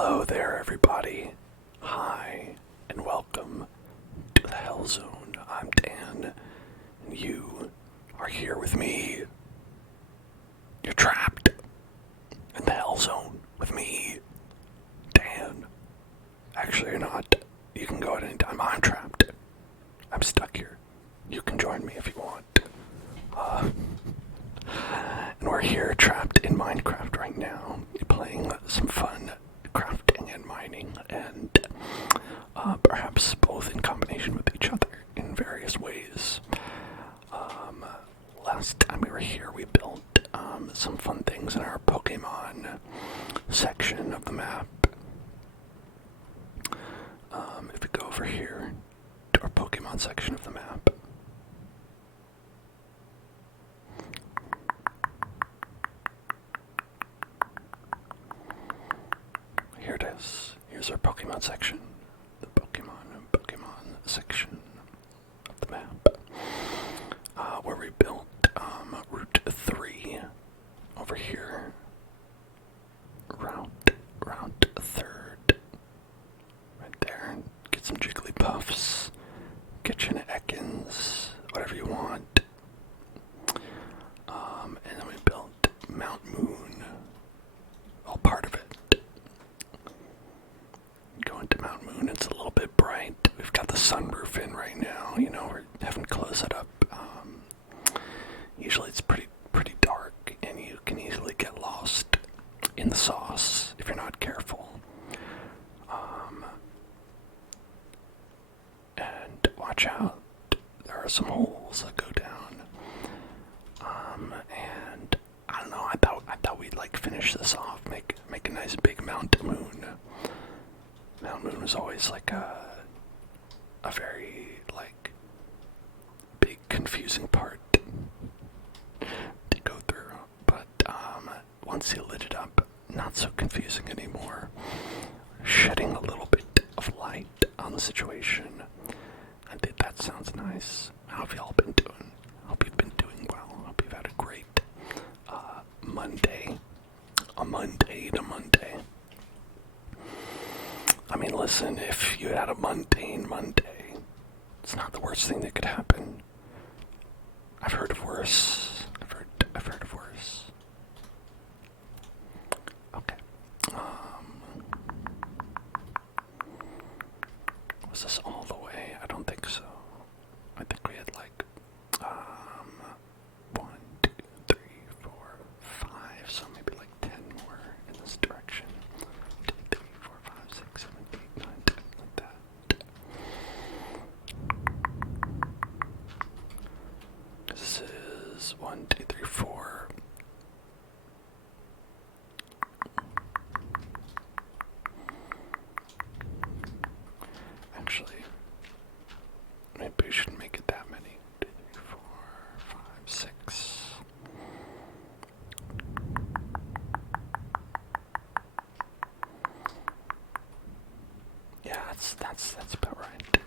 Hello there, everybody. Hi, and welcome to the Hell Zone. I'm Dan, and you are here with me. You're trapped in the Hell Zone with me, Dan. Actually, you're not. You can go at any time. I'm trapped. I'm stuck here. You can join me if you want. And we're here trapped in Minecraft right now, playing some fun crafting and mining, and perhaps both in combination with each other in various ways. Last time we were here, we built some fun things in our Pokemon section of the map. If we go over here to our Pokemon section of the map, here it is. Here's our Pokemon section. The Pokemon section of the map. Where we built Route 3 over here. Route 3rd. Right there. Get some Jigglypuffs. Get you an Ekans. Whatever you want. And then we built Mount Moon. All part of it. Going to Mount Moon, it's a little bit bright. We've got the sunroof in right now. You know, we're having to close it up. Usually it's pretty dark, and you can easily get lost in the sauce if you're not careful. And watch out, there are some holes that go down. And I don't know. I thought we'd like finish this off, make a nice big Mount Moon. Mount Moon was always like a very like big confusing part to go through, but once you lit it up, not so confusing anymore, shedding a little bit of light on the situation. I think that sounds nice. How have y'all been doing? Hope you've been doing well. Hope you've had a great Monday. A Monday. I mean, listen, if you had a mundane Monday, it's not the worst thing that could happen. I've heard of worse. I've heard of worse. Okay. Was this all the way? I don't think so. I think we had like 1, 2, 3, 4, 5, so maybe like 10 more in this direction. 2, 3, 4, 5, 6, 7, 8, 9, 10, like that. This is 1, 2, 3, 4. Actually, maybe we shouldn't make it that many. 2, 3, 4, 5, 6. Yeah, that's about right.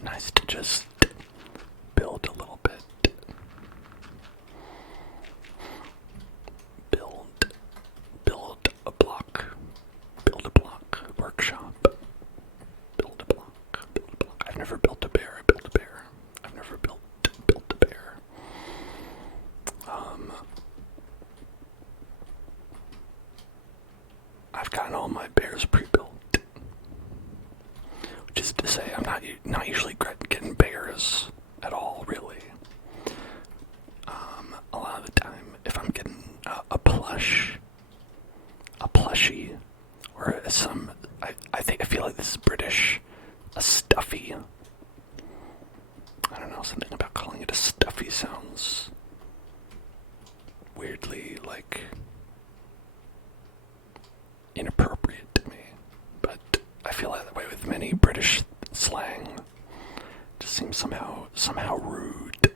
Nice to just build a little bit. Build a block. Build a block. Workshop. Build a block. I've never built a bear. I built a bear. I've never built a bear. I've gotten all my bears pre-built. Which is to say, I'm not usually getting bears at all, really. A lot of the time, if I'm getting a plushie, or I feel like this is British, a stuffy. I don't know, something about calling it a stuffy sounds weirdly like inappropriate to me, but I feel that way with many British slang. It just seems somehow rude.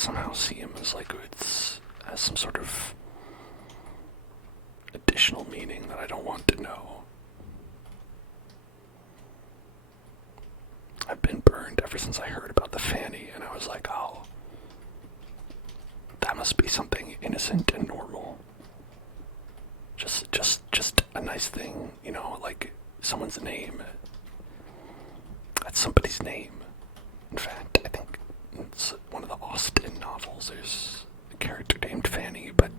somehow see him as like it's has some sort of additional meaning that I don't want to know. I've been burned ever since I heard about the fanny, and I was like, oh, that must be something innocent and normal. Just a nice thing, you know, like someone's name. That's somebody's name. In fact, I think it's one of the Austen novels. There's a character named Fanny, but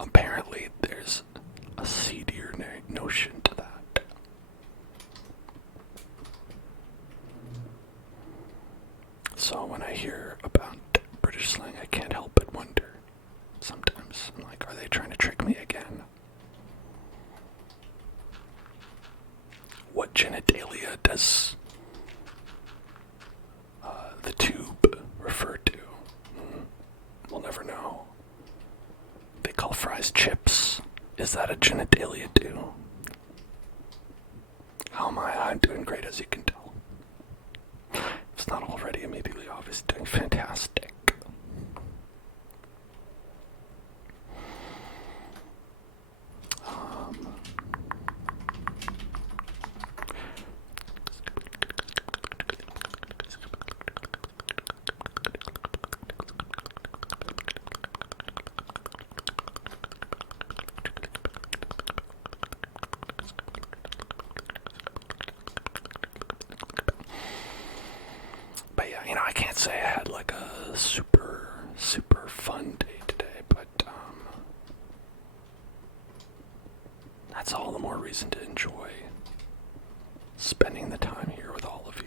apparently there's a seedier notion to that. So when I hear about British slang, I can't help but wonder. Sometimes I'm like, are they trying to trick me again? What genitalia does the tube refer to? We'll never know. They call fries chips. Is that a genitalia too? How am I? I'm doing great, as you can tell. It's not already immediately obvious. Doing fantastic. But yeah, you know, I can't say I had like a super fun day today, but that's all the more reason to enjoy spending the time here with all of you.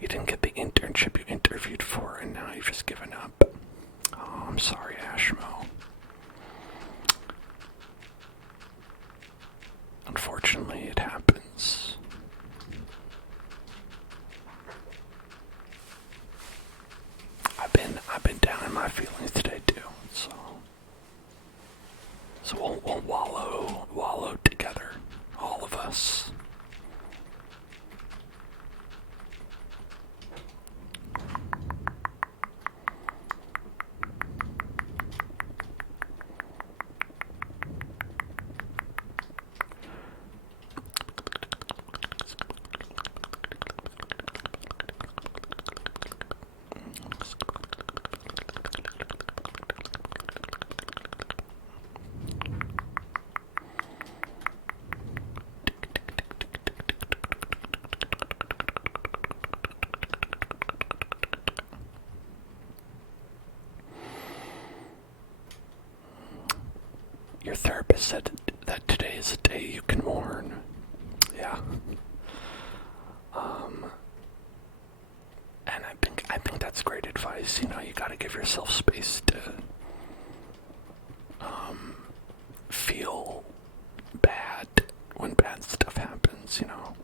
You didn't get the internship you interviewed for, and now you've just given up. Oh, I'm sorry, Ashmo. Unfortunately, it happens. I've been down in my feelings today too, so we'll wallow together, all of us. Your therapist said that today is a day you can mourn. Yeah. And I think that's great advice. You know, you gotta give yourself space to feel bad when bad stuff happens, you know.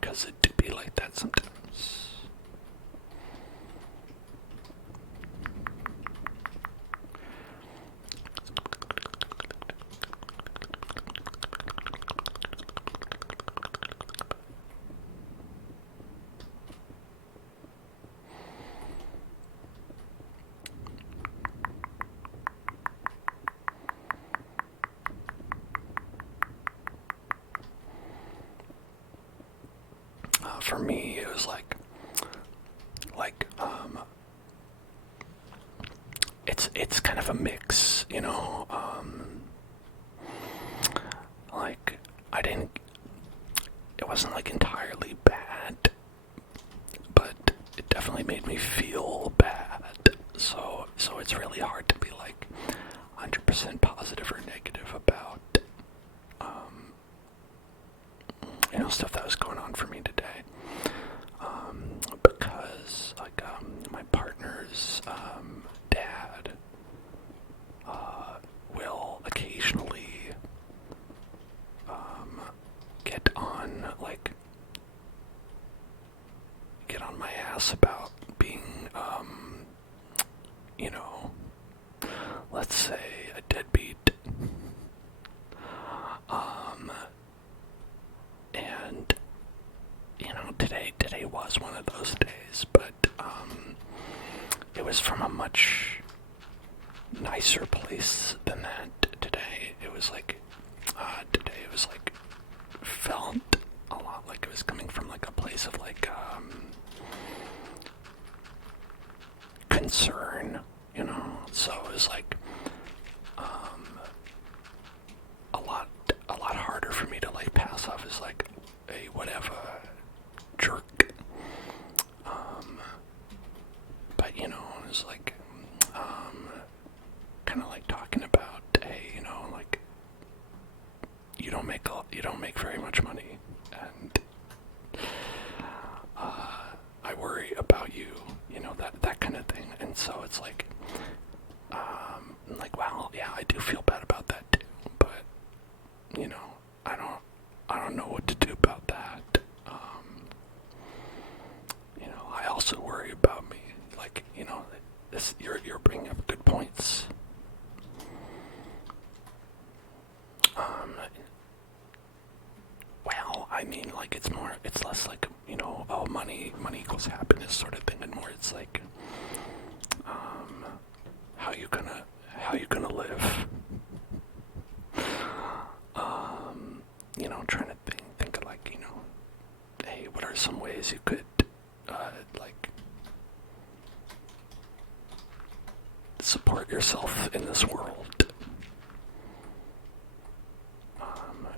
Because it do be like that sometimes. For me, it was like, it's kind of a mix, you know. I didn't, it wasn't like entirely bad, but it definitely made me feel bad. So it's really hard to be like 100% positive or negative about, stuff that was going on for me today. Because like my partner's dad will occasionally get on my ass about being let's say a deadbeat. And today was one of those days, but it was from a much nicer place than that. Today it was like felt a lot like it was coming from like a place of like concern, so it was like a lot harder for me to like pass off as like a whatever jerk. But it was like kind of like talking about, hey, like you don't make very much money, and I worry about you, that kind of thing. And so it's like well, yeah, I do feel bad about that too, but I don't know what to do about that. I also worry about me, like, you're bringing up good points. Well, I mean, like, it's less like, oh, money equals happiness sort of thing, and more it's like, how you gonna live? Trying to think of like, hey, what are some ways you could, like, support yourself in this world?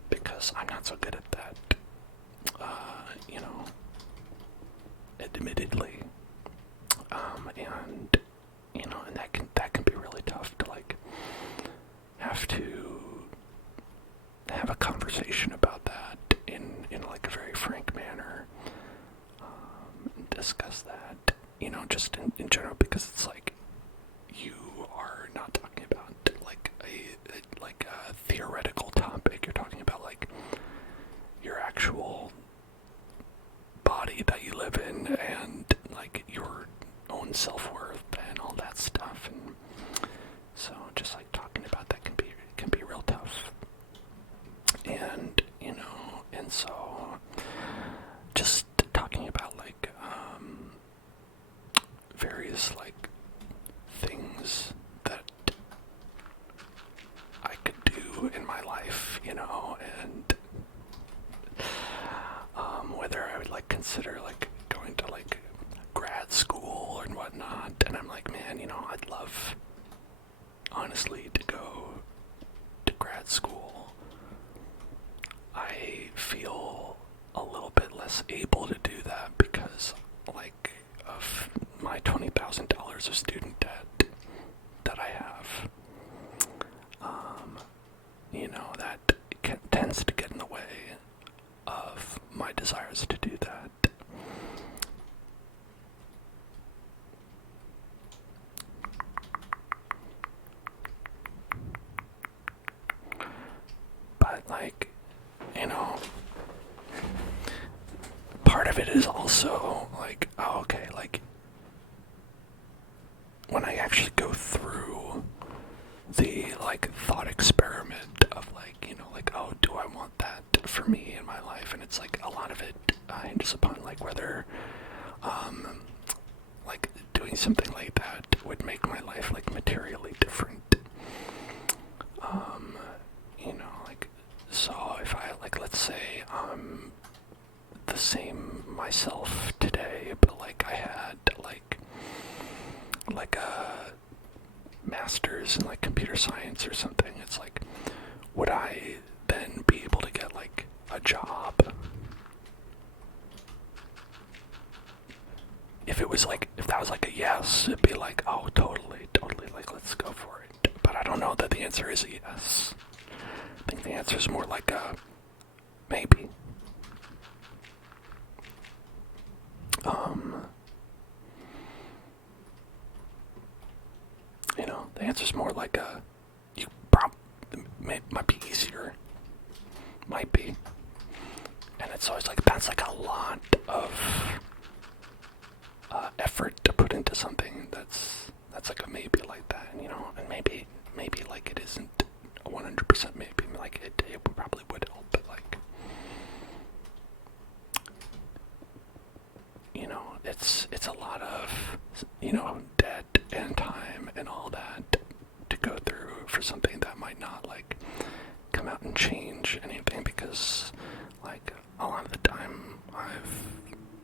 Because I'm not so good at that, admittedly, and that can be really tough to like have to have a conversation about that in like a very frank manner, and discuss that, just in general, because it's like you are not talking about like a theoretical topic. You're talking about like your actual body that you live in, and like your own self-worth and all that stuff. And so just like talking about that can be real tough. And and so just talking about like various like things that I could do in my life, and whether I would like consider like going to like grad school and whatnot. And I'm like, man, I'd love honestly to go to grad school. I feel a little bit less able to do that because like of my $20,000 of student debt that I have. That tends to get in the way of my desires to do that. But like, part of it is also like, oh, okay, like when I actually go through the like thought experiment of like, like, oh, do I want that for me in my life? And it's like a lot of it hinges upon like whether like doing something like that would make my life like materially different. Like, so if I like, let's say the same myself today, but like I had like a master's in like computer science or something, it's like, would I then be able to get like if that was like a yes, it'd be like, oh, totally, totally, like, let's go for it. But I don't know that the answer is a yes. I think the answer is more like a maybe. The answer's more like a might be easier. Might be. And it's always like, that's like a lot of effort to put into something that's like a maybe like that, and maybe like it isn't a 100% maybe, like it probably would help, but like, it's a lot of, debt and time and all that to go through for something that might not like come out and change anything, because like a lot of the time I've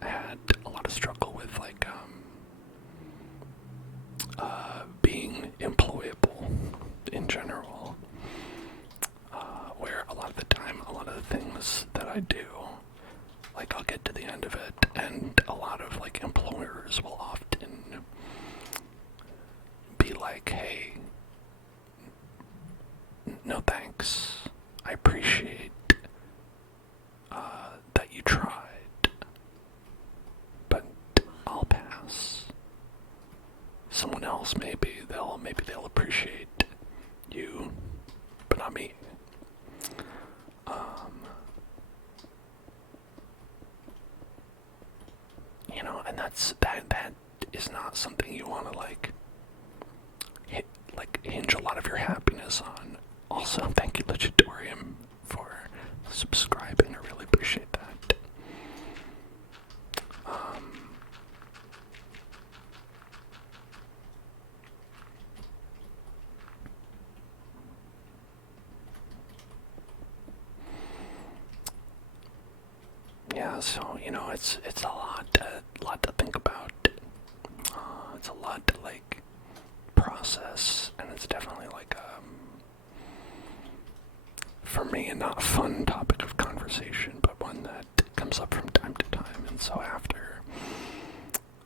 had a lot of struggle with like being employable in general, where a lot of the time, a lot of the things that I do, like I'll get to the end of it, and a lot of like employers will often be like, hey, no thanks, I appreciate that you tried, but I'll pass. Someone else, maybe they'll appreciate you, but not me. And that is not something you want to like hinge a lot of your happiness on. Also, thank you, Legendorium, for subscribing. I really appreciate that. Yeah, so it's a lot to think about. It's a lot to like process, and it's definitely like for me, a not fun topic of conversation, but one that comes up from time to time. And so after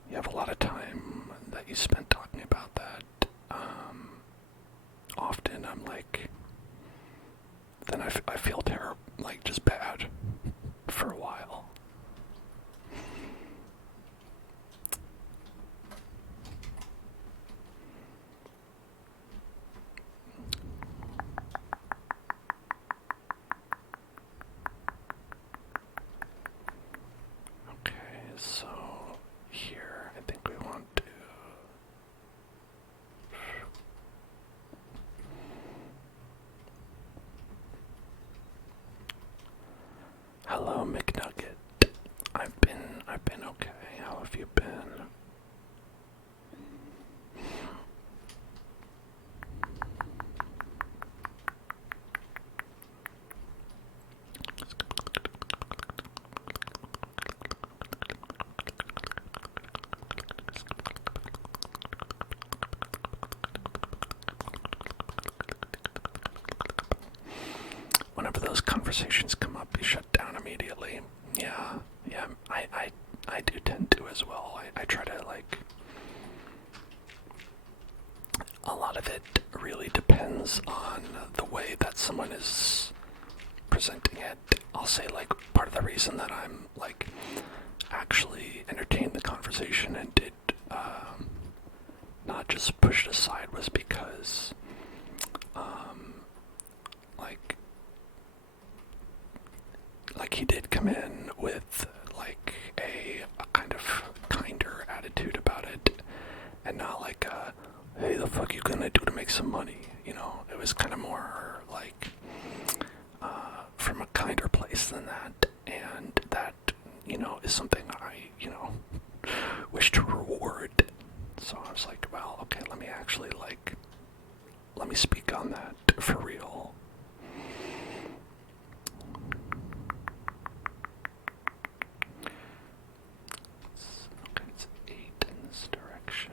you have a lot of time that you spent talking about that, often I'm like, then I feel terrible, like just bad for a while. Okay, so here I think we want to hello, McNugget. I've been okay. How have you been? Whenever those conversations come up, you shut down immediately. Yeah, I do tend to as well. I try to like, a lot of it really depends on the way that someone is presenting it. I'll say like part of the reason that I'm like actually entertained the conversation and did not just pushed aside was because like he did come in with like a kind of kinder attitude about it, and not like hey, the fuck you gonna do to make some money, it was kind of more like from a kinder place than that, and that is something I wish to reward. So I was like, well, okay, let me speak on that for real. Okay, it's 8 in this direction.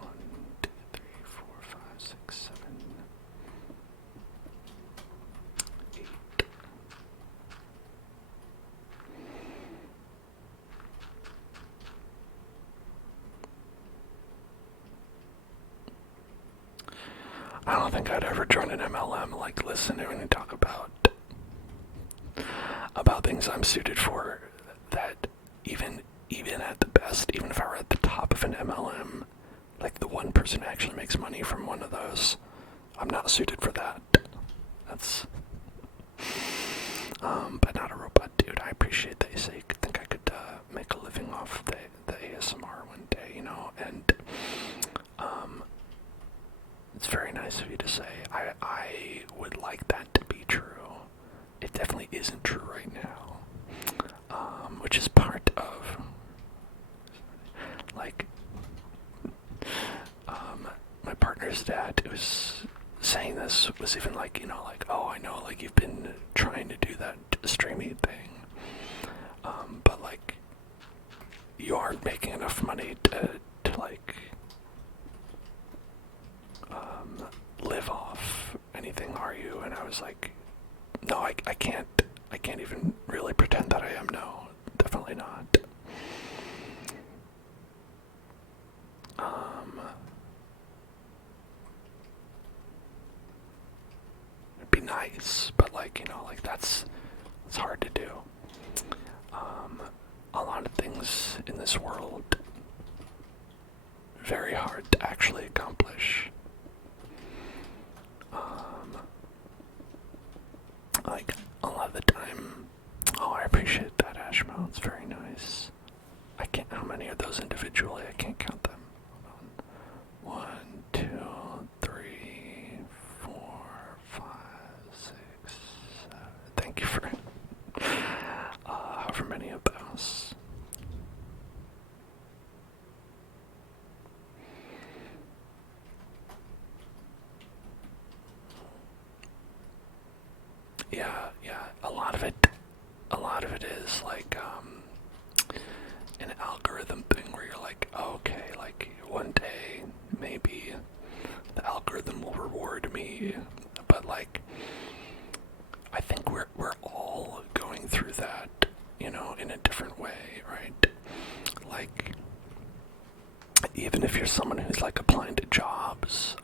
1, 2, 3, 4, 5, 6, 7, 8. I don't think I'd ever join an MLM, like listen to and talk about things I'm suited for, that even at the best, even if I were at the top of an MLM, like the one person who actually makes money from one of those, I'm not suited for that. That's but not a robot, dude. I appreciate that you say you think I could make a living off the ASMR one day, you know, and it's very nice of you to say. I would like that to be true. It definitely isn't true right now, which is part of, like, my partner's dad was saying this, was even like, you know, like, oh, I know, like, you've been trying to do that streaming thing, but, like, you aren't making enough money to like, live off anything, are you? And I was like, no, I can't even really pretend that I am, no, definitely not. It'd be nice, but, like, you know, like, it's hard to do. A lot of things in this world, very hard to actually accomplish. Like, a lot of the time, oh, I appreciate that, Ashmo, it's very nice. I can't, how many are those individually? I can't count them. Hold on. 1, 2, 3, 4, 5, 6, 7. Thank you for however many of those. Yeah, a lot of it is like an algorithm thing where you're like, oh, okay, like one day maybe the algorithm will reward me, but like I think we're all going through that, you know, in a different way, right? Like, even if you're someone who's like applying to jobs,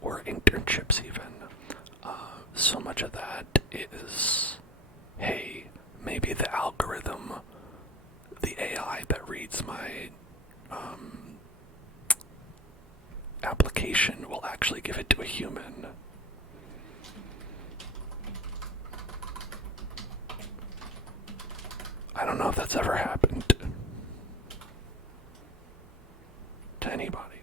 or internships even, so much of that is, hey, maybe the algorithm, the AI that reads my application will actually give it to a human. I don't know if that's ever happened to anybody.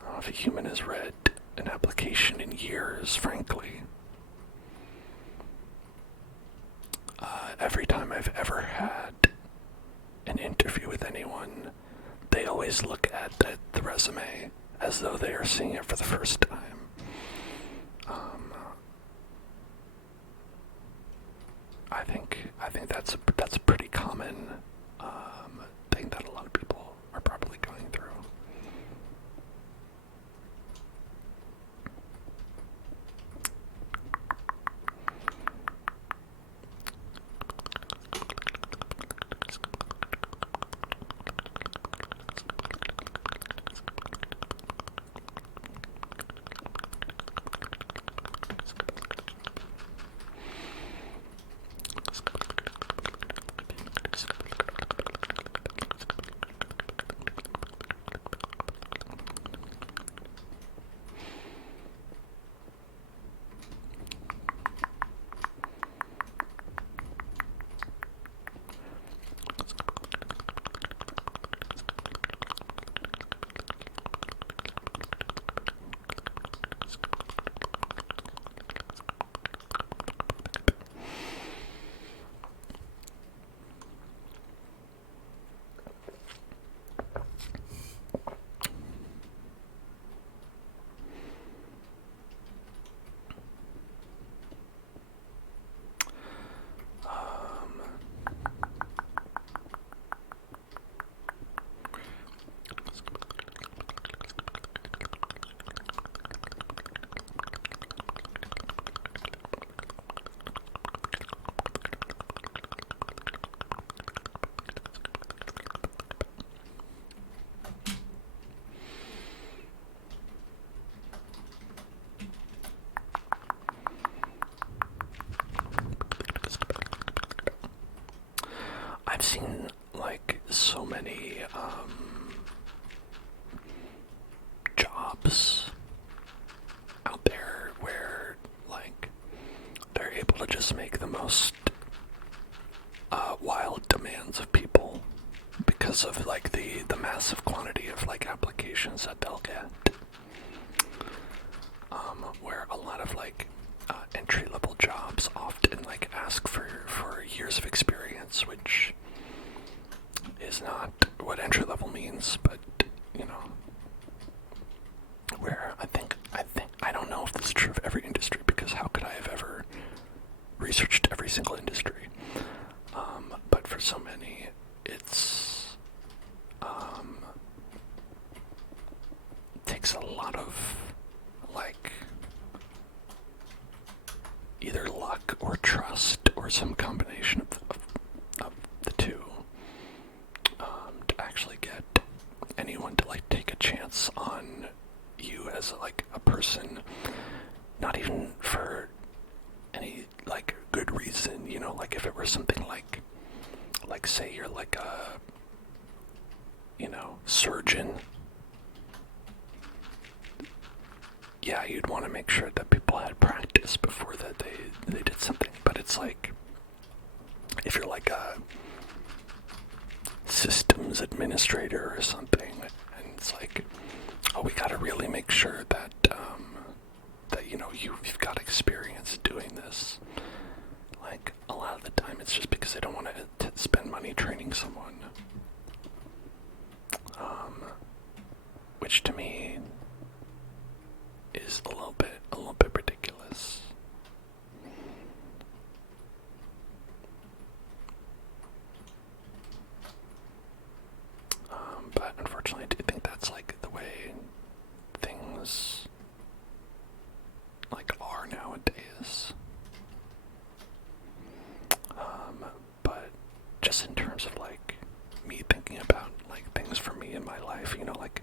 I don't know if a human has read an application in years, frankly. Every time I've ever had an interview with anyone, they always look at the resume as though they are seeing it for the first time. I think that's a pretty common thing that a lot of people are probably going through. I've seen like so many jobs out there where like they're able to just make the most wild demands of people because of like the massive quantity of like applications that they'll get. Where a lot of like entry-level jobs often like ask for years of experience, which is not what entry-level means, but you know, where I don't know if this is true of every industry, because how could I have ever researched every single industry? But for so many, it's takes a lot of like either luck or trust or some combination of the two, to actually get anyone to like take a chance on you as like a person, not even for any like good reason, you know, like if it were something like say you're like a, you know, surgeon. Yeah, you'd want to make sure that people had practice before that they did something. But it's like, if you're like a systems administrator or something, and it's like, oh, we gotta really make sure that that you know you've got experience doing this. Like a lot of the time, it's just because they don't want to spend money training someone, which to me is a little bit ridiculous. But unfortunately, I do think that's like the way things like are nowadays. But just in terms of like me thinking about like things for me in my life, you know, like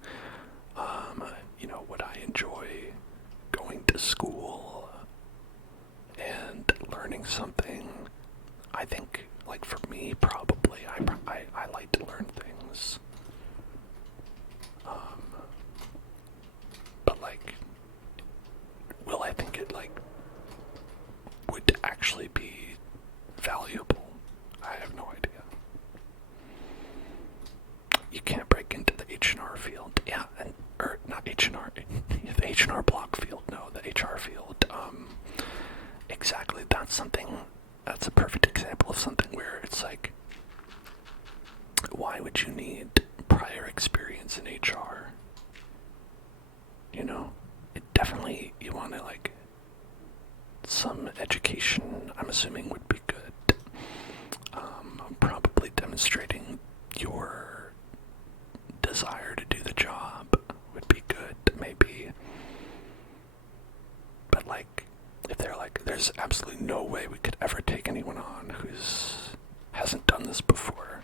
you know, would I enjoy going to school and learning something? I think, like, for me, probably, I like to learn things. But, like, will I think it, like, would actually be valuable? I have no idea. You can't break into the H&R field. Yeah, or not H&R, the H&R block field, no, the HR field. Exactly, that's a perfect example of something where it's like, why would you need prior experience in HR? You know, it definitely, you want to like, some education, I'm assuming, would be good. Probably demonstrating your desire to do the job would be good, maybe. But like, if they're like, there's absolutely no way we could ever take anyone on who's hasn't done this before,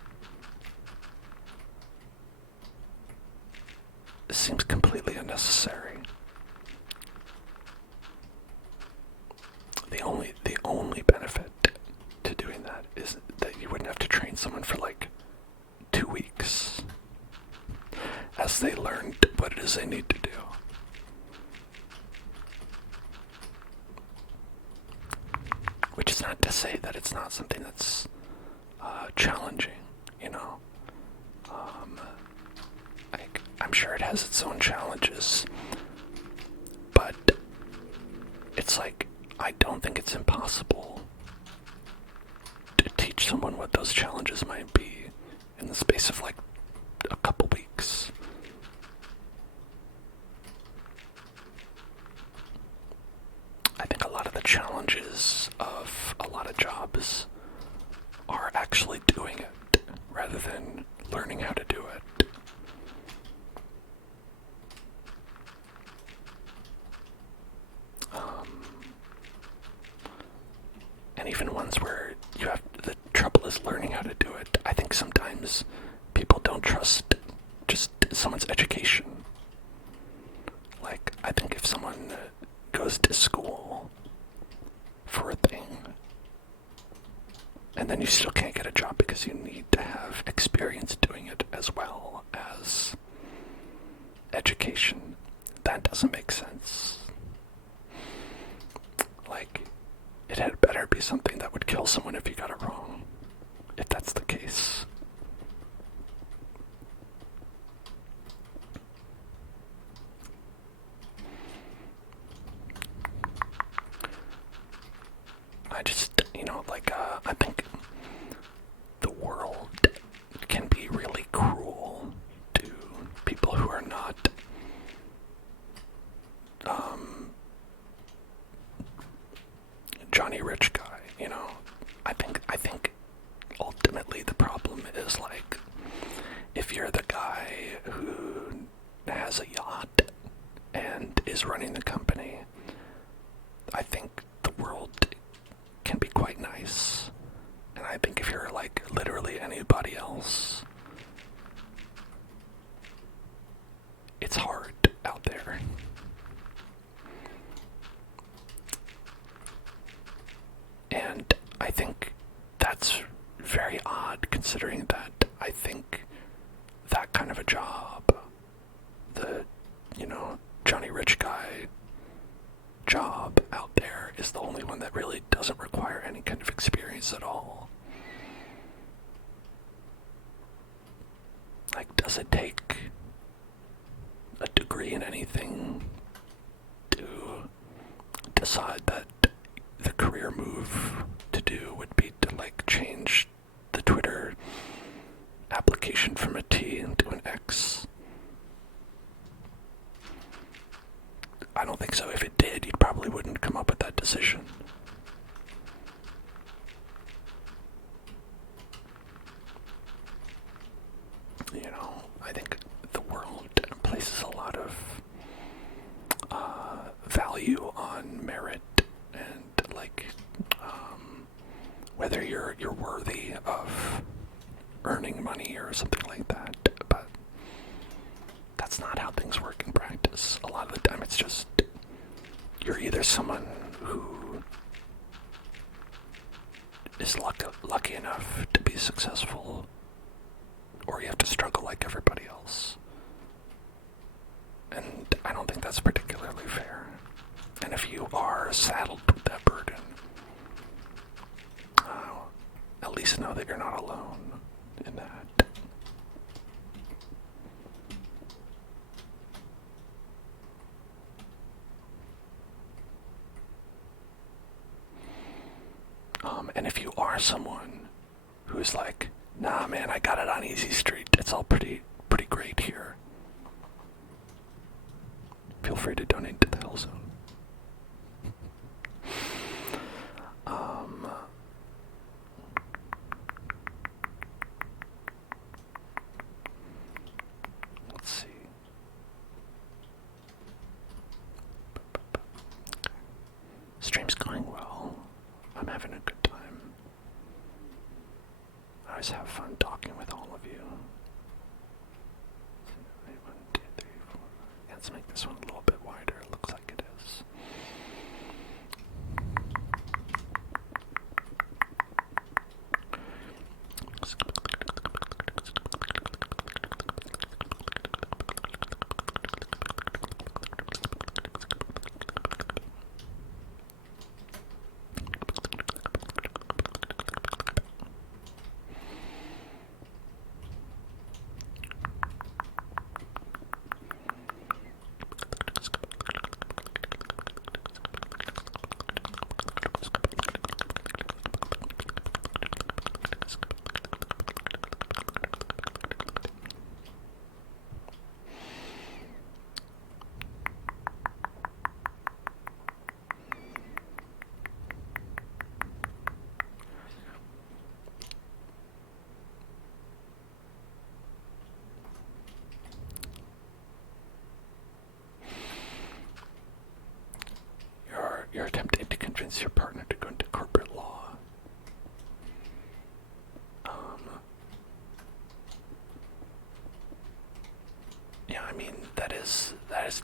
it seems completely unnecessary. The only benefit to doing that is that you wouldn't have to train someone for like 2 weeks as they learn what it is they need to do. Which is not to say that it's not something that's challenging, you know. I'm sure it has its own challenges, but it's like, I don't think it's impossible to teach someone what those challenges might be in the space of like a couple weeks. I think a lot of the challenges of a lot of jobs are actually doing it rather than learning how to do it. And even ones where the trouble is learning how to do it. I think sometimes people don't trust just someone's education. Like, I think if someone goes to school for a thing, and then you still can't get a job because because you need to have experience doing it as well as education. That doesn't make sense. Like, it had better be something that would kill someone if you got it wrong, if that's the case. I just, I think the world can be really cruel to people who are not, Johnny Rich guy, I think ultimately the problem is, like, if you're the guy who has a yacht and is running the company, I think the world can be quite nice. And I think if you're, like, literally anybody else, it's hard out there. And I think that's very odd, considering that I think that kind of a job, the, Johnny Rich guy job out there, is the only one that really doesn't require any kind of experience at all. Like, does it take a degree in anything to decide that the career move to do would be to, like, change the Twitter application from a T into an X? I don't think so. If it did, you probably wouldn't come up with that decision. I think the world places a lot of value on merit and, like, whether you're worthy of earning money or something like that. But that's not how things work in practice. A lot of the time it's just, you're either someone who is lucky enough to be successful, or you have to struggle like everybody else. And I don't think that's particularly fair. And if you are saddled with that burden, at least know that you're not alone in that. And if you are someone who's like, nah man, I got it on Easy Street, it's all pretty great here, feel free to donate to the Hell Zone. Let's see. Stream's going well. I'm having a good time. I always have fun talking with all of you. 1, 2, 3, 4. Yeah, let's make this one a little bit wider. It looks like it is. You're attempting to convince your partner to go into corporate law. Yeah, I mean, that is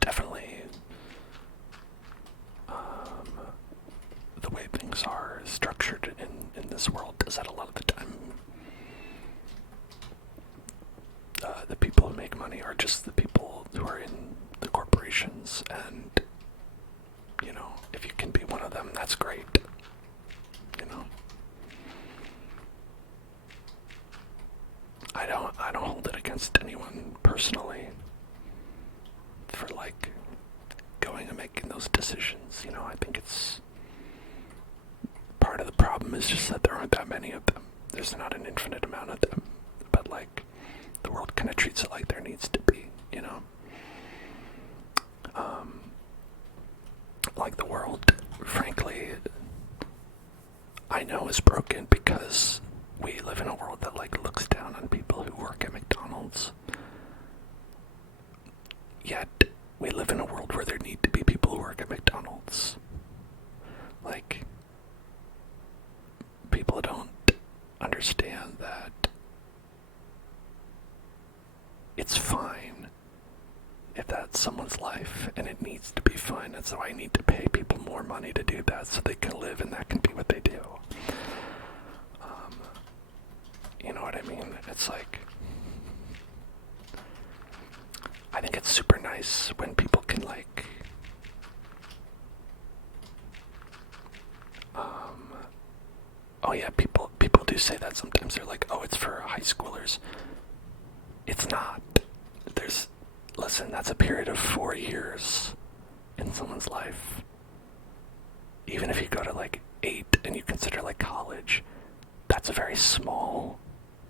definitely the way things are structured in this world, is that a lot of the time who make money are just the people who are in the corporations, and you know, if you can be one of them, that's great. You know, I don't hold it against anyone personally for like going and making those decisions. You know, I think it's part of the problem is just that there aren't that many of them. There's not an infinite amount of them, but like the world kind of treats it like there needs to be, you know. Like the world, frankly, I know is broken because we live in a world that like looks down on people who work at McDonald's. Yet we live in a world where there need to be people who work at McDonald's. Like, people don't understand that it's fine if that's someone's life, and it needs to be fine, and so I need to pay people more money to do that so they can live, and that can be what they do. You know what I mean? It's like, I think it's super nice when people can like, oh yeah, people do say that sometimes. They're like, oh, it's for high schoolers. It's not. Listen, that's a period of 4 years in someone's life. Even if you go to like 8 and you consider like college, that's a very small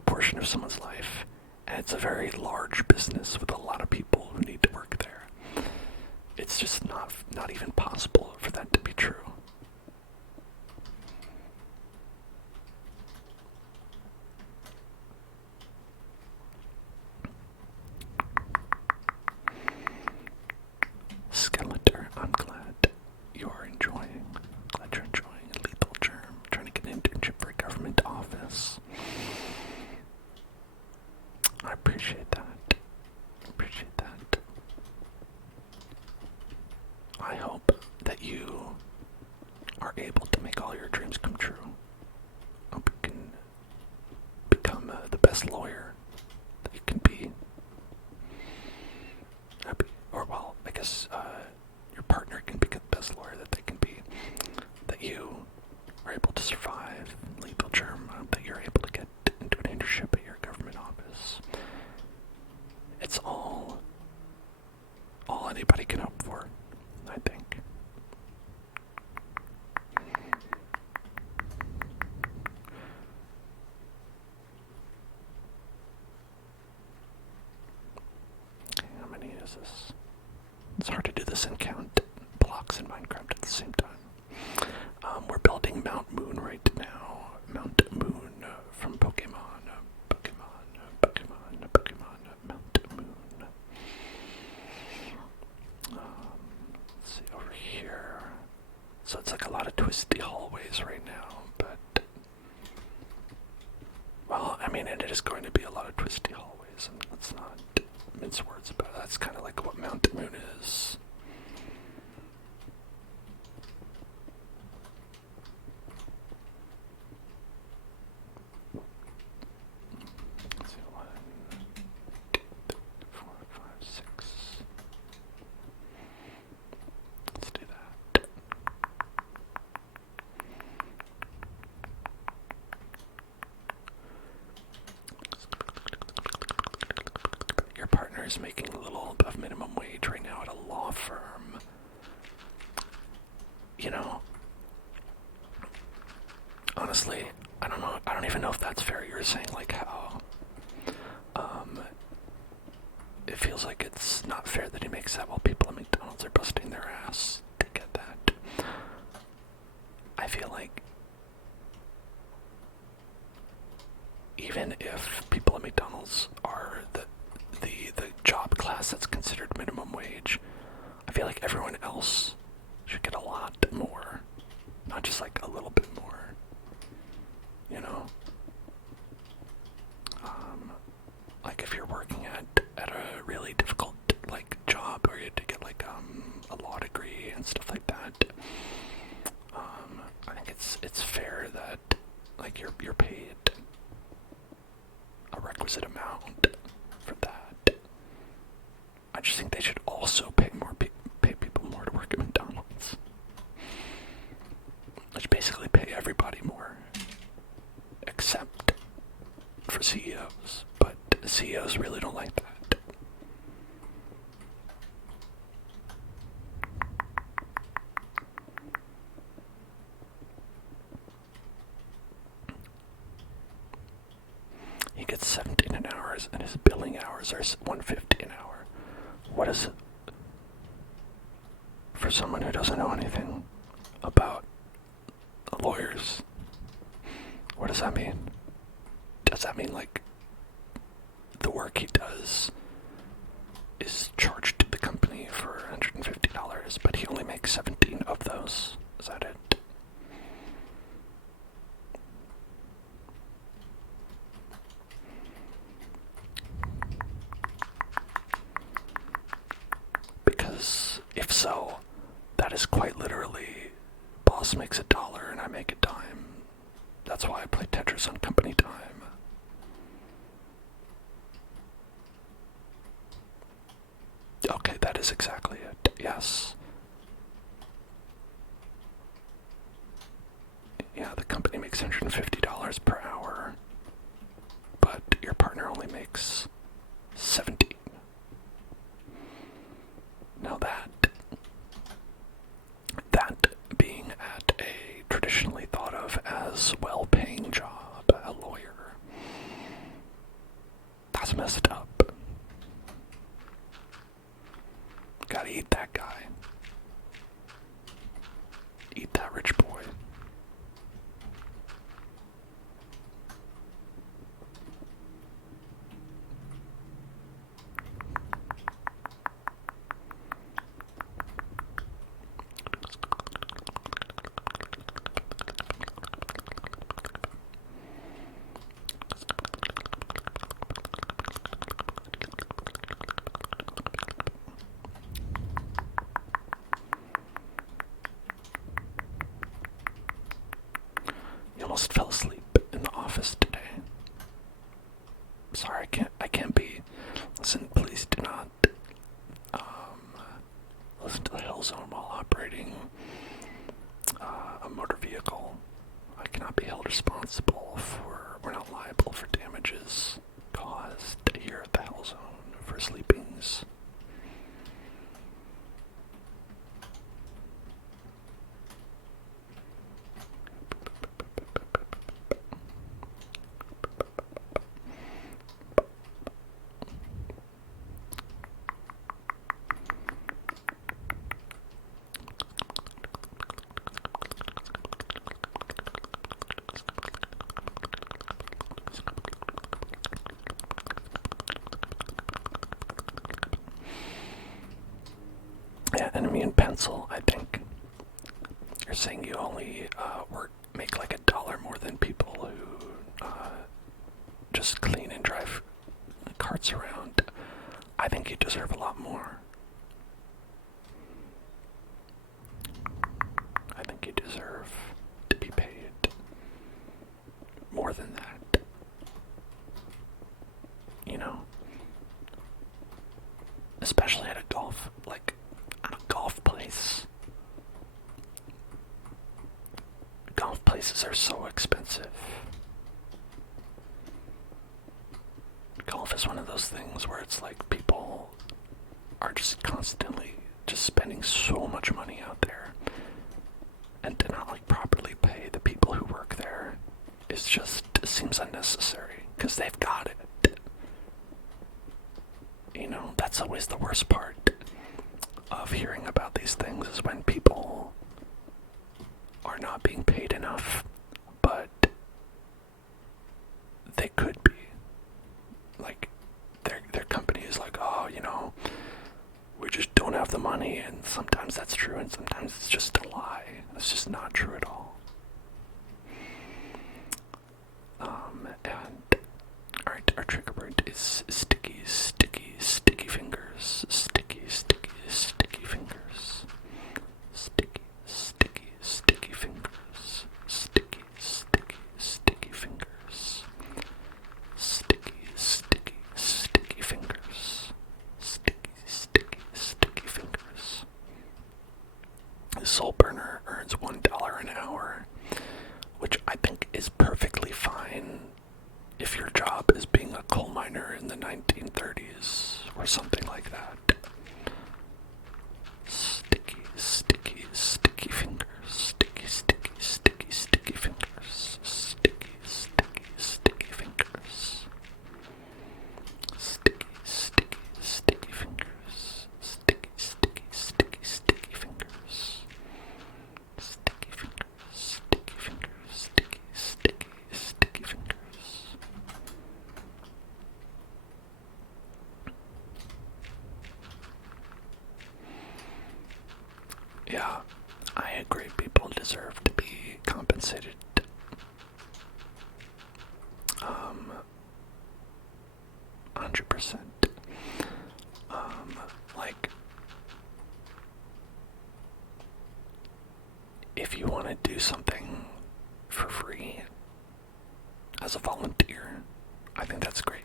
portion of someone's life. And it's a very large business with a lot of people who need to work there. It's just not even possible for that to be true. Skeletor, I'm glad you're enjoying. Glad you're enjoying Lethal Germ. Trying to get an internship for a government office. I appreciate that. I hope that you are able to make all your dreams come true. Hope you can become the best lawyer that you can be. Or, well, I guess your partner can be the best lawyer that they can be. That you are able to survive lethal germ. That you're able to get into an internship at your government office. It's all anybody can hope for, I think. How many is this? It's hard to do this and count blocks in Minecraft at the same time. We're building Mount Moon right now. Mount Moon from Pokemon. Mount Moon. Let's see over here. So it's like a lot of twisty hallways right now, but well, I mean, it is going to be a lot of twisty hallways, and let's not mince words about it. That's kind of like what Mount Moon is. Let's see, 1, 2, 3, 4, 5, 6. Let's do that. Your partner is making a little above minimum wage right now at a law firm. You know, honestly, I don't know. I don't even know if that's fair. You were saying like how it feels like it's not fair that he makes that while people at McDonald's are busting their ass to get that. I feel like even if people at McDonald's are the job class that's considered minimum wage, I feel like everyone else should get a lot more, not just like a little bit more, you know? Like if you're working at a really difficult like job where you had to get like a law degree and stuff like that, I think it's fair that like you're paid a requisite amount for that. CEOs really don't like that. He gets 17 an hour, and his billing hours are 150 an hour. What is it? For someone who doesn't know anything about lawyers, what does that mean? Does that mean, like, the work he does is charged to the company for $150, but he only makes 17 of those? Is that it? Because if so, that is quite literally, boss makes $1 and I make a dime. That's why I play Tetris on company time. Okay, that is exactly it. Yes. Yeah, the company makes $150 per hour, but your partner only makes 17. Now that being at a traditionally thought of as well-paying job, a lawyer, that's messed up. Gotta eat that guy. Eat that rich boy. You almost fell asleep in the office today. Sorry, I can't be. Listen, please do not listen to the Hill Zone while operating a motor vehicle. I cannot be held responsible we're not liable for damages caused here at the Hell Zone for sleepings. Yeah, enemy in pencil, I think. You're saying you only make like $1 more than people who just clean and drive carts around. I think you deserve a lot more. I think you deserve to be paid more than that. You know? Especially at a golf place. Golf places are so expensive. Golf is one of those things where it's like people are just constantly just spending so much money out there, and to not like properly pay the people who work there it seems unnecessary because they've got it. You know, that's always the worst part of hearing about these things, is when people are not being paid enough, but they could be. Like, their company is like, oh, you know, we just don't have the money, and sometimes that's true, and sometimes it's just a lie. It's just not true at all. And alright, our trigger word is sticky, sticky, sticky fingers. Sticky, sticky, sticky fingers. Sticky, sticky, sticky fingers. Sticky, or something like that. Sticky, sticky, sticky fingers. Sticky, sticky, sticky, sticky fingers. Sticky, sticky, sticky fingers. Sticky, sticky, sticky fingers. Sticky, sticky, sticky, sticky fingers. Sticky fingers, sticky fingers, sticky, sticky, sticky fingers. Yeah, I agree. People deserve to be compensated. 100%. Like, if you want to do something for free as a volunteer, I think that's great.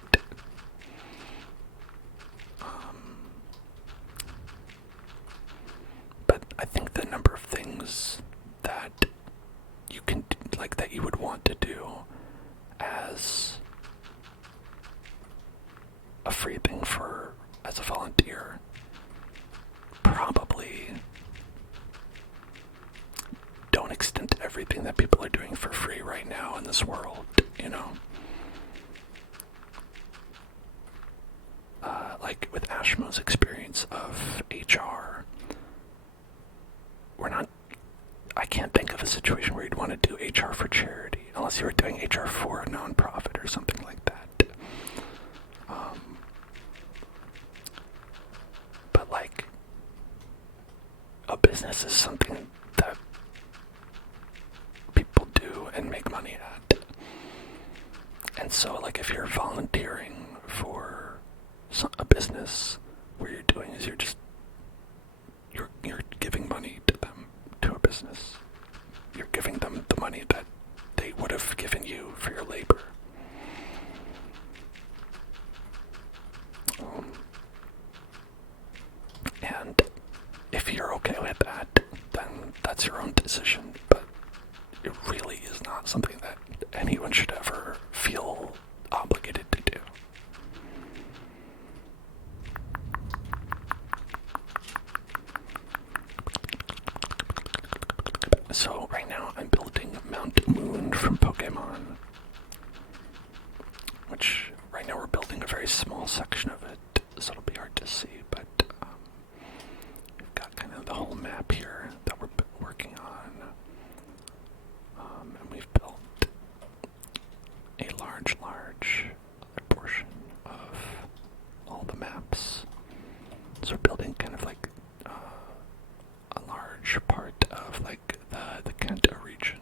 But I think the number of things that you can, like, that you would want to do as a free thing as a volunteer probably don't extend to everything that people are doing for free right now in this world, you know? Like with Ashmo's experience of HR, I can't think of a situation where you'd want to do HR for charity, unless you were doing HR for a nonprofit or something like that. But like, a business is something that people do and make money at. And so, like, if you're volunteering for a business, what you're doing is you're giving money to them, to a business. You're giving them the money that they would have given you for your labor. And if you're okay with that, then that's your own decision. But it really is not something that anyone should ever feel obligated to do. So right now I'm building Mount Moon from Pokemon, which right now we're building a very small section of it, so it'll be hard to see, but we've got kind of the whole map here that we're working on, and we've built a large portion of all the maps. So we're building kind of like a large part of like the Kanto region.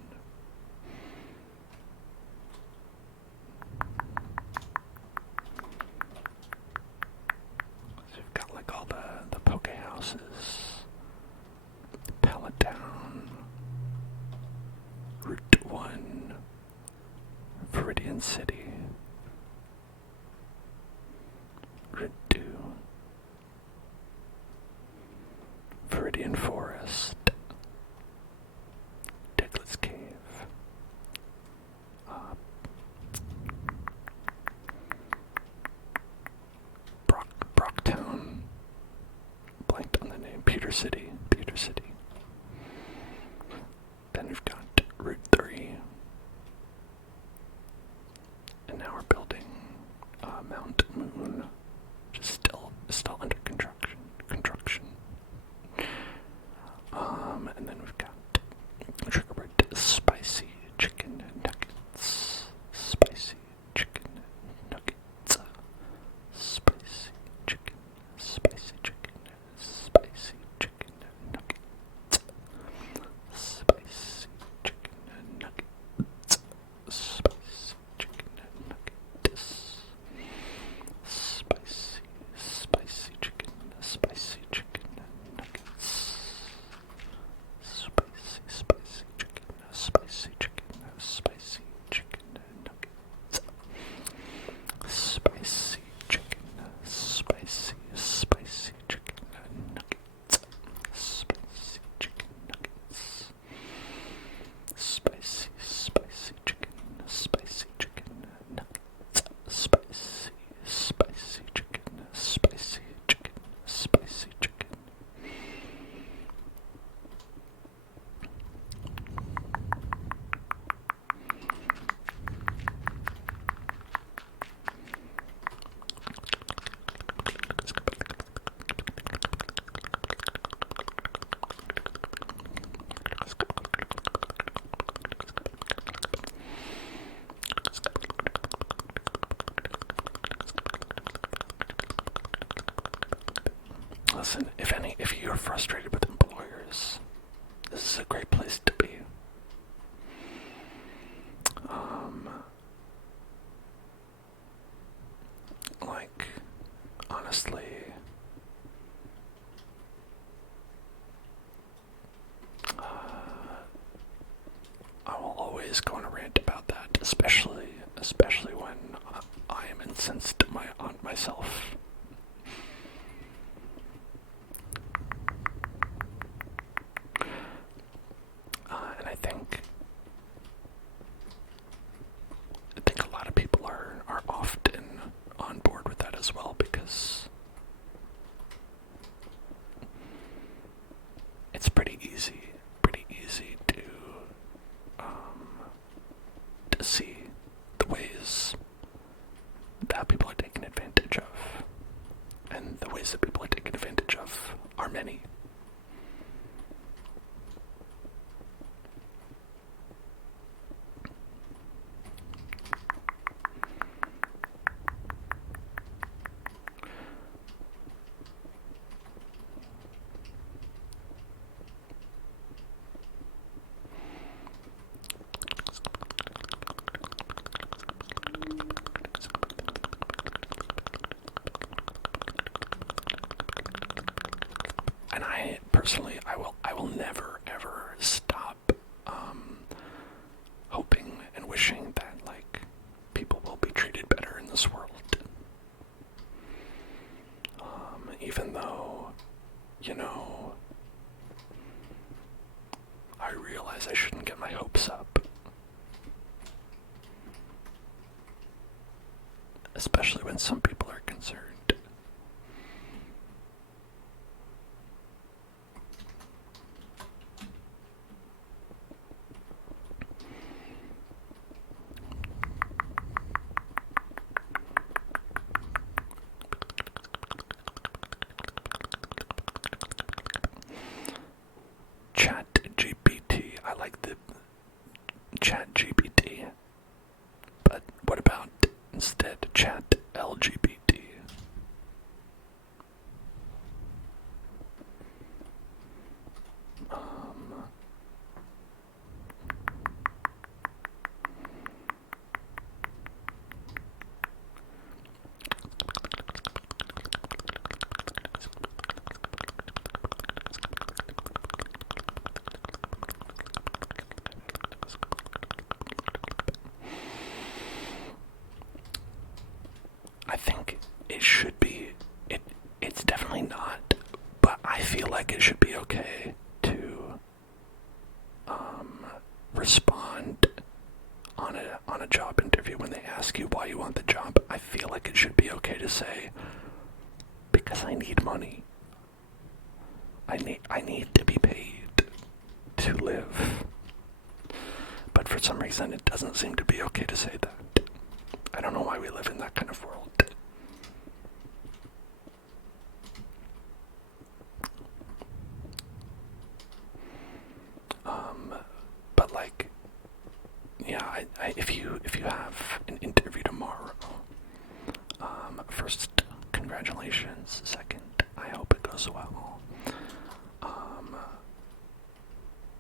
So we've got like all the poke houses, Pallet Town, Route 1, Viridian City, Route 2, Viridian Forest, Diglets Cave, Brocktown, blanked on the name, Peter City. Then we've got Route 3, listen, if you're frustrated with employers, this is a great place to be. Like, honestly, I will always go on a rant about that, especially when I am incensed on myself. And I think a lot of people are often on board with that as well, because it's pretty easy to see the ways that people are taken advantage of, and the ways that people are taken advantage of are many. And I personally, I will never ever stop hoping and wishing that like people will be treated better in this world. Even though, I realize I shouldn't get my hopes up, especially when some people are concerned. I like the Chat GPT, but what about instead Chat LGBT? I think it should be, it's definitely not, but I feel like it should be okay to respond on a job interview when they ask you why you want the job. I feel like it should be okay to say, because I need money. I need to be paid to live. But for some reason it doesn't seem to be okay to say that. I don't know why we live in that kind of world. But like, yeah, if you have an interview tomorrow, first, congratulations. Second, I hope it goes well.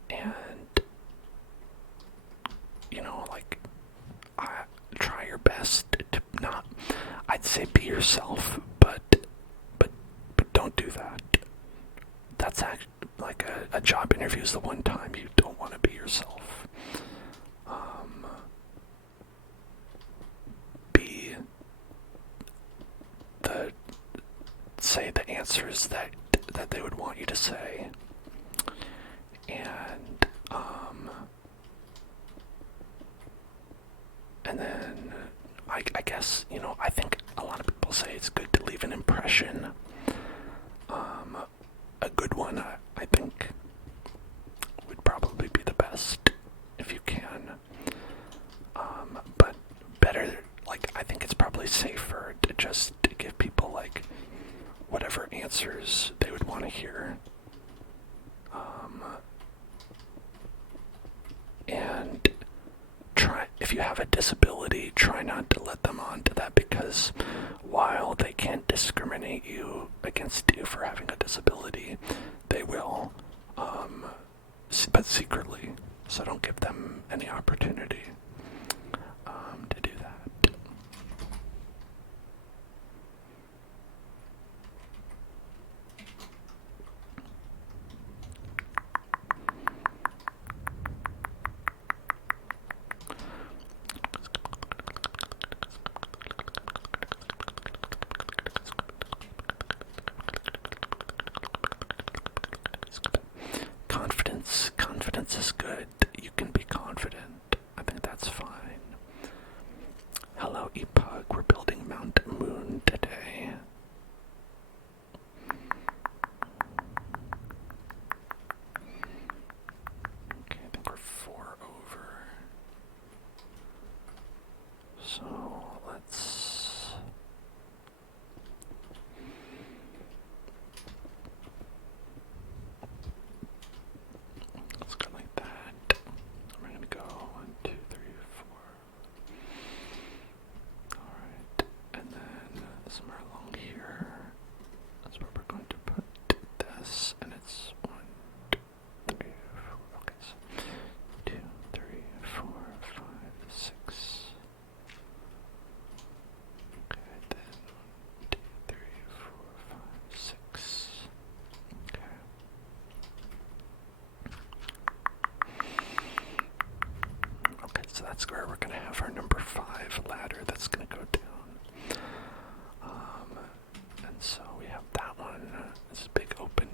And like, try your best to not. I'd say be yourself, but don't do that. That's actually like a job interview is the one time you don't want to be yourself. Say the answers that they would want you to say, and then I guess I think a lot of people say it's good to leave an impression. A good one, I think, would probably be the best if you can. But better, like, I think it's probably safer to just give people like whatever answers they would want to hear. And try, if you have a disability, try not to let them onto that, because while they can't discriminate you against you for having a disability, they will, but secretly. So don't give them any opportunity to do that. Confidence is good. You can be confident. I think that's fine. Hello, Epug. We're building Mount Moon today. Okay, I think we're 4 over. So let's go like that. We're gonna go 1, 2, 3, 4. Alright, and then somewhere along here, that's where we're going to put this, and it's 1, 2, 3, 4. Okay, so 2, 3, 4, 5, 6. Okay, then 1, 2, 3, 4, 5, 6. Okay. Okay, so that's where we're gonna have our number 5 ladder that's gonna go down. And so we have that one. It's a big open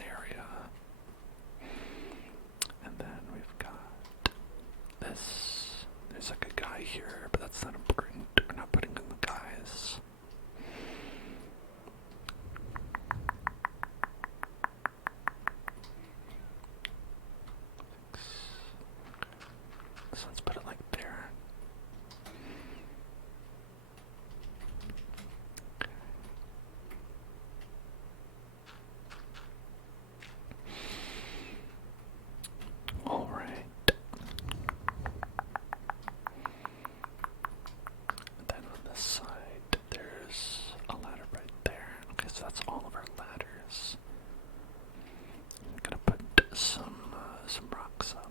area. And then we've got this. There's like a guy here, but that's not important. We're not putting in the guys. So let's put it like there. Okay. All right. And then on this side, there's a ladder right there. Okay, so that's all of our ladders. I'm gonna put some rocks up.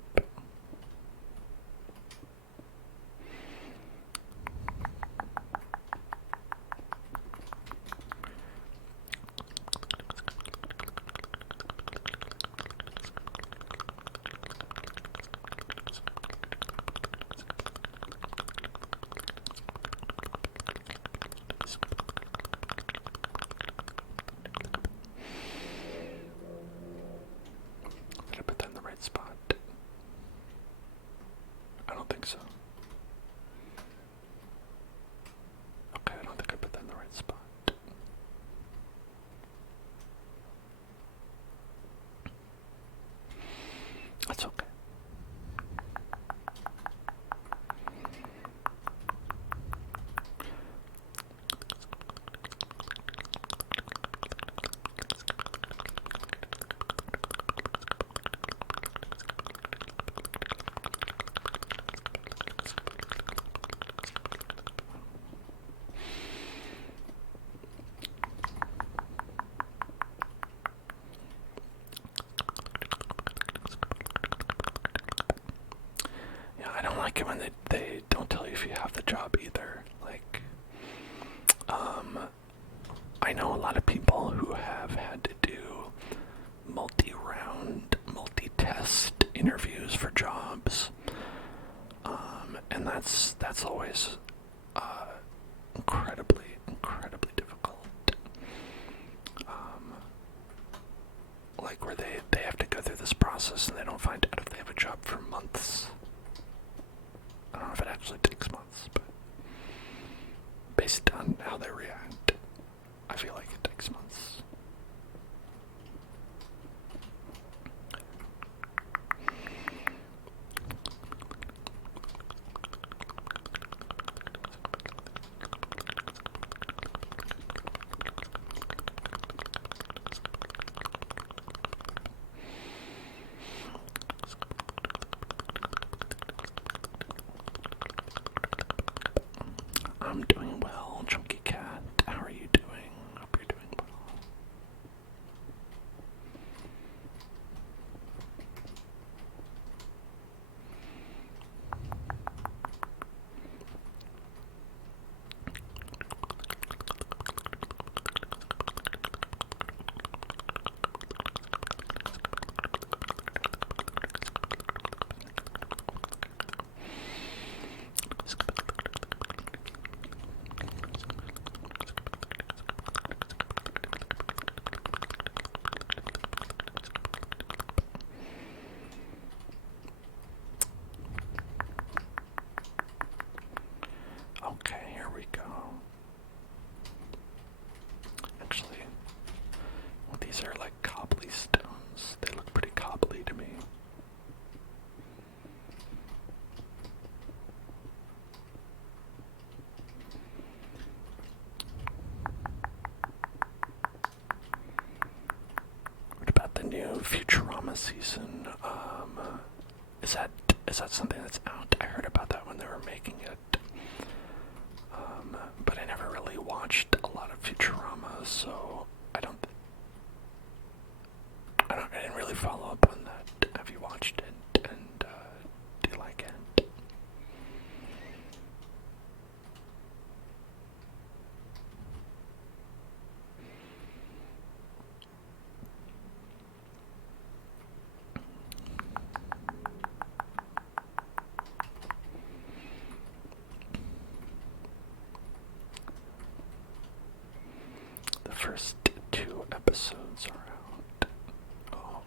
Did I put that in the right spot? I don't think so. Okay, I don't think I put that in the right spot. That's okay. Yeah, I don't like it when they don't tell you if you have the job either. Like, I know a lot of people who have had to do multi-round, multi-test interviews for jobs, and that's always incredibly difficult. Like where they have to go through this process and they don't find out if they have a job for months. I don't know if it actually takes months, but based on how they react, I feel like it takes months. season. Is that something that's out? I heard about that when they were making it. But I never really watched a lot of Futurama, so I didn't really follow up on that. Have you watched it? And do you like it? The first 2 episodes are out. Oh.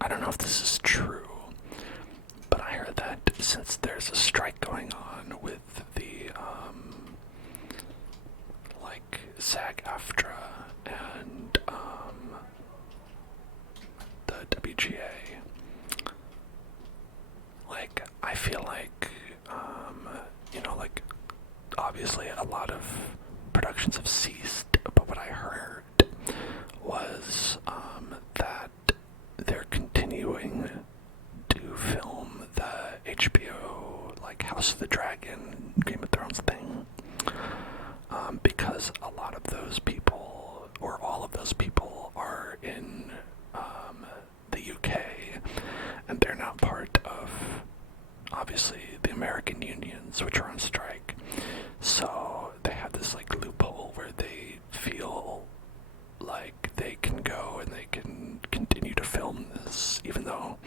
I don't know if this is true, but I heard that since there's a strike going on with the, SAG-AFTRA and, the WGA, I feel like, obviously a lot of productions have ceased, but what I heard was, that they're continuing to film the HBO, House of the Dragon, Game of Thrones thing, because a lot of those people, or all of those people, are in the UK, and they're not part of, obviously, the American unions, which are on strike. So they have this loophole where they feel like they can go and they can continue to film this, even though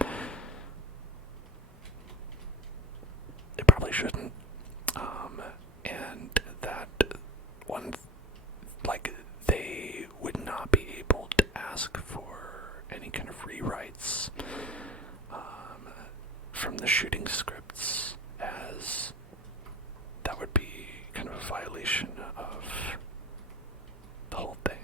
they probably shouldn't. And that they would not be able to ask for any kind of rewrites from the shooting scripts, as that would be kind of a violation of the whole thing.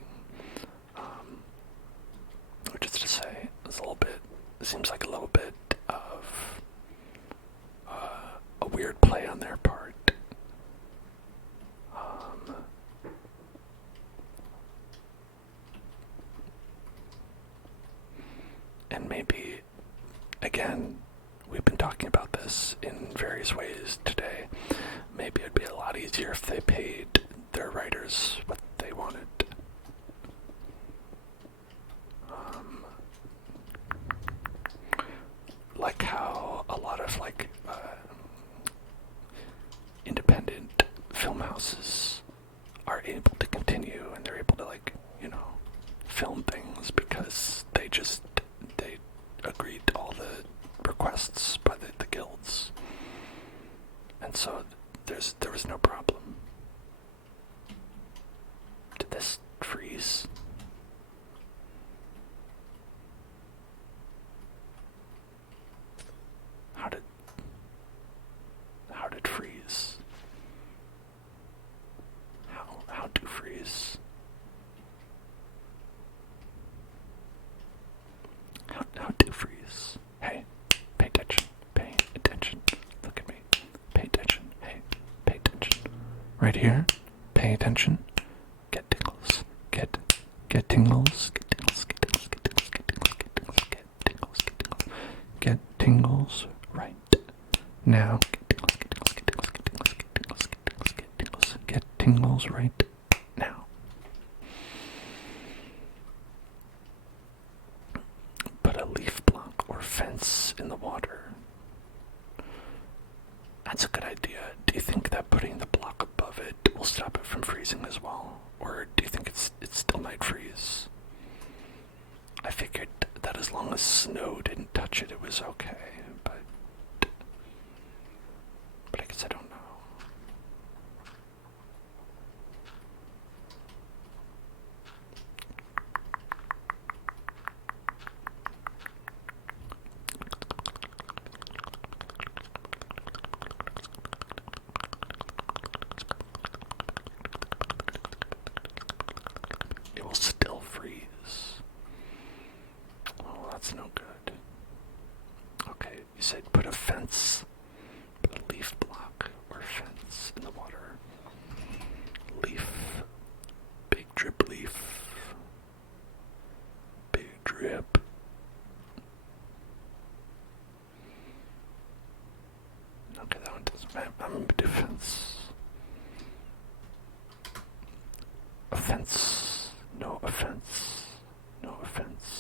Which is to say, it seems like a little bit of a weird play on their part. And maybe, again, we've been talking about this in various ways today. Maybe it'd be a lot easier if they paid their writers what they wanted. Like how a lot of independent film houses are able to continue, and they're able to film things because they agreed to all the requests by the guilds, and so there was no problem. Did this freeze? How did freeze? How to freeze? How to freeze? Hey, pay attention. Pay attention. Look at me. Pay attention. Hey, pay attention. Right here. Pay attention. Get tingles. Get tingles. Get tingles. Get tingles. Get tingles. Get tingles. Get tingles. Get tingles. Get tingles. Get tingles right now. Get tingles. Get tingles. Get tingles. Get tingles. Get tingles. Get tingles. Get tingles. Get tingles right now. Put a leaf block or fence in the water. will stop it from freezing as well? Or do you think it still might freeze? I figured that as long as snow didn't touch it, it was okay, but I guess I don't know. It will still freeze. Oh, that's no good. Okay, you said put a fence, put a leaf block or fence in the water. Leaf, big drip leaf, big drip. Okay, that one doesn't matter. I'm gonna do fence. Offense, no offense, no offense.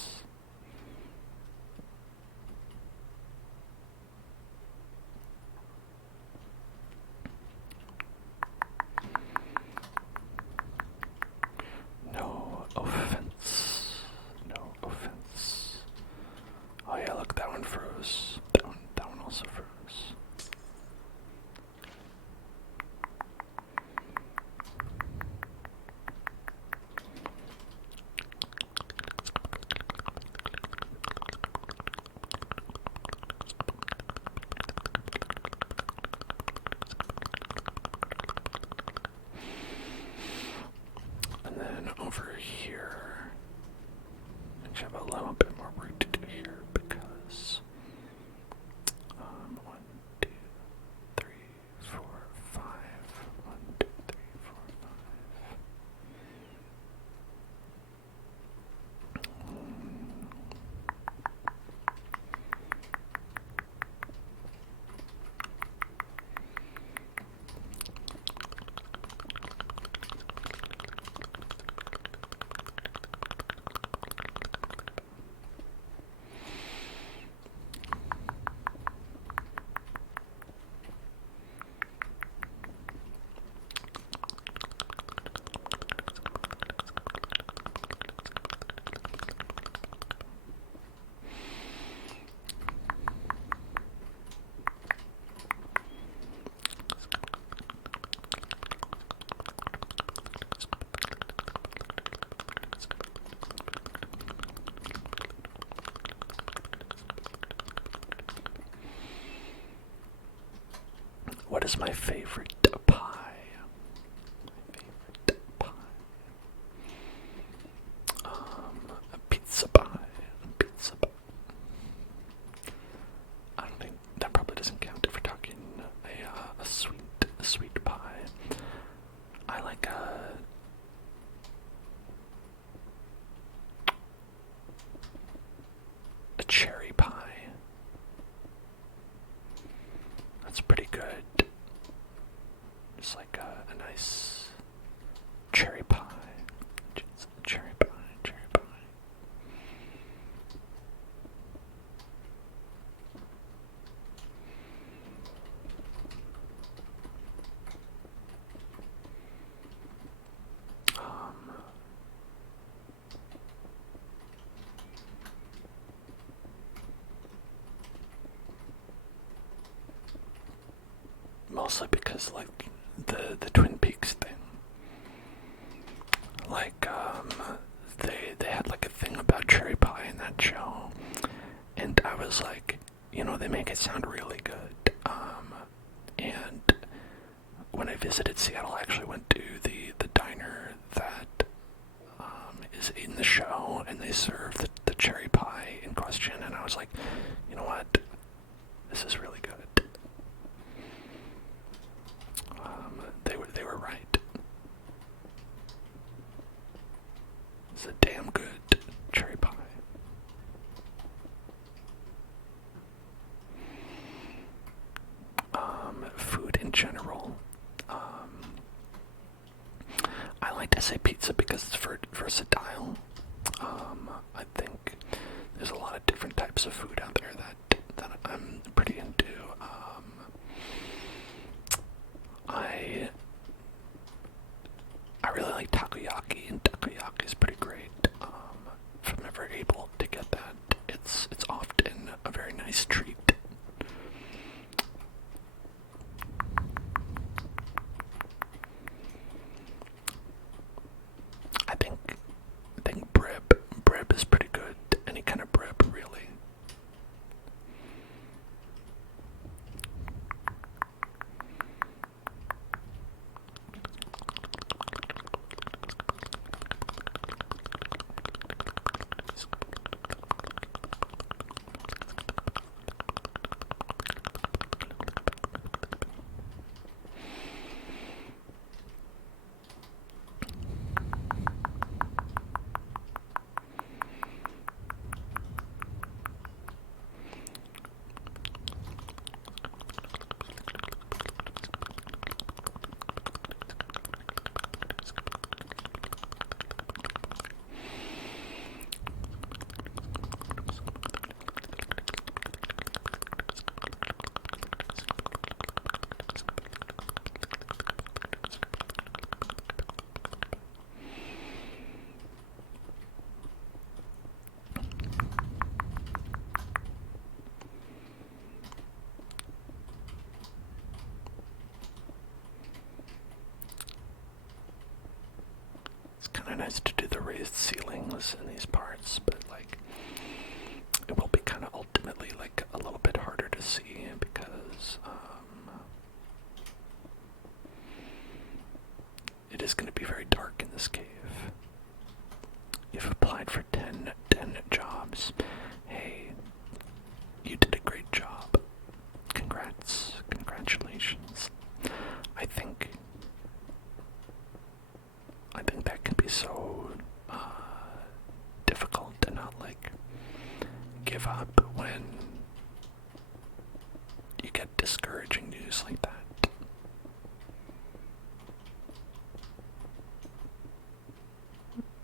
No offense, no offense. Oh yeah, look, that one froze. That one also froze. And then over here, I have a little bit more work to do here because 1, 2, 3, 4, 5. 1, 2, 3, 4, 5. What is my favorite pie? My favorite pie. A pizza pie. A pizza pie. I don't think that probably doesn't count if we're talking a sweet pie. I like a cherry pie. That's pretty good. Just like a nice cherry pie. Cherry pie, cherry pie. Mostly because, like, the Twin Peaks thing. Like, they had, like, a thing about cherry pie in that show. And I was like, they make it sound really good. And when I visited Seattle, I actually went to the diner that is in the show, and they serve the cherry pie in question. And I was like, you know what? This is really good. They were right. It's a damn good cherry pie. Food in general. I like to say pizza because it's versatile. I think there's a lot of different types of food out there that I'm pretty into. kind of nice to do the raised ceilings in these parts, but like it will be kind of ultimately like a little bit harder to see because it is going to be very dark in this cave. You've applied for 10 jobs. Hey, you did a great job. Congrats. Congratulations. I think that can be so difficult to not like give up when you get discouraging news like that.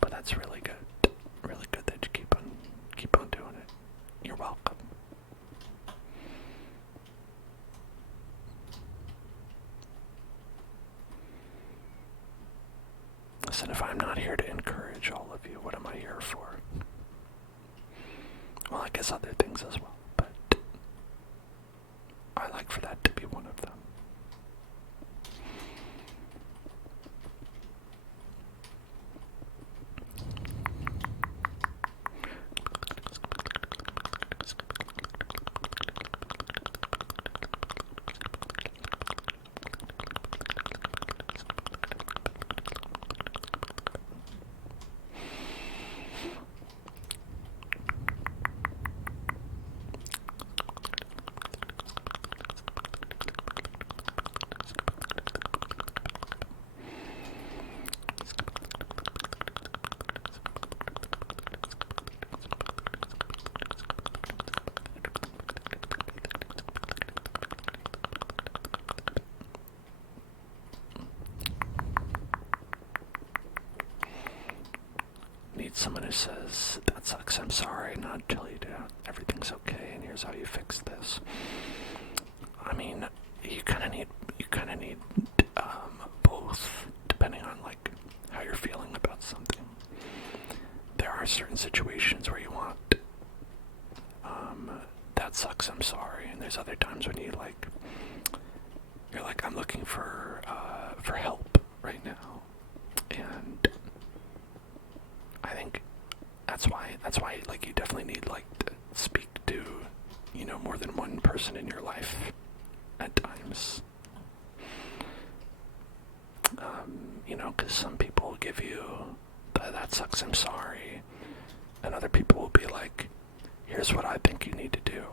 But that's really good. Really good that you keep on doing it. You're welcome. Listen, if I'm not here to encourage all of you, what am I here for? Well, I guess other things as well, but I like for that to be one of them. Someone who says, that sucks, I'm sorry, not until you do. Everything's okay, and here's how you fix this. I mean, you kind of need both, depending on like how you're feeling about something. There are certain situations where you want, that sucks, I'm sorry, and there's other times when you're like, I'm looking for help right now, and I think that's why like you definitely need like to speak to, more than one person in your life at times. Because some people will give you that sucks, I'm sorry, and other people will be like, here's what I think you need to do.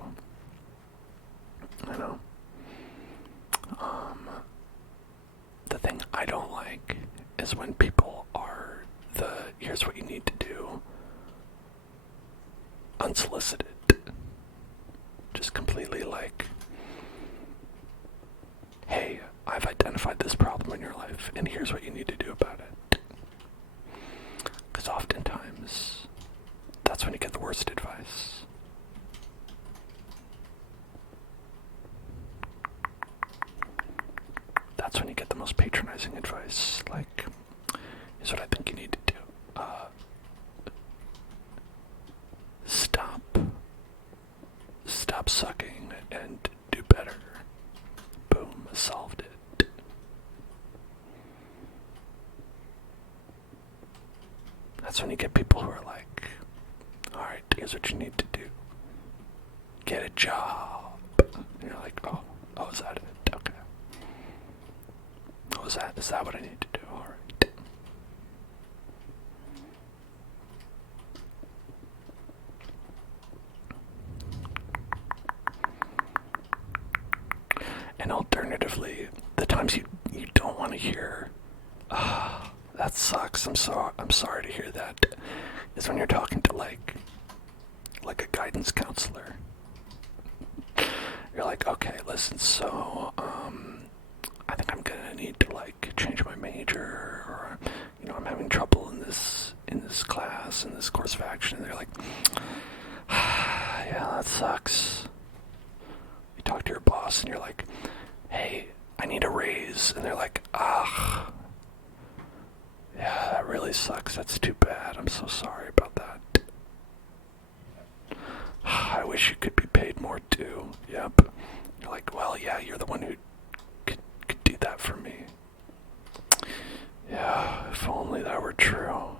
The thing I don't like is when people are here's what you need to do unsolicited. Just completely like, hey, I've identified this problem in your life and here's what you need to do about it. Because oftentimes that's when you get the worst advice. That's when you get the most patronizing advice, like, here's what I think you need to do. Stop sucking and do better. Boom, solved it. That's when you get people who are like, alright, here's what you need to do. Get a job. And you're like, oh, is that it? Okay. Oh, is that what I need to do? Alright. And alternatively, the times you don't want to hear, that sucks, I'm sorry to hear that, is when you're talking to like a guidance counselor. You're like, okay, listen, so I think I'm gonna need to like change my major, or I'm having trouble in this class, in this course of action. And they're like, yeah, that sucks. You talk to your boss and you're like, hey, I need a raise, and they're like, yeah, that really sucks, that's too bad, I'm so sorry about that. I wish you could be paid more too. Yep. You're like, well, yeah, you're the one who could do that for me. Yeah, if only that were true.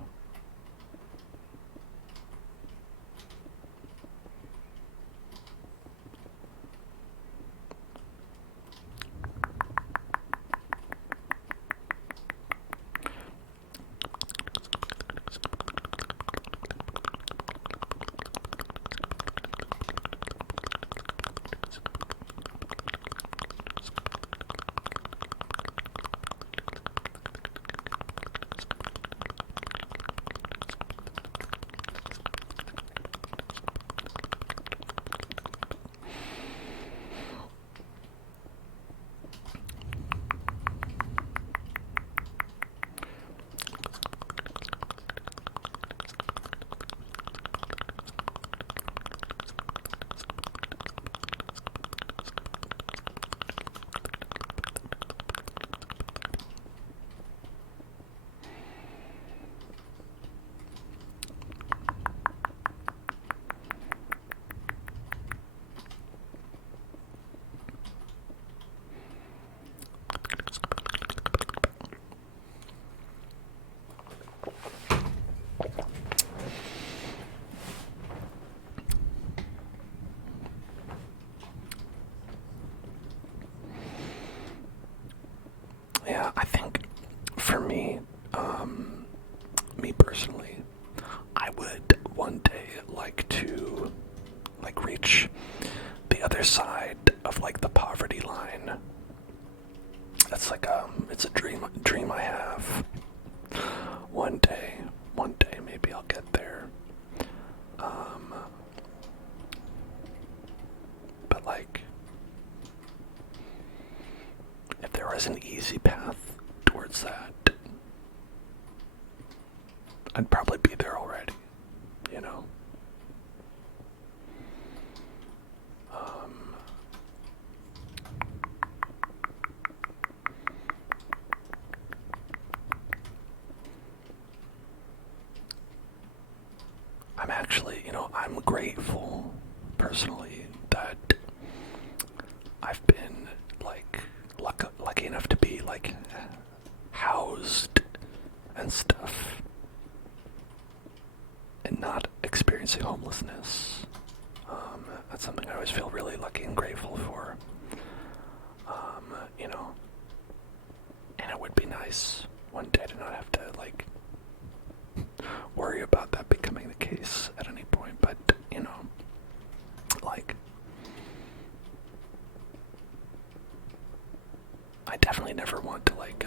for me, me personally, I would one day like to like reach the other side of like the poverty line. That's like it's a dream I have. One day maybe I'll get there. But like, if there was an easy path towards that, I'd probably be there already, you know? I'm actually, I'm grateful, personally, that I've been, like, lucky enough to be, like, housed and stuff, and not experiencing homelessness. That's something I always feel really lucky and grateful for. And it would be nice one day to not have to, like, worry about that becoming the case at any point, but, like, I definitely never want to, like,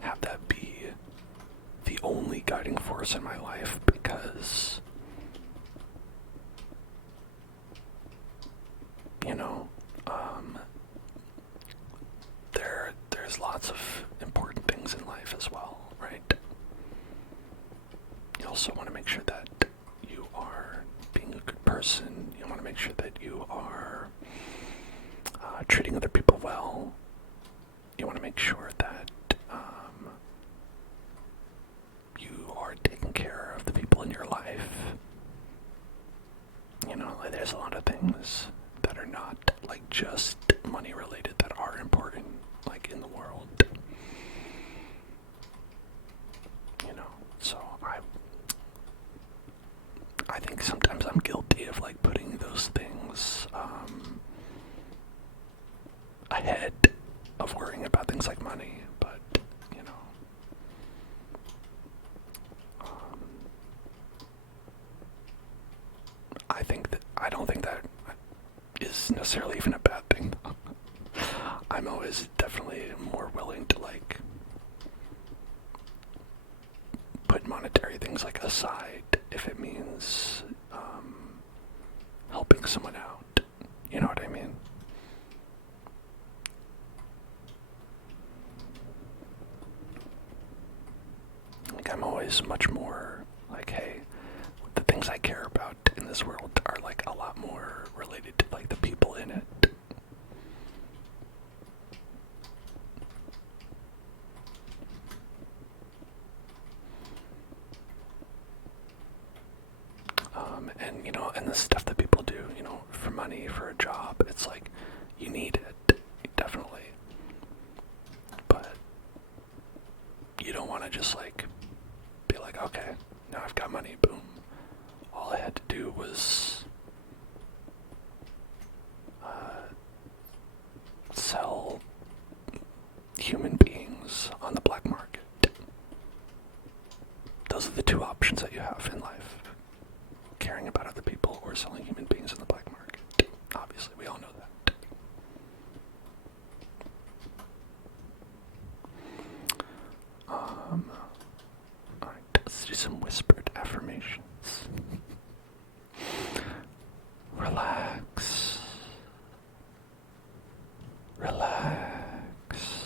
have that be the only guiding force in my life, because, there's lots of important things in life as well, right? You also want to make sure that you are being a good person. You want to make sure that you are treating other people well. You want to make sure that you are taking care of the people in your life. Like, there's a lot of things that are not like just money related that are important, like, in the world. So I think sometimes I'm guilty of, like, putting those things ahead of worrying about things like money, but I don't think that is necessarily even a bad thing. I'm always definitely more willing to, like, put monetary things, like, aside if it means helping someone out. You know what I mean? Like, I'm always much more like, hey, the things I care about in this world are, like, a lot more related to, like, the people in it. And the stuff that people do, for money, for a job, it's like, you need it, definitely. But you don't want to just, like, be like, okay, now I've got money, boom. All I had to do was sell human beings on the black market. Those are the two options that you have in life. Caring about other people or selling human beings in the black market. Obviously, we all know that. Alright, let's do some whispered affirmations. Relax. Relax.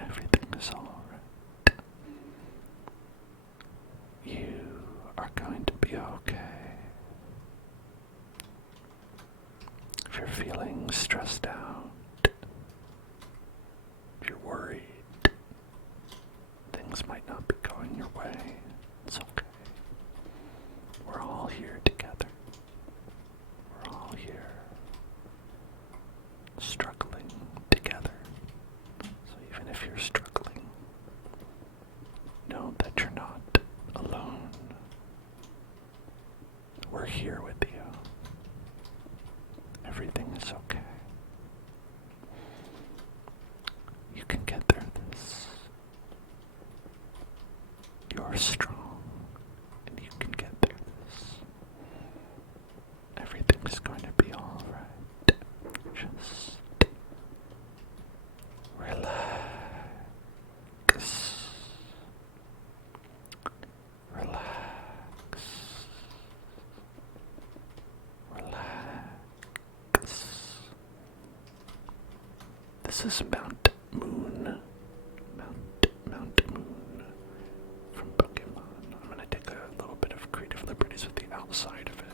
Everything is alright. You are going to be okay. If you're feeling stressed out, if you're worried, things might not be going your way, it's okay. We're all here together. We're all here struggling together. So even if you're struggling, know that you're not alone. We're here with you. Everything is okay. You can get through this. strong, and you can get through this. Everything's going to be alright. Just relax. Relax. Relax. This is Mount Moon. Mount Moon from Pokemon. I'm gonna take a little bit of creative liberties with the outside of it.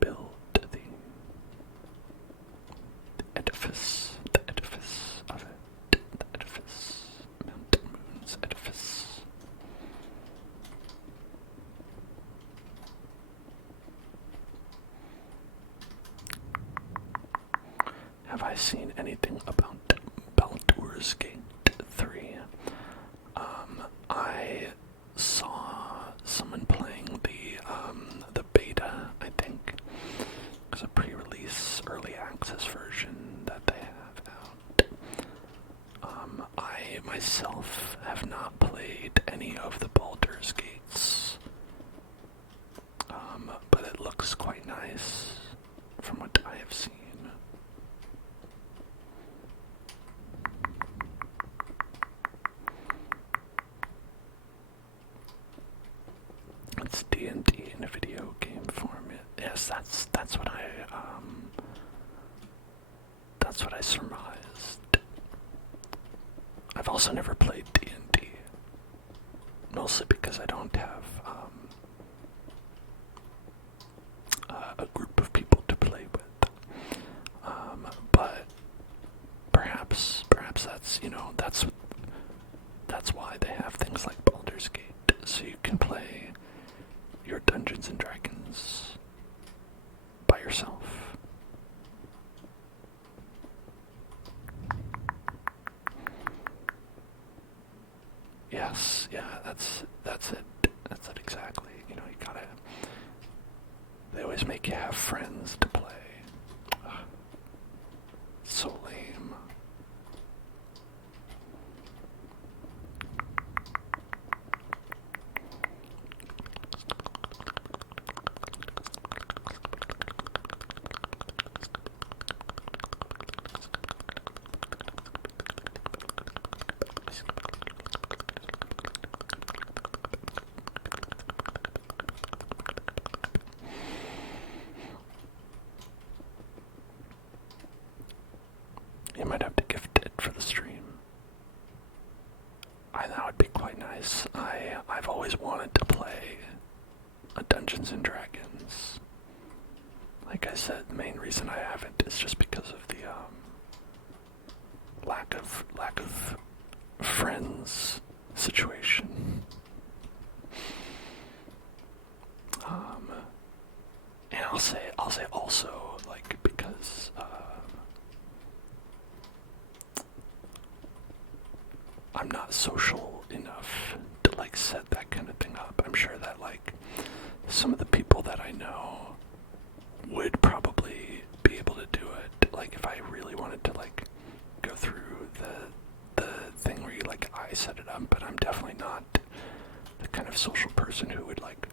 Build the edifice of it. The edifice. Mount Moon's edifice. Have I seen anything about Baldur's Gate 3? I saw someone playing the beta, I think. It's a pre-release early access version that they have out. I myself have not played any of the Baldur's Gates. But it looks quite nice from what I have seen. It's D&D in a video game form. Yes, that's what I surmised. I've also never played D&D, mostly because I don't have a group of people to play with. But perhaps that's why they have things like Baldur's Gate, so you can play your Dungeons and Dragons by yourself. Yes, yeah, that's it. That's it exactly. You gotta. They always make you have friends to play. Ugh, so lame. You might have to gift it for the stream. That would be quite nice. I've always wanted to play a Dungeons and Dragons. Like I said, the main reason I haven't is just because of the lack of friends situation. And I'll say also, like, because I'm not social enough to like set that kind of thing up. I'm sure that like some of the people that I know would probably be able to do it. Like if I really wanted to like go through the thing where you like I set it up, but I'm definitely not the kind of social person who would like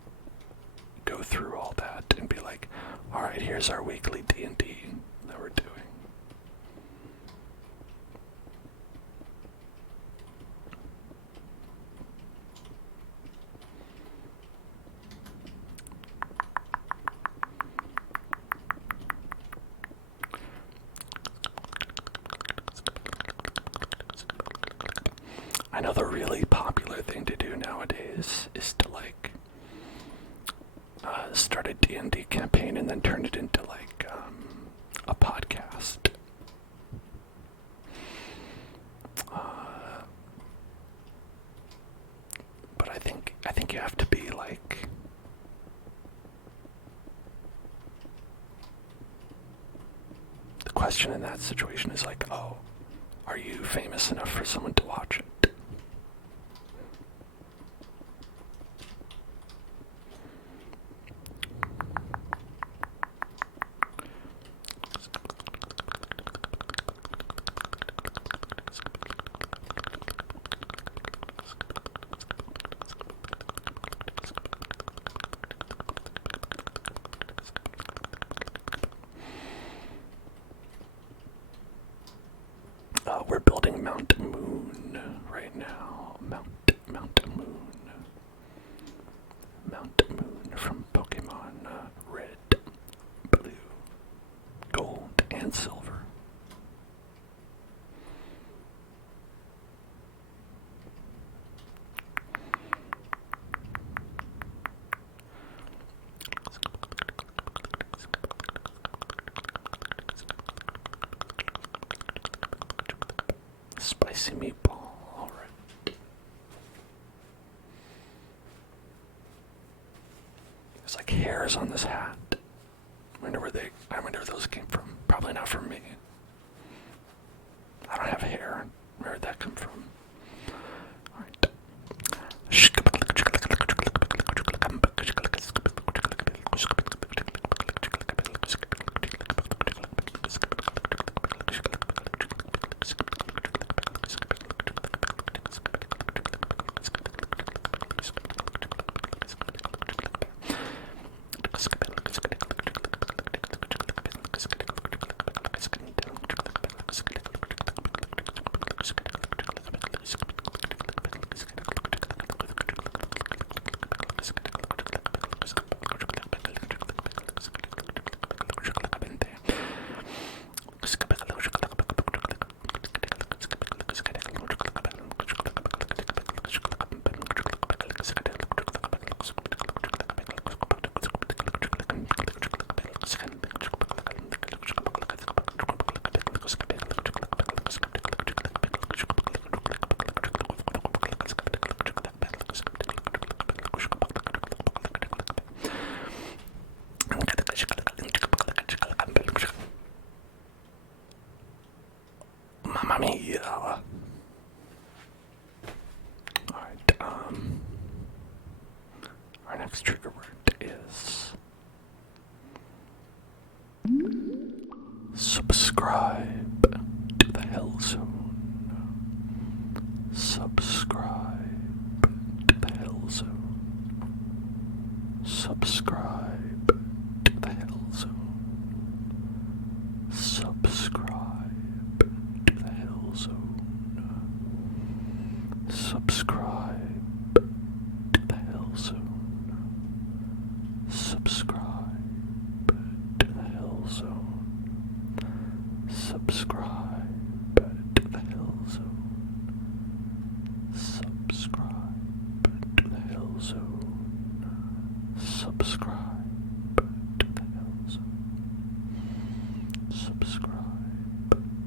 go through all that and be like, all right, here's our weekly D&D that we're doing. I know the really popular thing to do nowadays is to like start a D&D campaign and then turn it into like a podcast. But I think you have to be like the question in that situation is like, oh, are you famous enough for someone to watch it? spicy meatball. Alright. There's like hairs on this hat. I wonder where those came from. Probably not from me. I don't have hair. Where did that come from? Alright. Mamma mia. Alright, our next trigger word is subscribe to the Hell Zone. Subscribe to the Hell Zone. Subscribe to the Hell Zone. Subscribe to the Hell Zone. Subscribe to the Hell Zone. Subscribe to the Hell Zone. Subscribe to the Hell Zone. Subscribe to the Hell Zone. Subscribe to the Hell Zone. Subscribe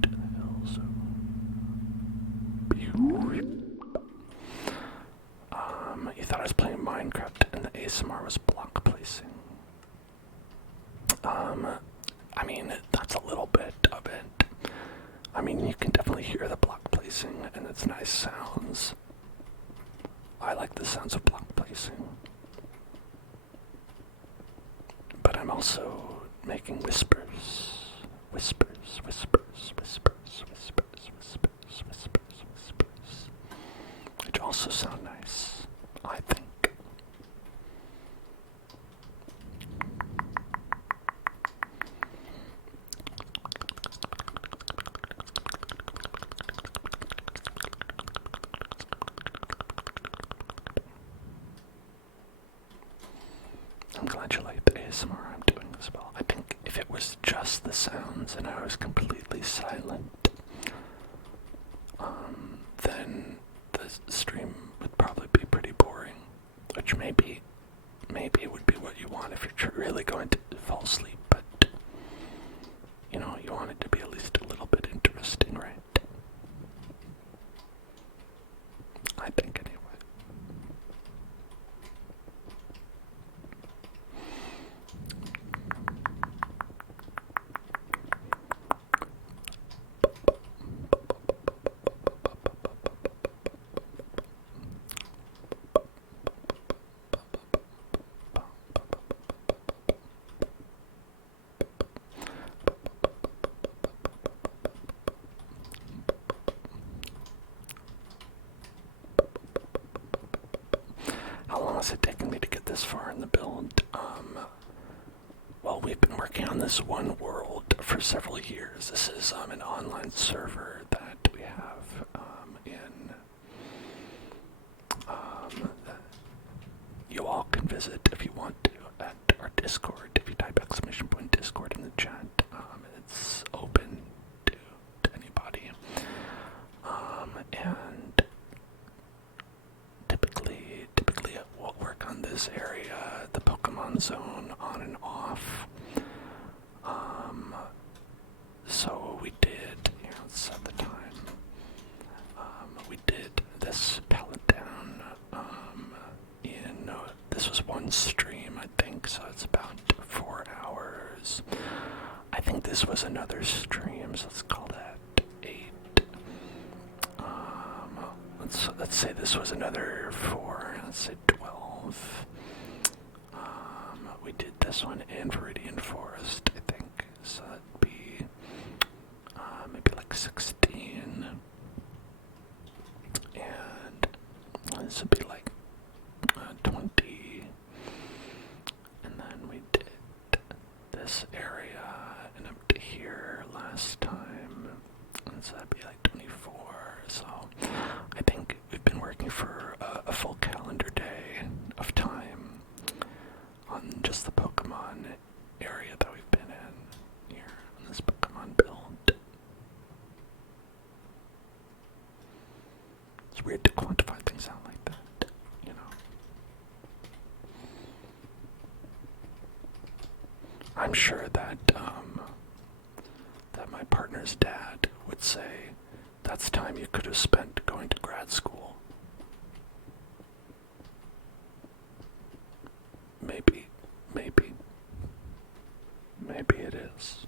to the Hell Zone. You thought I was playing Minecraft and the ASMR was block placing. I mean, that's a little bit of it. I mean, you can definitely hear the block placing and it's nice sounds. I like the sounds of block placing. But I'm also making whispers. Whispers, whispers, whispers, whispers, whispers, whispers, whispers. Which also sound nice, I think. I'm glad you like the ASMR I'm doing as well. I think if it was just the sounds and I was completely silent, then the stream would probably be pretty boring. Which maybe would be what you want if you're really going to fall asleep, but you know, you want it to be at least a little bit interesting, right? I think anyway. How long has it taken me to get this far in the build? Well, we've been working on this one world for several years. This is an online server that we have that you all can visit if you want to at our Discord. If you type !Discord in the chat, it's open to anybody. And typically we'll work on this area, the Pokemon zone, on and off. So we did, let's set the time. stream, I think, so it's about 4 hours. I think this was another stream, so let's call that 8. Let's say this was another 4. Let's say 12. We did this one in Viridian Forest, I think, so that'd be maybe like 16. And this would be like 20. And then we did this area and up to here last time, and so that'd be like 24. So I think we've been working for a full calendar day of time on just the Pokemon area that we've been in here on this Pokemon build. It's weird to quantify things out like that, you know. I'm sure that that my partner's dad would say that's time you could have spent going to grad school. Maybe it is.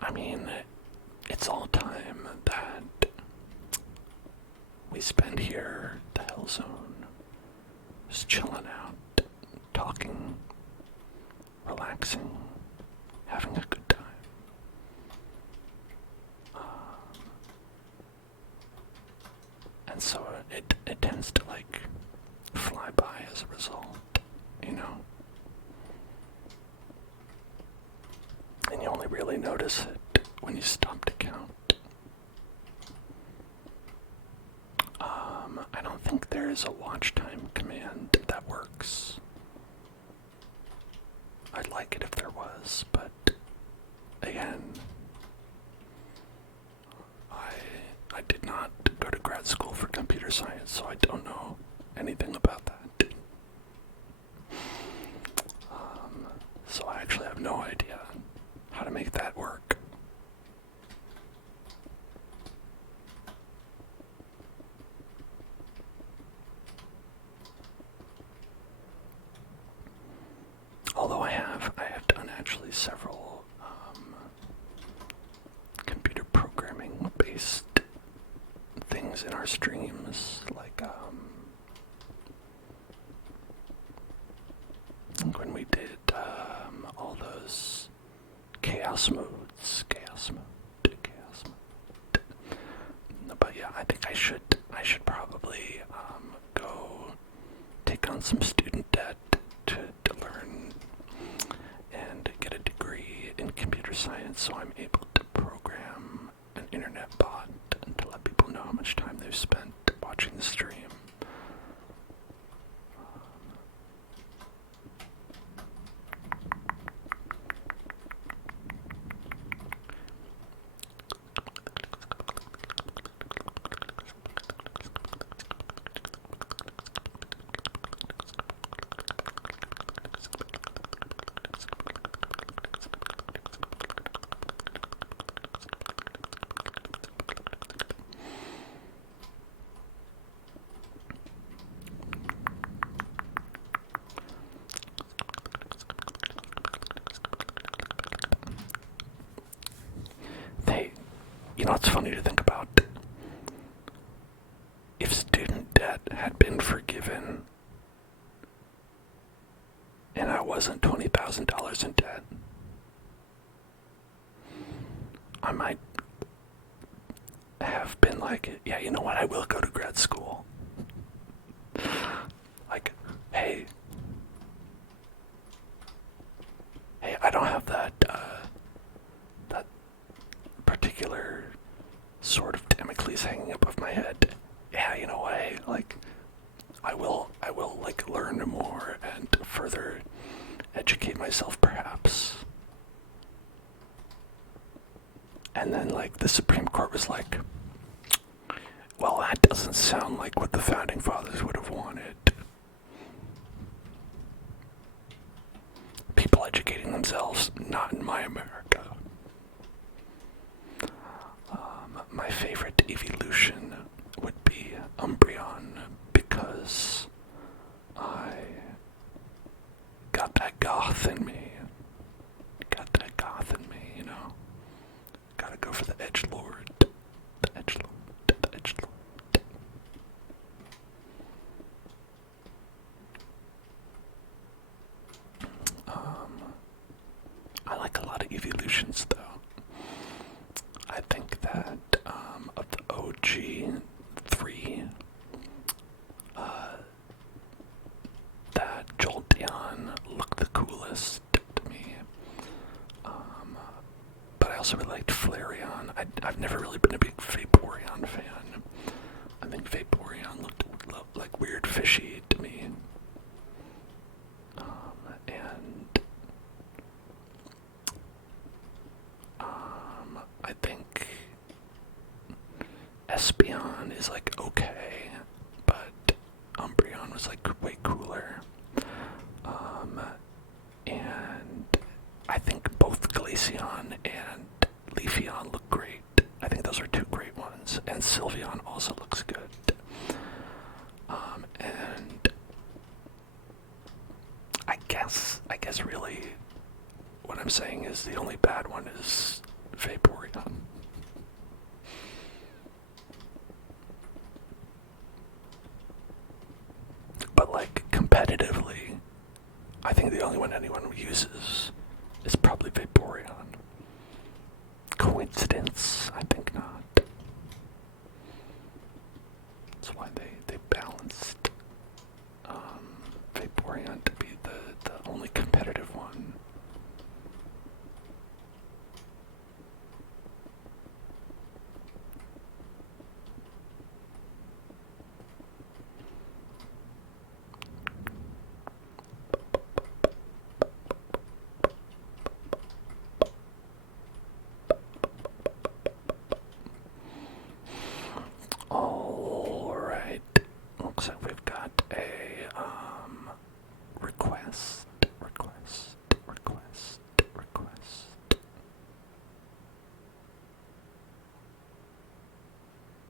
I mean, it's all time that we spend here, the Hell Zone, just chilling out, talking, relaxing, having a good time. And so it tends to like fly by as a result, you know? And you only really notice it when you stop to count. I don't think there is a watch time command that works. I'd like it if there was, but again, I did not go to grad school for computer science, so I don't know anything about that. So I actually have no idea how to make that work. Although I have done actually several computer programming based things in our streams, like when we did all those chaos modes. But yeah, I think I should probably go take on some student debt to learn and get a degree in computer science, so I'm able to program an internet bot and to let people know how much time they've spent watching the stream. You know, it's funny to think about. If student debt had been forgiven and I wasn't $20,000 in debt, I might have been like, yeah, you know what, I will go to grad school. Like, hey, I don't have that particular sword of Damocles hanging above my head. Yeah, you know what, hey, like, I will like learn more and further educate myself perhaps. And then like the Supreme Court was like, well, that doesn't sound like what the founding fathers would have wanted. People educating themselves, not in my America. My favorite evolution would be Umbreon, because I got that goth in me. You know? Gotta go for the edgelord. The edgelord. I like a lot of evolutions, though. I think that of the OG 3, that Jolteon looked the coolest to me. But I also really liked Flareon. I've never really been a big Vaporeon fan. I think Vaporeon looked like weird fishy to me. I think Espeon is like okay, but Umbreon was like way cooler. And I think both Glaceon and Leafeon look great. I think those are two great ones. And Sylveon also looks good. And I guess really what I'm saying is the only bad one is Vaporeon. But like competitively, I think the only one anyone uses is probably Vaporeon. Coincidence? I think not. That's why they balanced Vaporeon to be the only competitive one. Alright, looks like we've got a request.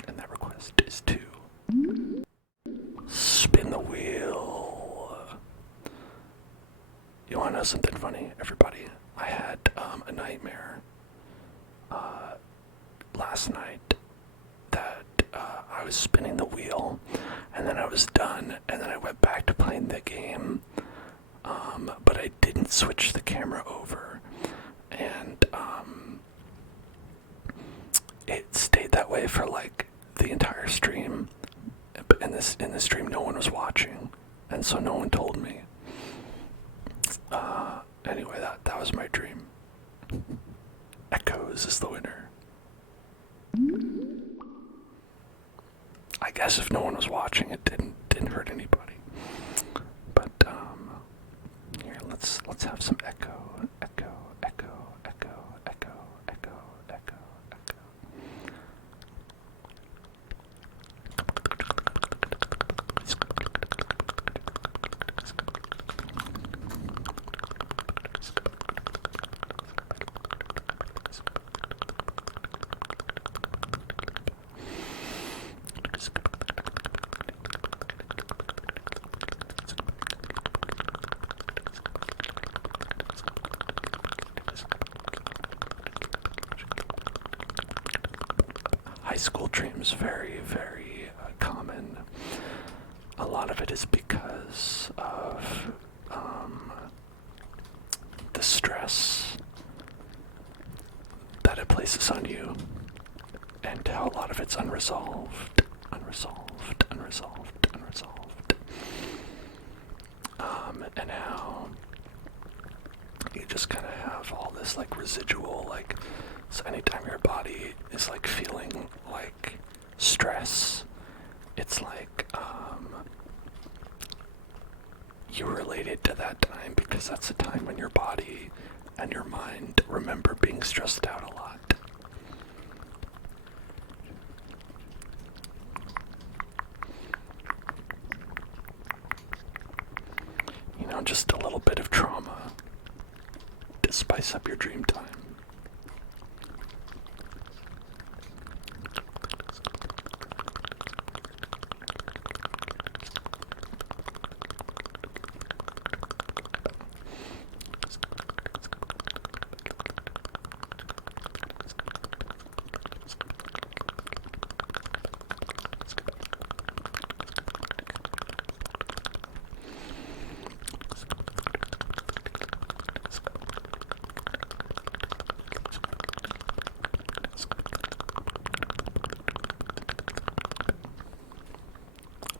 And that request is to spin the wheel. You wanna know something funny, everybody? I had a nightmare last night that I was spinning the wheel, and then I was done, and then I went back to playing the game, but I didn't switch the camera over, and it stayed that way for like the entire stream. But in the stream, no one was watching, and so no one told me. Anyway, that was my dream. Echoes is the winner. I guess if no one was watching, it didn't hurt anybody. But here, let's have some echo. school dreams very, very common. A lot of it is because of the stress that it places on you, and how a lot of it's unresolved. And how you just kind of have all this like residual, like, so anytime your body is like feeling like stress, it's like you related to that time, because that's a time when your body and your mind remember being stressed out a lot. You know, just a little bit of trauma to spice up your dream time.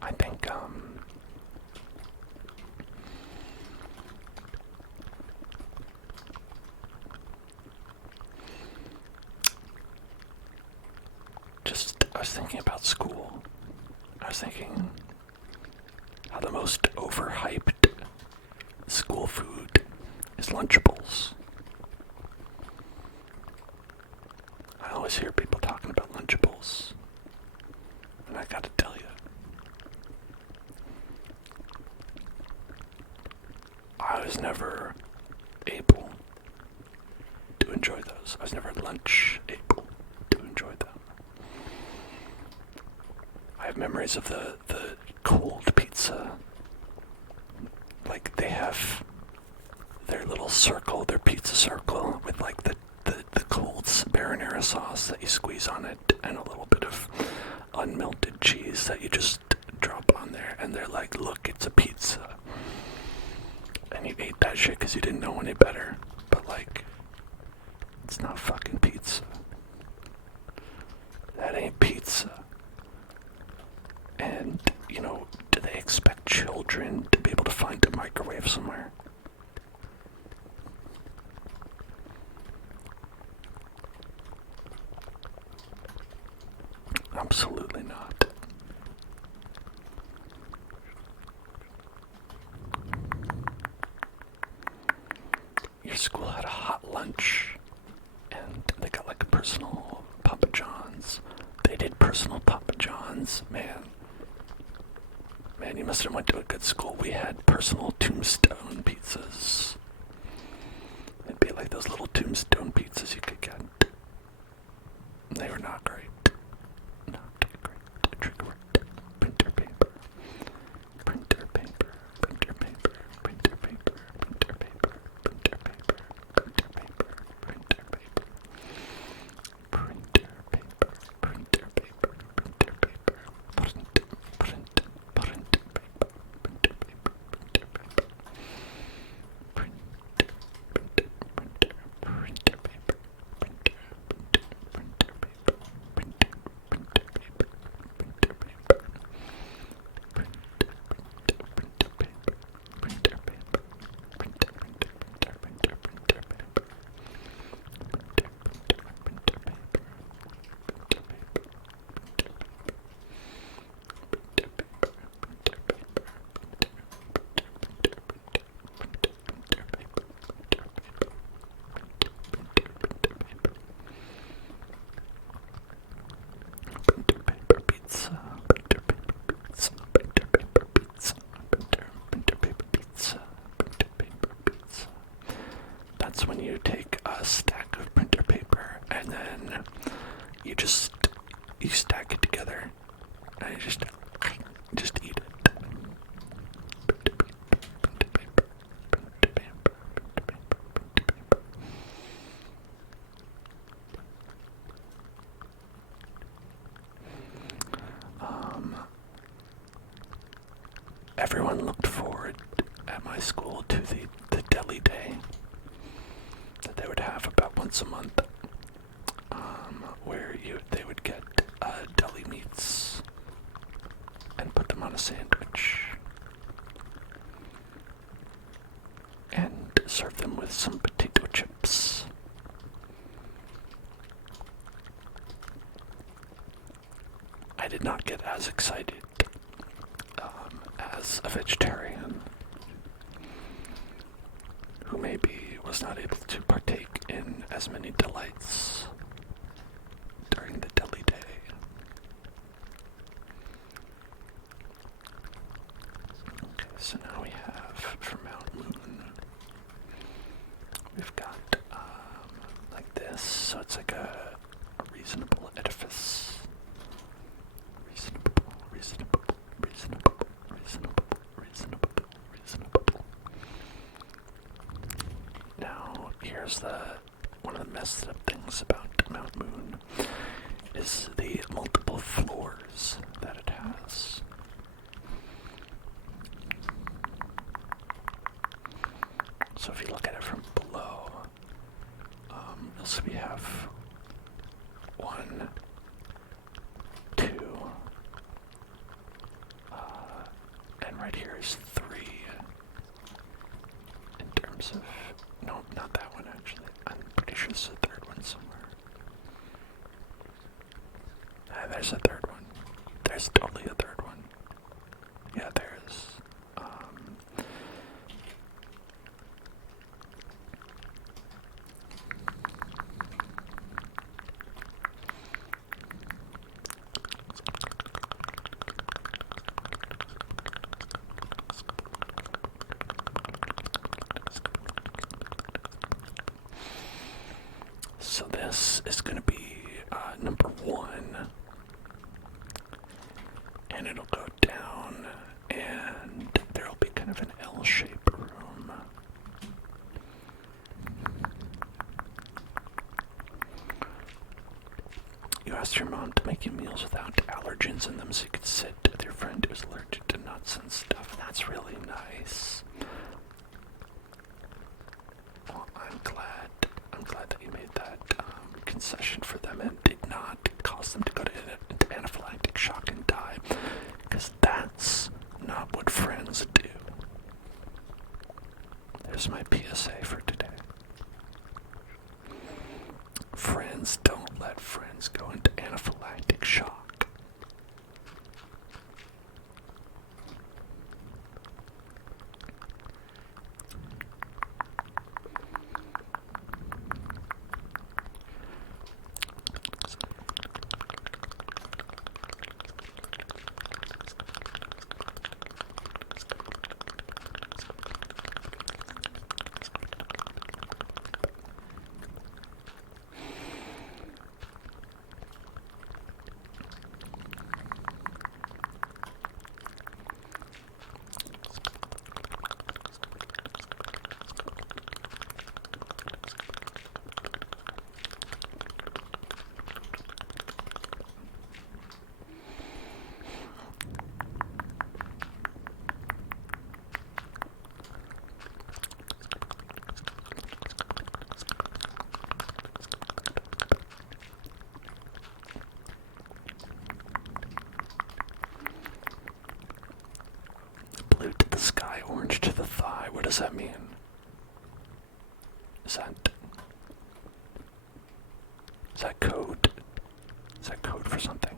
I think, I was thinking about school. I was thinking how the most overhyped school food is Lunchables. I always hear people talking about Lunchables, and I gotta tell you, I was never able to enjoy those. I was never at lunch able to enjoy them. I have memories of the cold pizza. Like, they have their little circle, their pizza circle, with like the cold marinara sauce that you squeeze on it, and a little bit of unmelted cheese that you just drop on there, and they're like, look, it's a pizza. And you ate that shit because you didn't know any better. But like, it's not fucking pizza. That ain't pizza. And, you know, do they expect children to be able to find a microwave somewhere? Absolutely not. Your school had a hot lunch, and they got like a personal Papa John's. They did personal Papa John's, man. Man, you must have went to a good school. We had personal Tombstone pizzas. It'd be like those little Tombstone pizzas you could get. They were not great. Not great. Trigger word. Printer paper. Printer paper. Printer paper. Printer paper. Printer paper. Printer paper. Printer paper. Printer paper. Printer paper. Printer paper. Printer paper. Print. Print. Print paper. Printer paper. Printer paper. Print. Printer. Printer. Printer paper. Printer. Printer. Printer paper. Printer. Printer paper. Printer paper. Print. Printer paper. Printer paper. Printer. Printer. Printer. Printer. Printer paper. Printer. Printer. Printer paper. Printer paper. Printer. Printer paper. Printer paper. Printer paper pizza, printer paper pizza, printer paper pizza, printer paper pizza, printer paper pizza. That's when you take a stack of printer paper and then you stack it together and you just eat it. Printer paper, printer paper, printer paper, printer paper, printer paper. everyone looked forward at my school to the deli day that they would have about once a month, where they would get deli meats and put them on a sandwich and serve them with some potato chips. I did not get as excited as a vegetarian who maybe was not able to partake in as many delights during the deli day. Okay, so now we have for Mount Moon, we've got like this, so it's like a reasonable edifice. Reasonable. Now, here's one of the messed up things about Mount Moon is the multiple floors that it has. So if you look at it from below, you'll see we have 1, 2, and right here is 3 in terms of, no, not that one actually. I'm pretty sure there's a third one somewhere. There's a third one. There's totally a third one. Yeah, there is. So this is going to be number 1, and it'll go down, and there'll be kind of an L-shaped room. You asked your mom to make you meals without allergens in them so you could sit with your friend who's allergic to nuts and stuff. That's really nice. Well, I'm glad that you made that concession for them and did not cause them to go into anaphylactic shock and die, because that's not what friends do. There's my PSA for today. Friends don't let friends go into anaphylactic shock. Blue to the sky, orange to the thigh. What does that mean? Is that code? Is that code for something?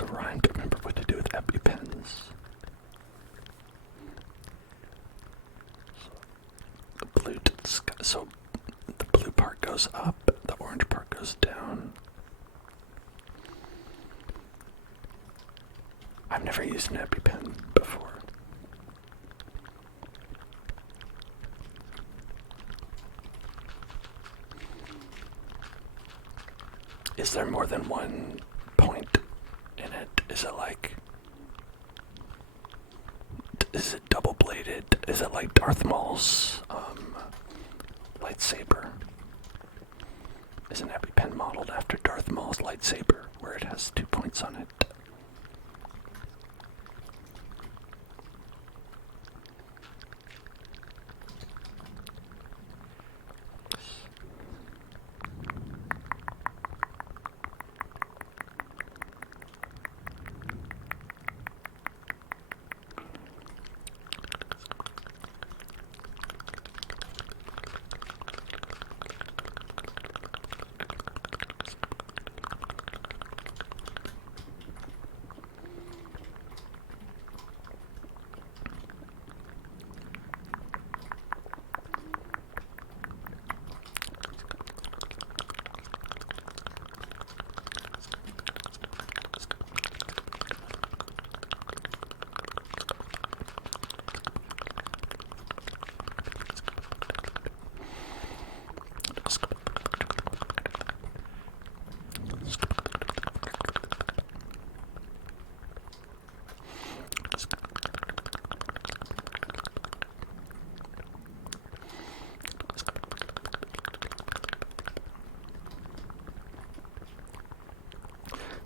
also rhymed. Remember what to do with EpiPens. So the blue part goes up, the orange part goes down. I've never used an EpiPen before. Is there more than one point in it? Is it like... Is it double-bladed? Is it like Darth Maul's lightsaber? Is an EpiPen modeled after Darth Maul's lightsaber, where it has 2 points on it?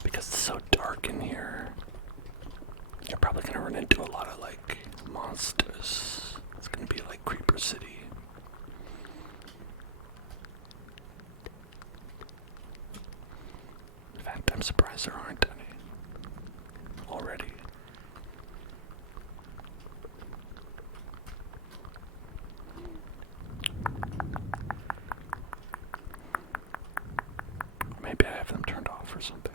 Because it's so dark in here, you're probably gonna run into a lot of like monsters. It's gonna be like Creeper City. In fact, I'm surprised there aren't any already. Maybe I have them turned off or something.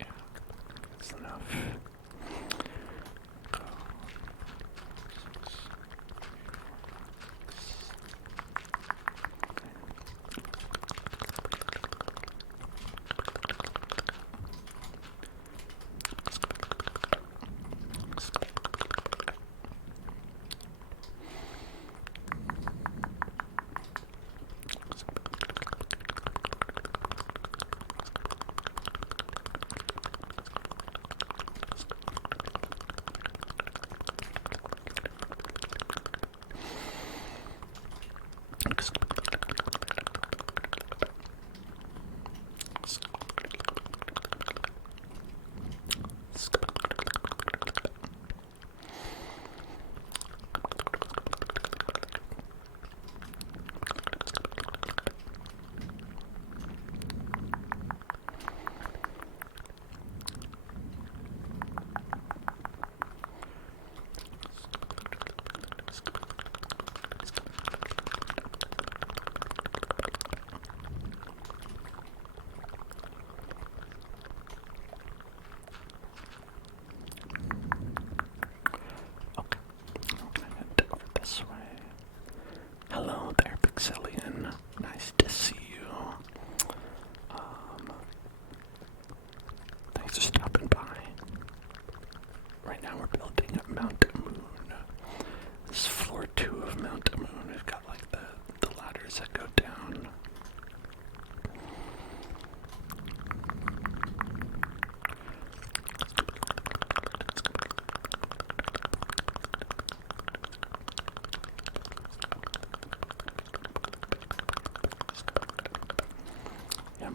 Yeah, that's enough. Hello there, Pixelian. Nice to see you. Thanks for stopping by. Right now we're building Mount Moon. This is floor 2 of Mount Moon. We've got like the ladders that go down.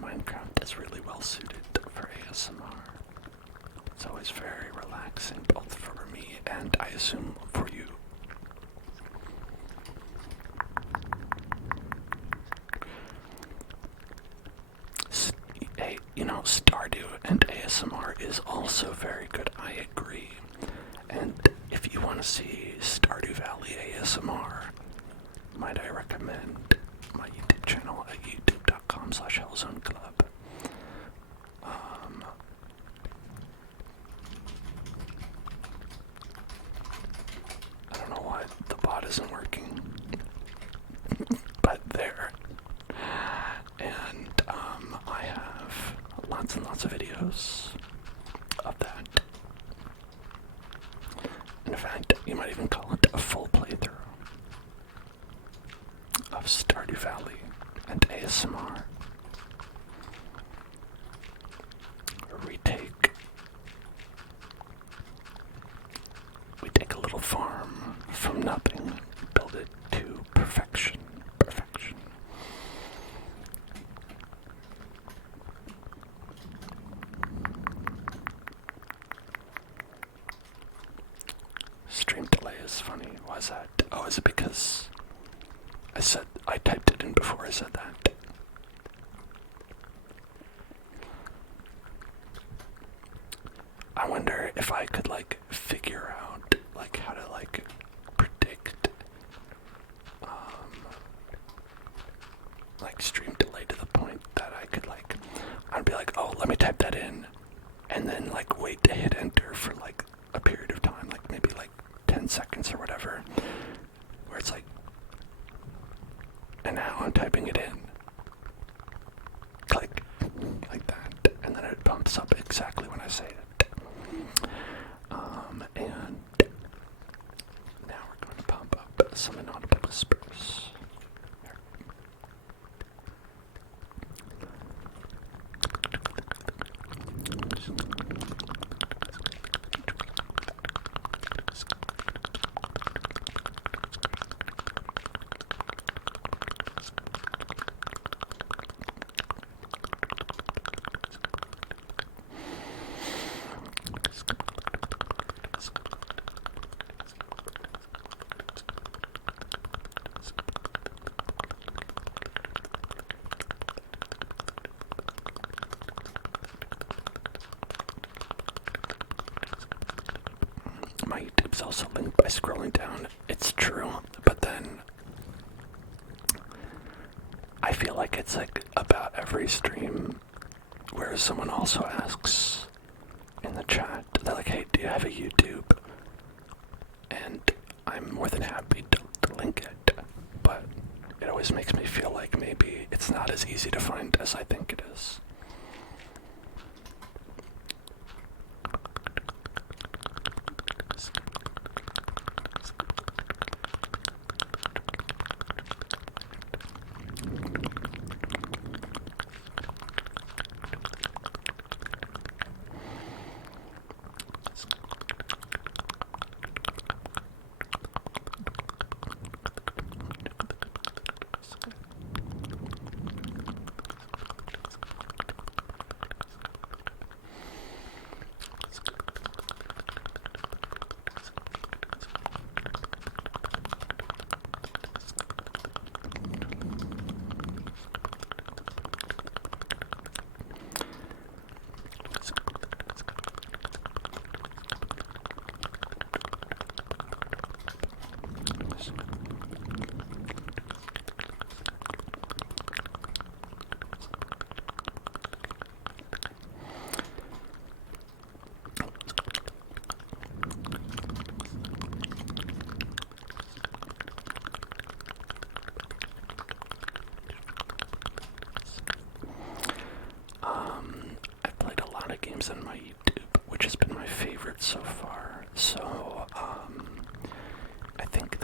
Minecraft is really well suited for ASMR. It's always very relaxing, both for me and I assume for you. Hey, you know, Stardew and ASMR is also very good, I agree. And if you want to see Stardew Valley ASMR, might I recommend my YouTube patreon.com/hellzoneclub. I don't know why the bot isn't working, but there. And I have lots and lots of videos of that. In fact, you might even call it a full playthrough of Stardew Valley and ASMR. We take a little farm from nothing, build it to perfection. Perfection. Stream delay is funny. Why is that? Oh, is it because I typed it in before I said that? I wonder if I could figure out how to predict stream delay to the point that I could I'd be like, oh, let me type that in, and then wait to hit enter for a period of time, maybe 10 seconds or whatever, where it's and now I'm typing it in, click, like that, and then it bumps up exactly when I say it. And now we're going to pump up some inaudible whispers. My YouTube's also linked by scrolling down. It's true, but then I feel like it's about every stream where someone also asks in the chat, they're like, hey, do you have a YouTube? And I'm more than happy to link it, but it always makes me feel like maybe it's not as easy to find as I think it is. I've played a lot of games on my YouTube, which has been my favorite so far. So, I think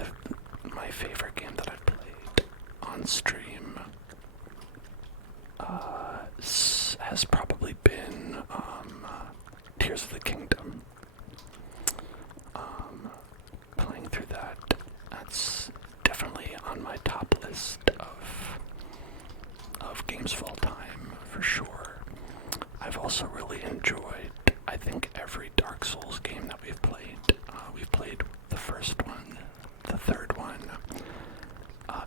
my favorite game that I've played on stream has probably been Tears of the Kingdom. Playing through that's definitely on my top list of games of all time, for sure. I've also really enjoyed, I think, every Dark Souls game that we've played. We've played the first one, the third one,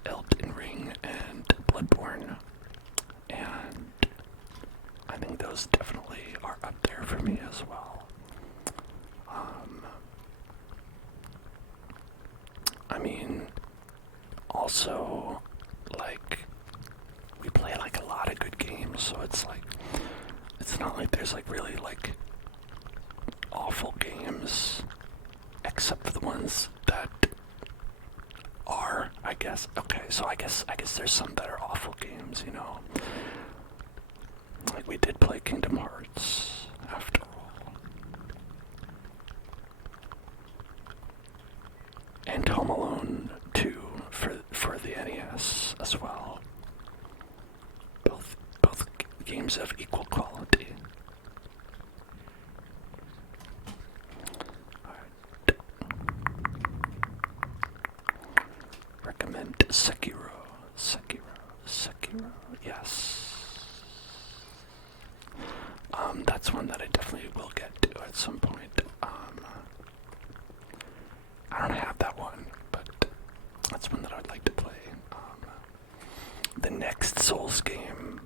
Elden Ring, and Bloodborne. And I think those definitely are up there for me as well. I mean, also, we play a lot of good so it's like, it's not like there's like really like awful games, except for the ones that are, I guess. Okay, so I guess there's some that are awful games, you know. Like we did play Kingdom Hearts after all. And Home Alone 2 for the NES as well. Both games of equal quality. Alright. Recommend Sekiro. Yes. That's one that I definitely will get to at some point. I don't have that one, but that's one that I'd like to play. The next Souls game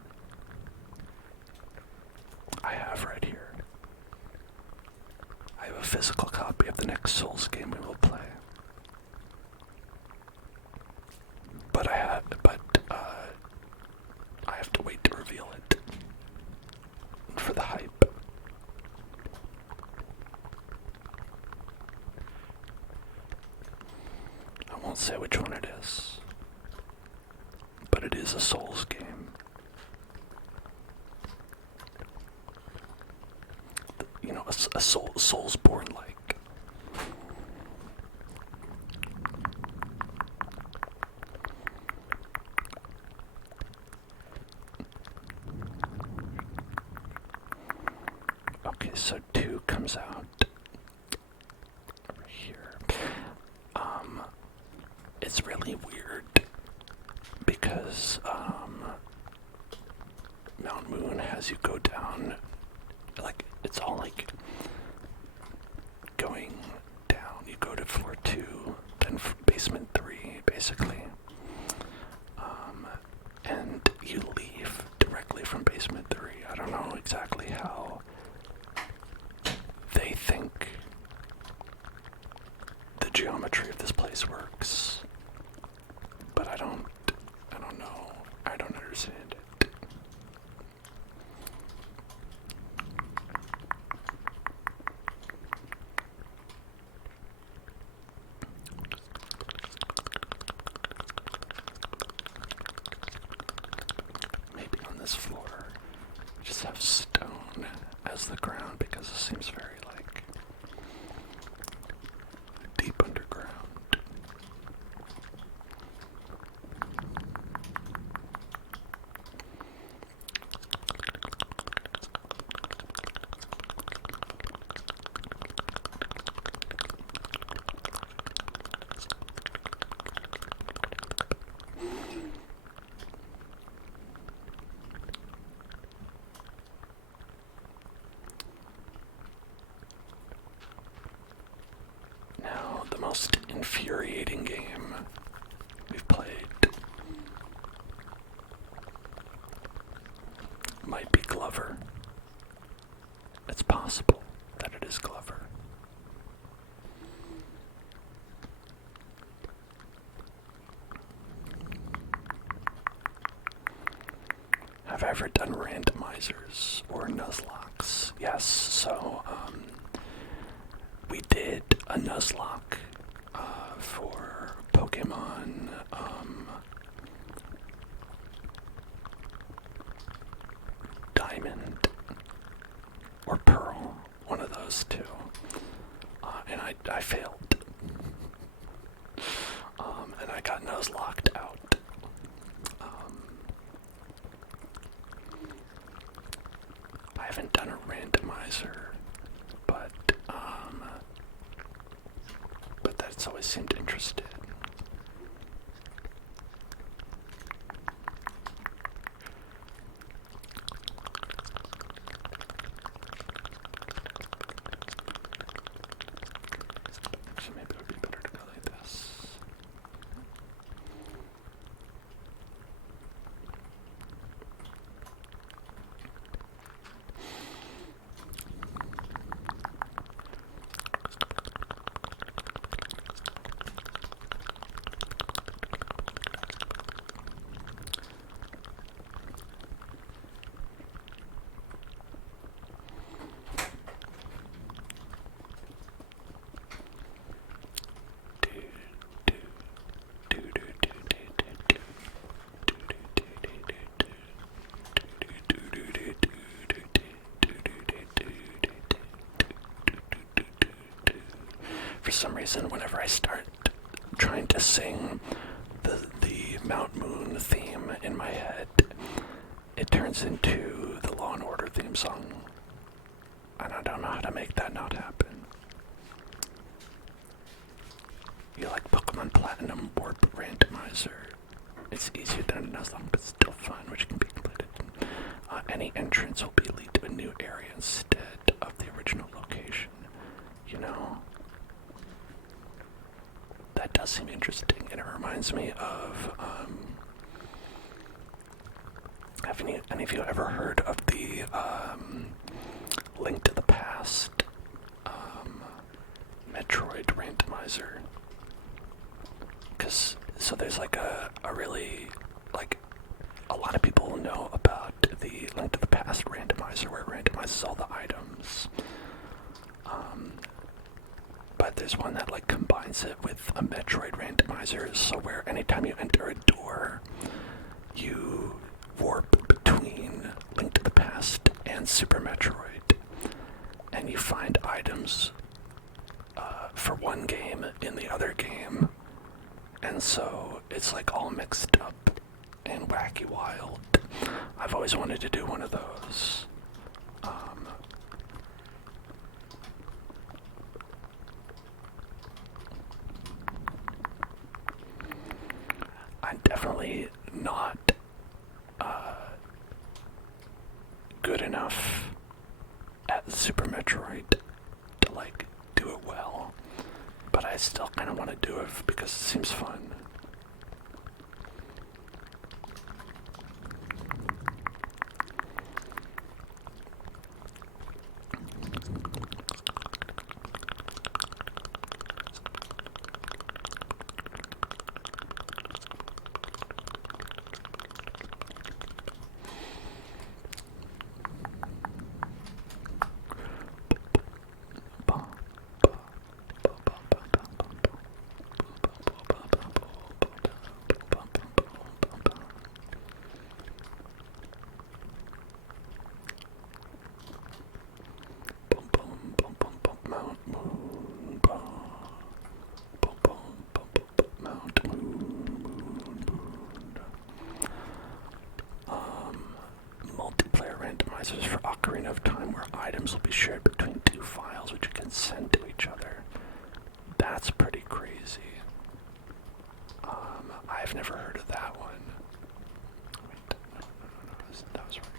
I have right here. I have a physical copy of the next Souls game we will play. But I have to wait to reveal it for the hype. I won't say which one it is, but it is a Souls game. You know, a Soulsborne-like. Okay, so 2 comes out over here. It's really weird because Mount Moon has you go down, like it's all like going down. You go to floor 2, then basement 3, basically, and you leave directly from basement 3. I don't know exactly how they think the geometry of this place works, but I don't know. I don't understand it. Maybe on this floor, just have stone as the ground because it seems very like deep underground. Now, the most infuriating game we've played might be Glover. It's possible that it is Glover. Have I ever done randomizers or nuzlocks? Yes, so we did a nuzlocke for Pokemon Diamond or Pearl, one of those two, and I failed, and I got nuzlocked out. I haven't done a randomizer, but that's always seemed interested. Actually, maybe it would be better to go like this. some reason, whenever I start trying to sing the Mount Moon theme in my head, it turns into the Law and Order theme song. And I don't know how to make that not happen. You like Pokemon Platinum Warp Randomizer? It's easier than another song, but still fun, which can be completed. Any entrance will be lead to a new area instead of the original location. You know, that does seem interesting, and it reminds me of, have any of you ever heard of the, Link to the Past, Metroid randomizer? So there's like a really, like, a lot of people know about the Link to the Past randomizer, where it randomizes all the items. But there's one that like combines it with a Metroid randomizer, so where anytime you enter a door, you warp between Link to the Past and Super Metroid, and you find items for one game in the other game, and so it's like all mixed up and wacky wild. I've always wanted to do one of those. I'm definitely not good enough at Super Metroid to like do it well, but I still kind of want to do it because it seems fun. Multiplayer randomizers for Ocarina of Time, where items will be shared between two files which you can send to each other. That's pretty crazy. I've never heard of that one. Wait, no, that was right.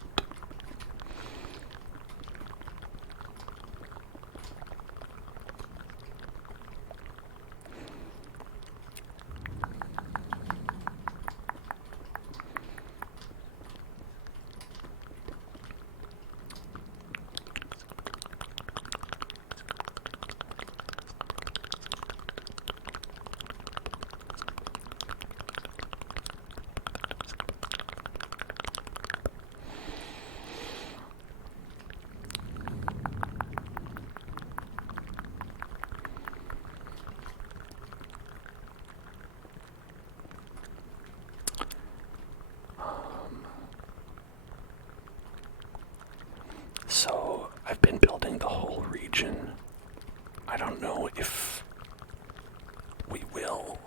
So I've been building the whole region. I don't know if we will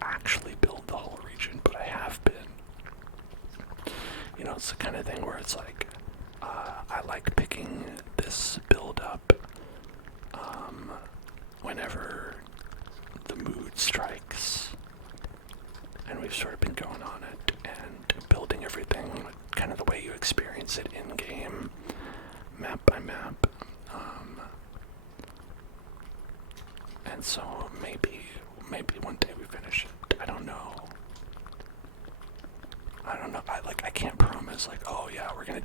actually build the whole region, but I have been. You know, it's the kind of thing where it's like, I like picking this build up whenever the mood strikes, and we've sort of been going on it and building everything kind of the way you experience it in game, map by map. And so maybe one day we finish it. I don't know. I can't promise like, oh yeah, we're gonna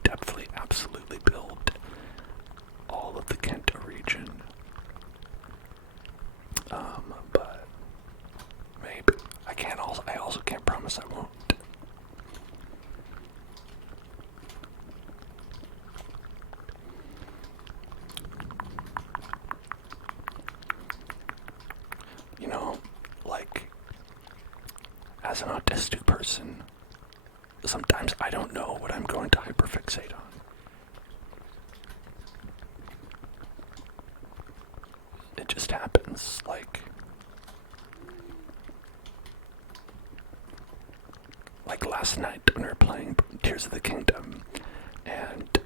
absolutely build all of the Kento region. But maybe. I also can't promise I won't. You know, like, as an autistic person, sometimes I don't know what I'm going to hyperfixate on. it just happens. Like last night when we were playing Tears of the Kingdom, and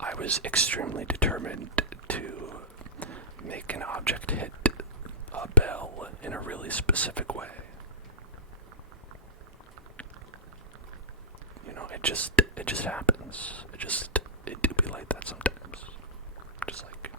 I was extremely determined to make an object hit a bell in a really specific way. You know, it just happens. It do be like that sometimes. Just like.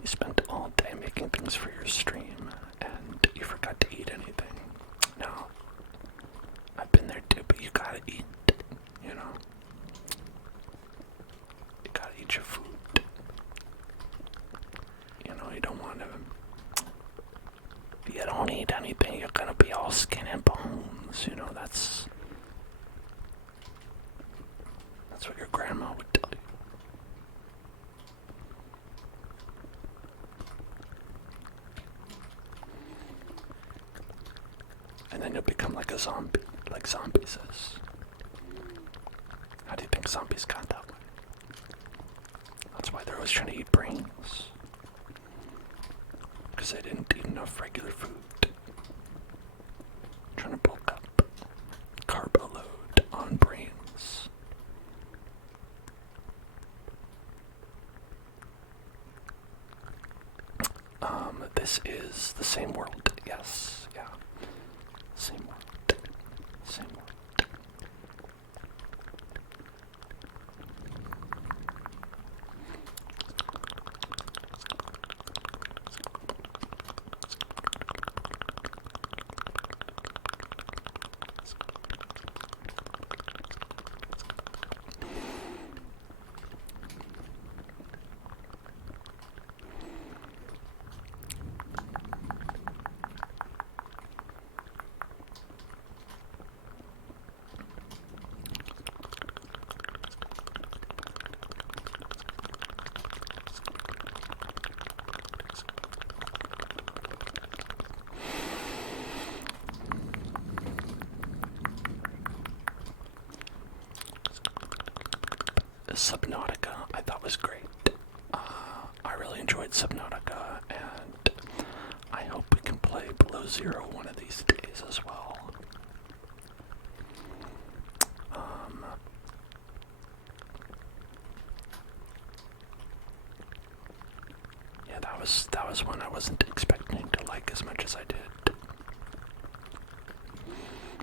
You spent all day making things for your stream, and you forgot to eat anything. No, I've been there too, but you gotta eat, you know? You gotta eat your food. You know, you don't want to... If you don't eat anything, you're gonna be all skin and bones, you know, that's what your grandma would tell you. And then you'll become like a zombie, like Zombie says. How do you think zombies got that way? That's why they're always trying to eat brains. Because they didn't eat enough regular food. Trying to bulk up. Carbo load on brains. This is the same world. Yes, yeah. Same world. Same world. Subnautica, I thought was great. I really enjoyed Subnautica, and I hope we can play Below Zero one of these days as well. Yeah, that was one I wasn't expecting to like as much as I did.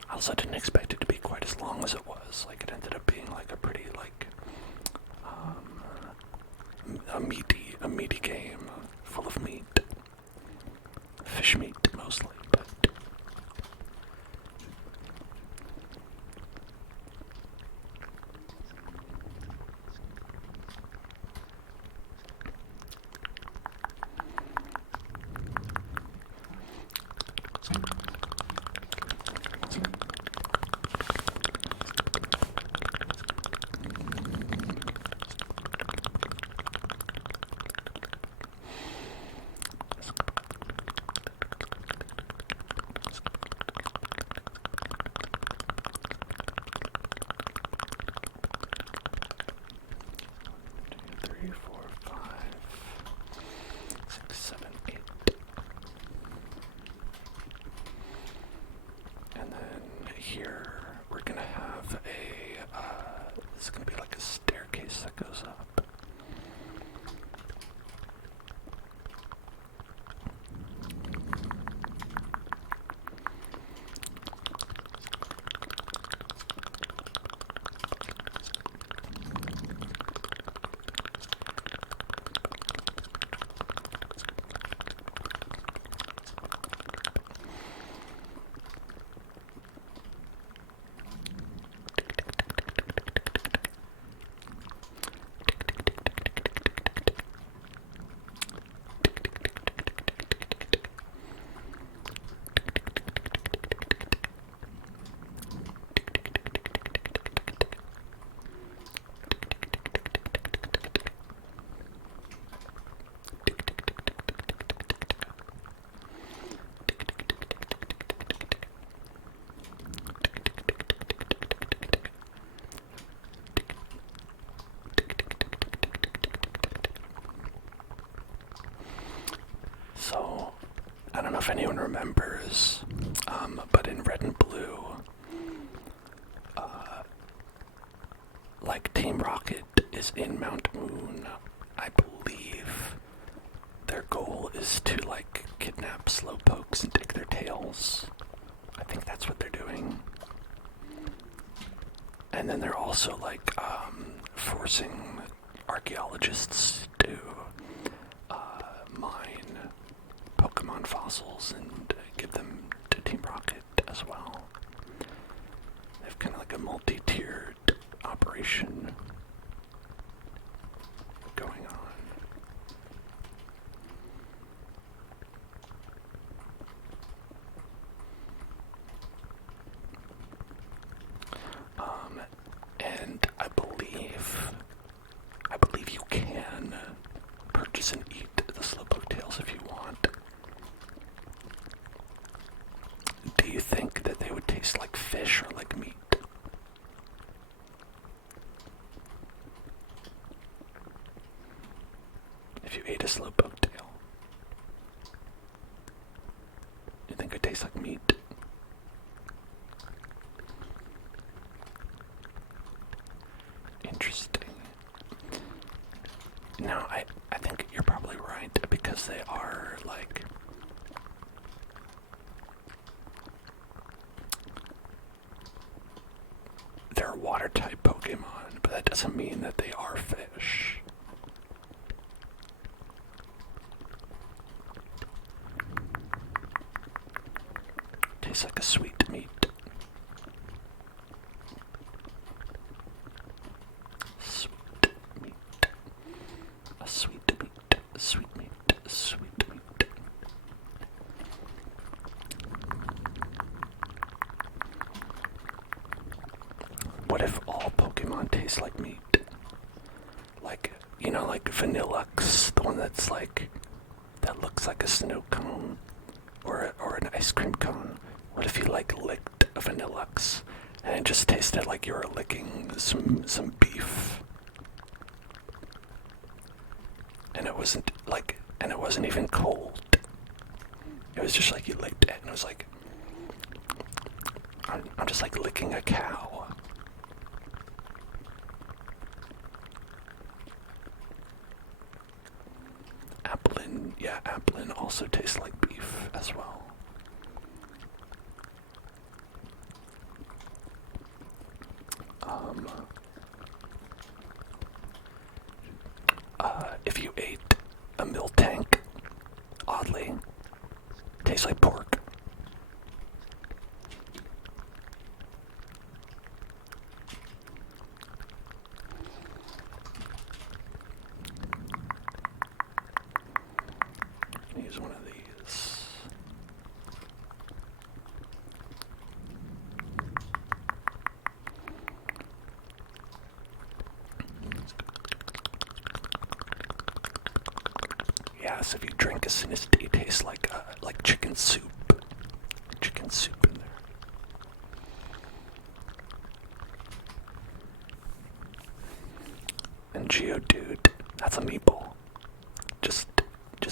I also didn't expect it to be quite as long as it was. Like, it ended up being like a pretty a meaty game full of meat. Fish meat mostly, but here we're gonna have this is gonna be like a staircase that goes up. if anyone remembers, but in Red and Blue, like Team Rocket is in Mount Moon. I believe their goal is to like kidnap slowpokes and take their tails. I think that's what they're doing. And then they're also like forcing archaeologists to mine Pokemon fossils and give them to Team Rocket as well. They have kind of like a multi-tiered operation going on. And I believe you can purchase and eat the slowpoke tails if you want. Do you think that they would taste like fish or like meat? If you ate a slowpoke tail, you think it tastes like meat? Interesting. No, I think you're probably right, because they are like they're water type Pokemon, but that doesn't mean that they are fish. Tastes like a sweet meat. Sweet meat. A sweet meat. Sweet meat. Sweet meat. What if all Pokemon taste like meat? Like, you know, like Vanillux, the one that's like, that looks like a snow cone, or an ice cream cone. What if you like licked a Vanillux and it just tasted like you were licking some beef? And it wasn't even cold. It was just like you licked it and it was like, I'm just like licking a cow. Applin also tastes like beef as well. If you ate a Miltank, oddly, tastes like pork. Use one of these. Yes, if you drink acidity, it tastes like chicken soup. Chicken soup in there. And Geodude, that's a meatball. Just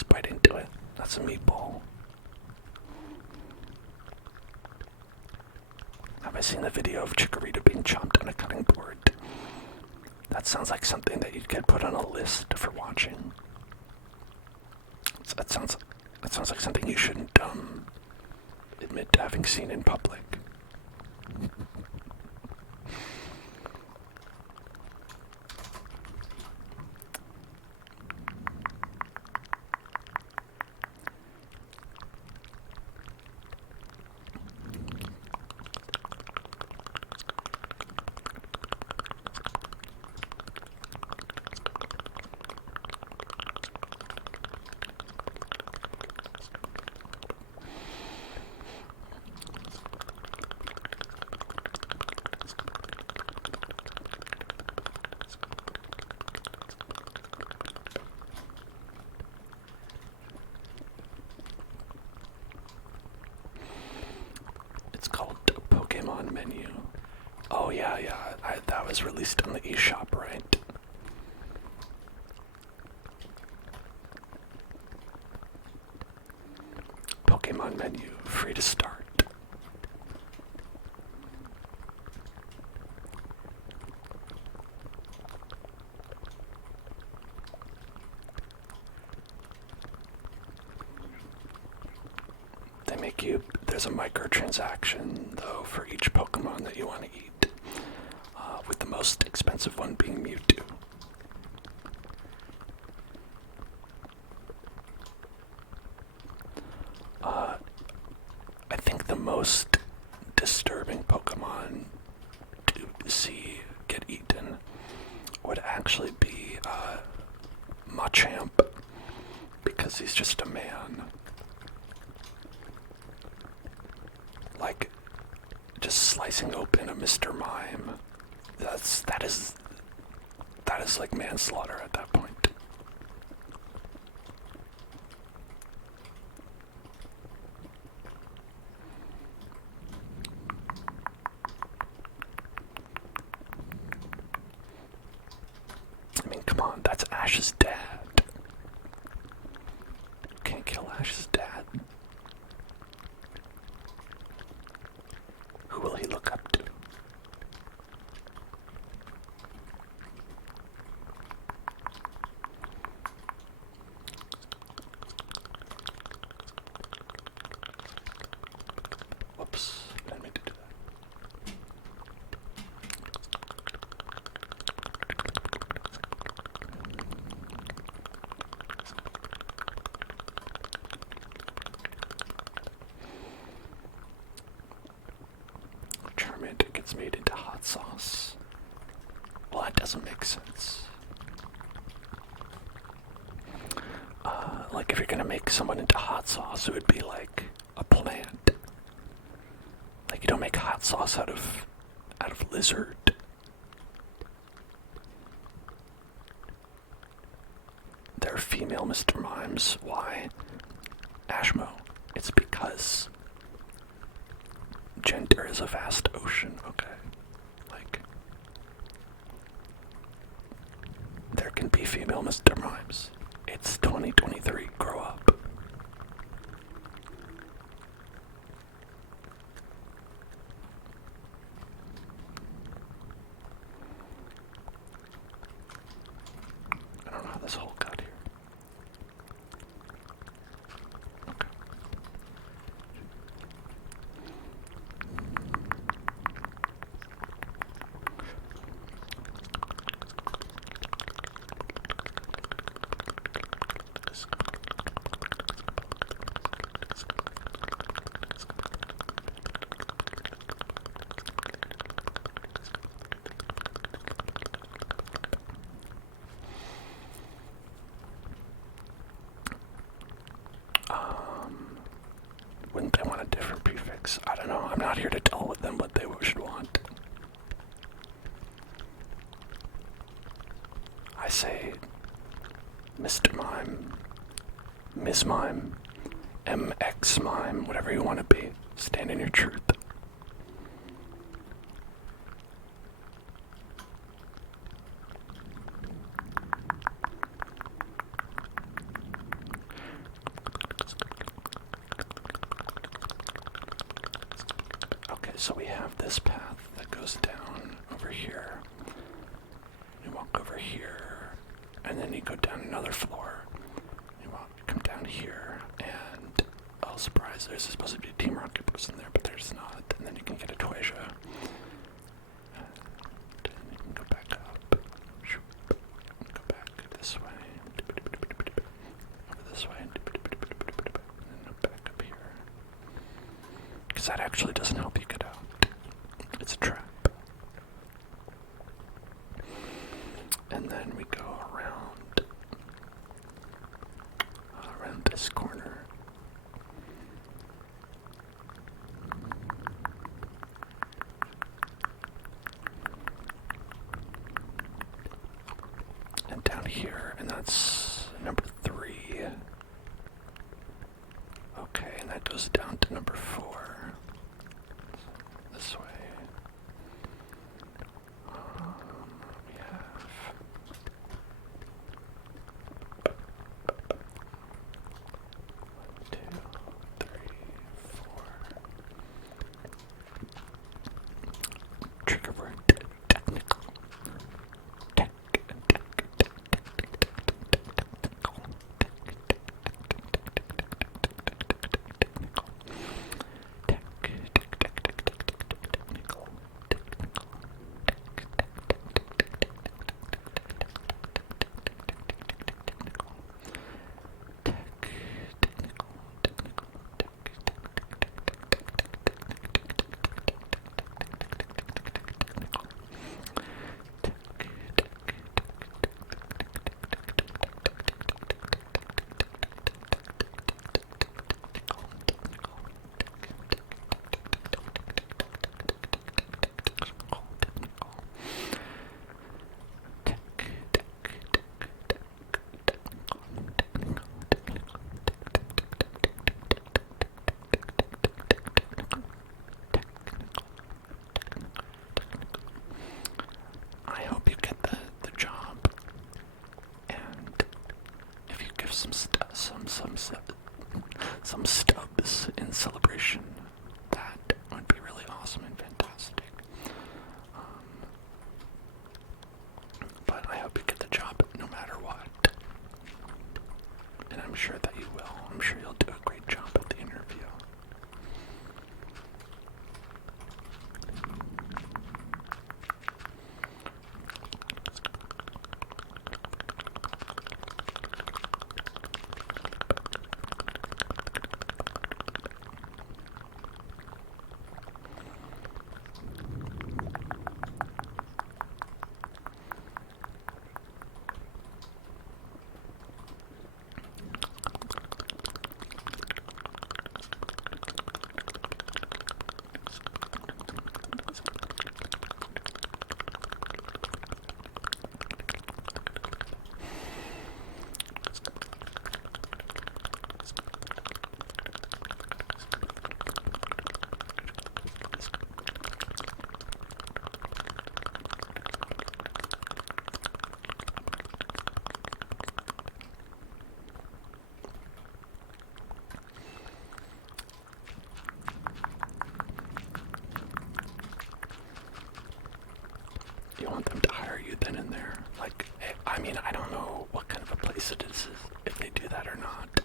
bite into it. That's a meatball. Have I seen the video of Chikorita being chomped on a cutting board? That sounds like something that you'd get put on a list for watching. That sounds like something you shouldn't admit to having seen in public. Menu. Oh yeah, that was released on the eShop, right? as a microtransaction, though, for each Pokemon that you want to eat, with the most expensive one being Mewtwo. I think the most disturbing Pokemon to see get eaten would actually be Machamp, because he's just a man. Like, just slicing open a Mr. Mime. That is like manslaughter at that point. I mean, come on, that's Ash's dad. You can't kill Ash's dad. Who will he look up to? Whoops, I didn't mean to do that. Charmander gets made into hot sauce. Well, that doesn't make sense. Like, if you're gonna make someone into hot sauce, it would be like a plant. Like, you don't make hot sauce out of lizard. They're female Mr. Mimes. Why? Ashmo. It's because gender is a vast ocean, okay? Like, there can be female Mr. Mimes. It's 2023, grow up. I don't know how this hole got here. Okay. Wouldn't they want a different prefix? I don't know. I'm not here to tell them what they should want. I say Mr. Mime, Ms. Mime, MX Mime, whatever you want to be. Stand in your truth. Okay, so we have this path that goes down over here. You walk over here, and then you go down another floor. You come down here, and oh, surprise, there's supposed to be a Team Rocket person there, but there's not. And then you can get a Toysia. And you can go back up. Go back this way. Over this way. And then back up here. Because that actually doesn't help you get out. It's a trap. And then we go around this corner. And down here, and that's number 3. Okay, and that goes down to number 4. This way. We have 1, 2, 3, 4. Trigger word technical. want them to hire you then and there. Like, I mean, I don't know what kind of a place it is, if they do that or not.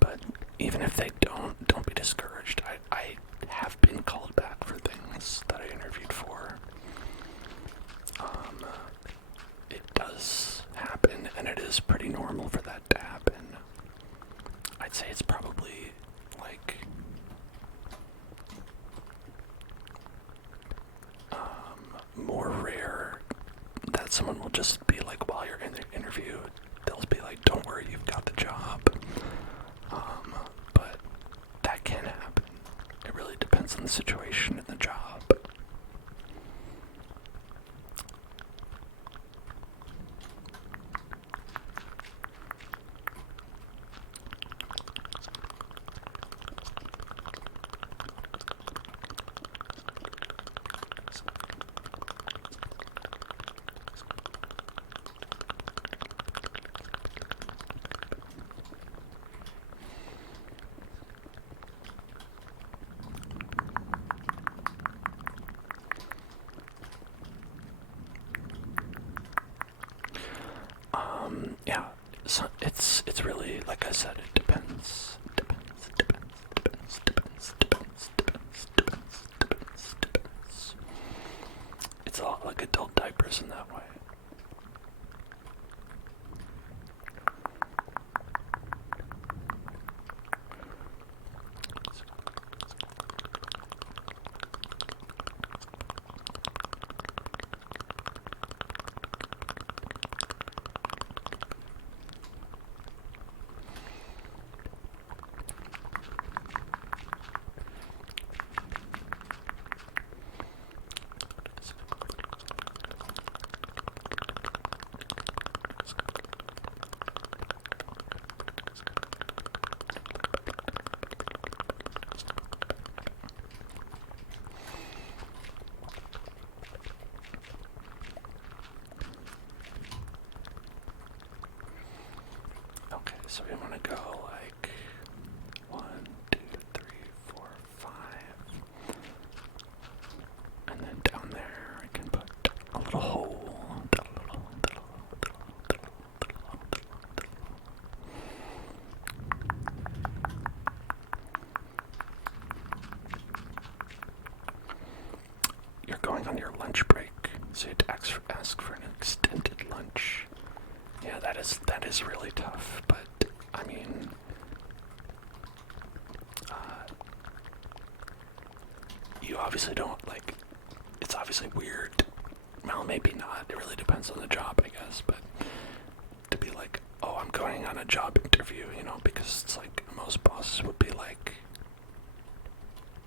But even if they don't be discouraged. I have been called back for things that I interviewed for. It does happen, and it is pretty normal for that to happen. I'd say it's probably like more rare that someone will just be like, while you're in the interview, they'll be like, don't worry, you've got the job. But that can happen. It really depends on the situation and the job. Yeah, so it's really, like I said, it depends. It's a lot like adult diapers in that way. Okay, so we want to go like 1, 2, 3, 4, 5. And then down there I can put a little hole. You're going on your lunch break, so you have to ask for an extended lunch. Yeah, that is really tough, but I mean, you obviously don't, like, it's obviously weird. Well, maybe not. It really depends on the job, I guess, but to be like, oh, I'm going on a job interview, you know, because it's like most bosses would be like,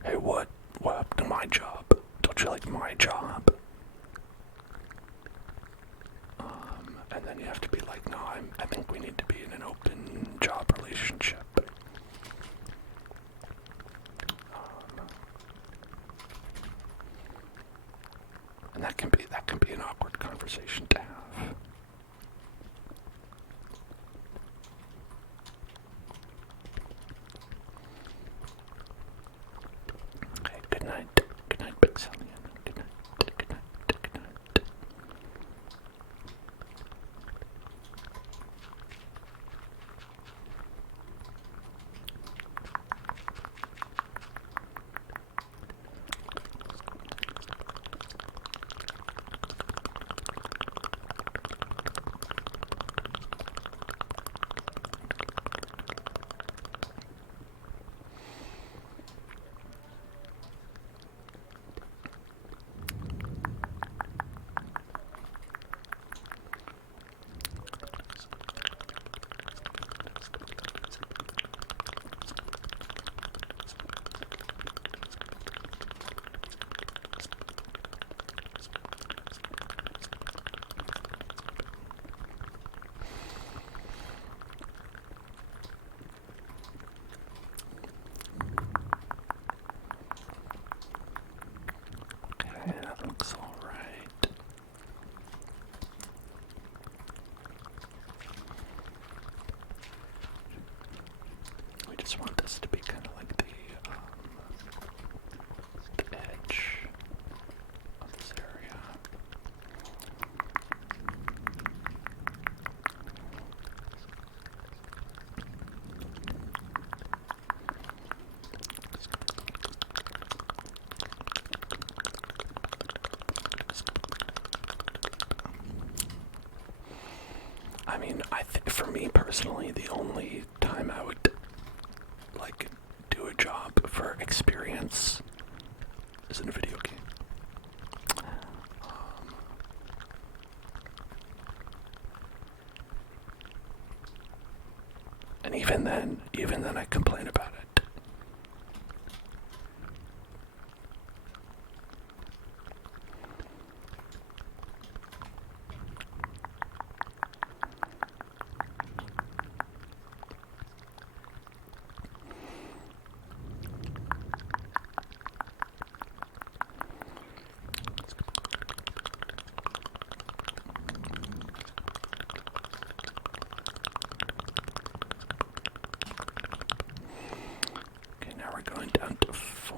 hey, what happened to my job? Don't you like my job? And then you have to be like, no, I think we need to be in an open job relationship. And that can be an awkward conversation to have. Okay, good night. Good night, Big Sallian. Good night. Good night. Good night. I mean, I think for me personally, the only time I would like do a job for experience is in a video game. And even then I complain about it. Okay, now we're going down to 4.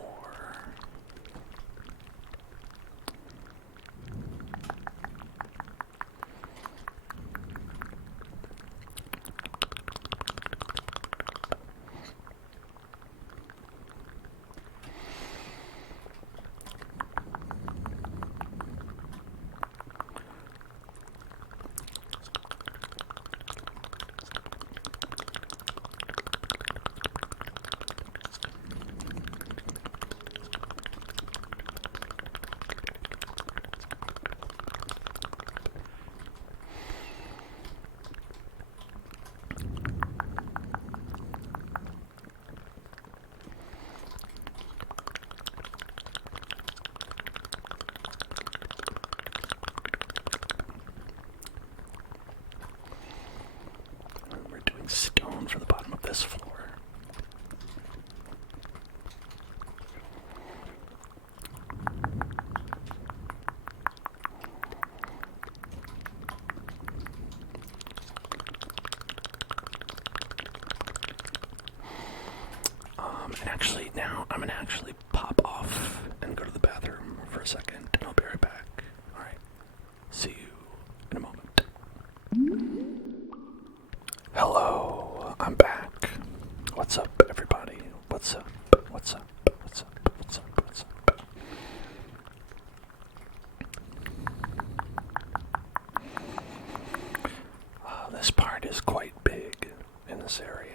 We're doing stone for the bottom of this floor. And actually, now I'm gonna actually pop off and go to the bathroom for a second, and I'll be right back. Alright, see you in a moment. Hello, I'm back. What's up, everybody? What's up? What's up? What's up? What's up? What's up? This part is quite big in this area.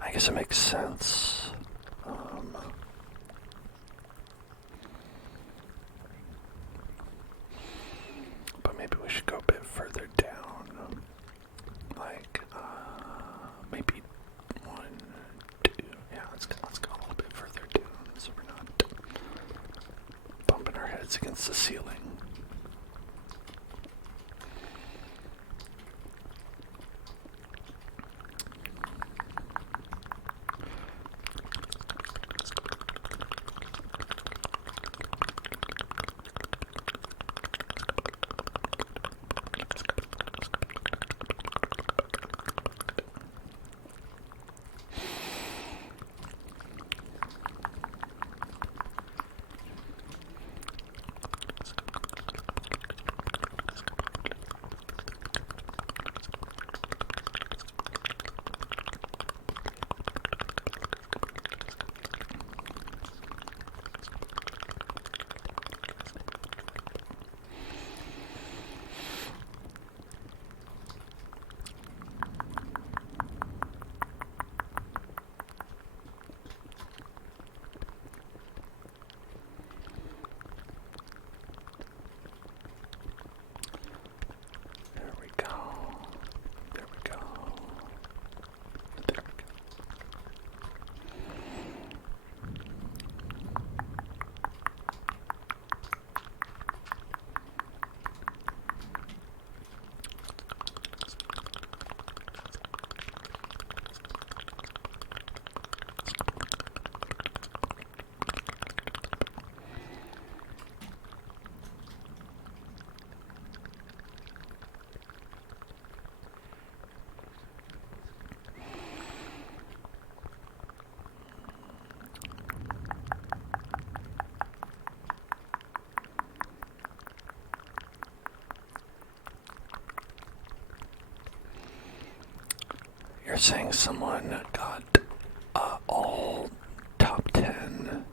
I guess it makes sense. But maybe we should go a bit further down. Like, maybe 1, 2. Yeah, let's go a little bit further down so we're not bumping our heads against the ceiling. You're saying someone got all top 10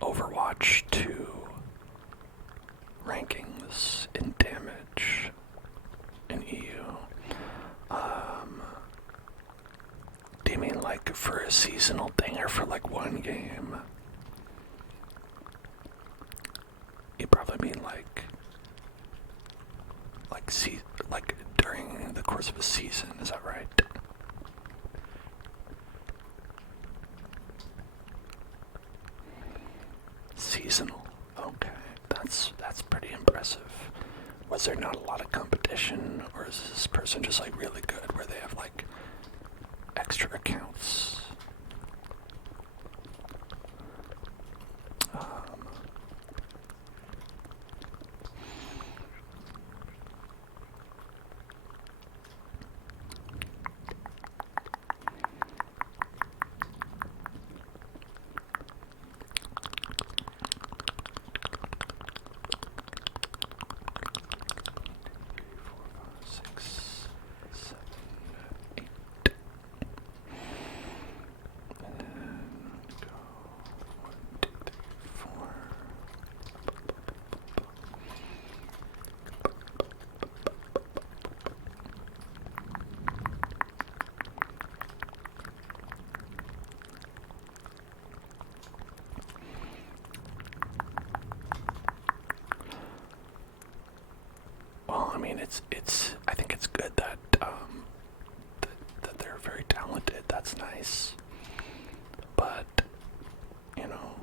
Overwatch notch 2 rankings in damage in EU. Do you mean like for a seasonal thing or for like one game? You probably mean like during the course of a season, is that right? Seasonal. Okay, that's pretty impressive. Was there not a lot of competition, or is this person just like really good where they have like extra accounts? Well, I mean, I think it's good that that they're very talented. That's nice. But, you know,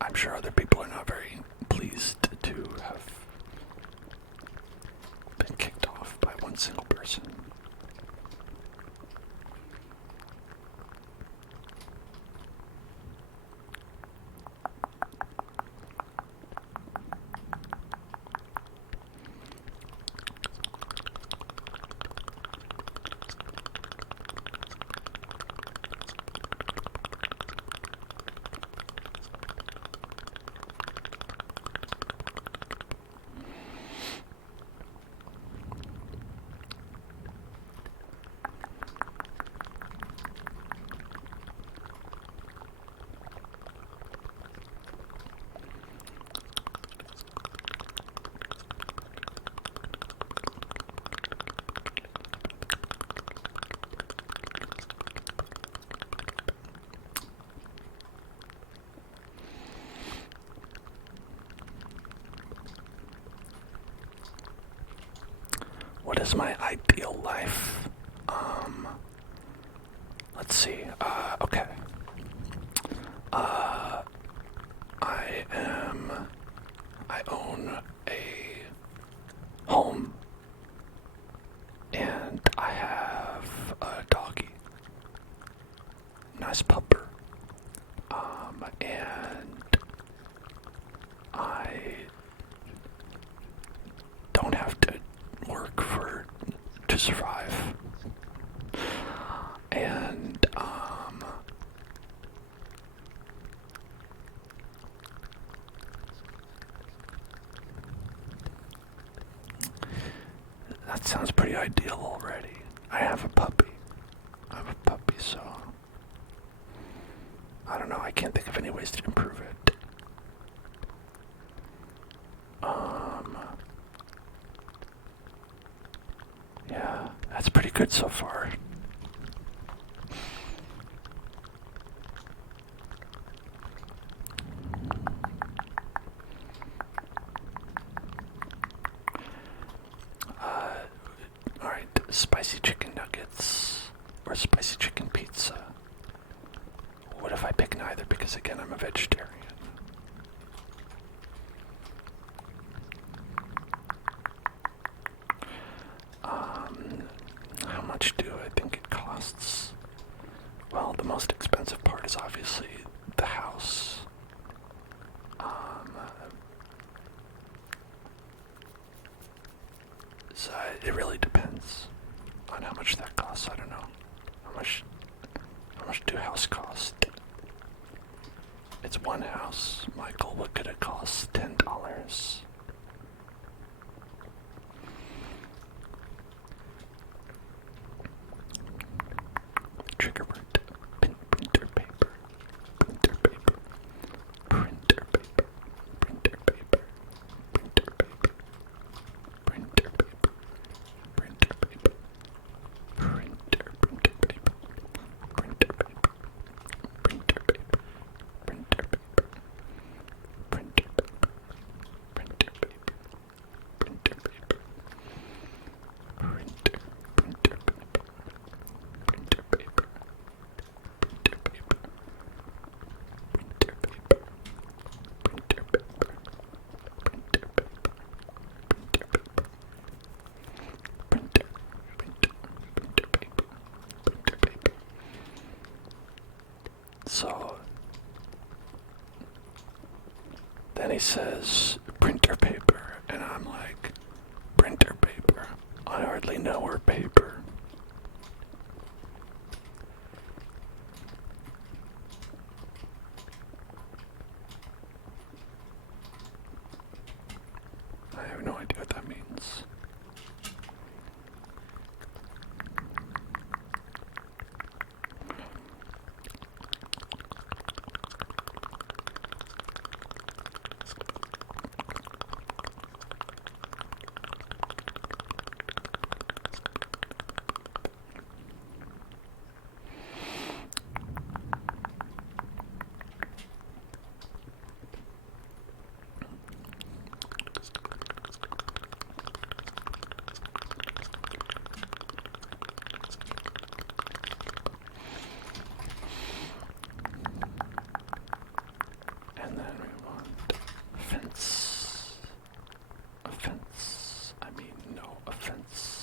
I'm sure other people are not very pleased to have been kicked off by one single person. What is my ideal life? Let's see. Okay. I own a home, and I have a doggy. Nice pupper. And I don't have to work to survive. And that sounds pretty ideal already. I have a puppy. So I don't know, I can't think of any ways to improve it. Yeah, that's pretty good so far. Alright, spicy chicken nuggets or spicy chicken pizza. What if I pick neither? Because again, I'm a vegetarian. How much do I think it costs? Well, the most expensive part is obviously the house. So it really depends on how much that costs. I don't know. How much do house cost? It's one house. Michael, what could it cost? $10. Trigger word. Printer paper. says printer paper, and I'm like, printer paper? I hardly know her paper. I have no idea what that means. And then we want fence. Offense. I mean, no offense.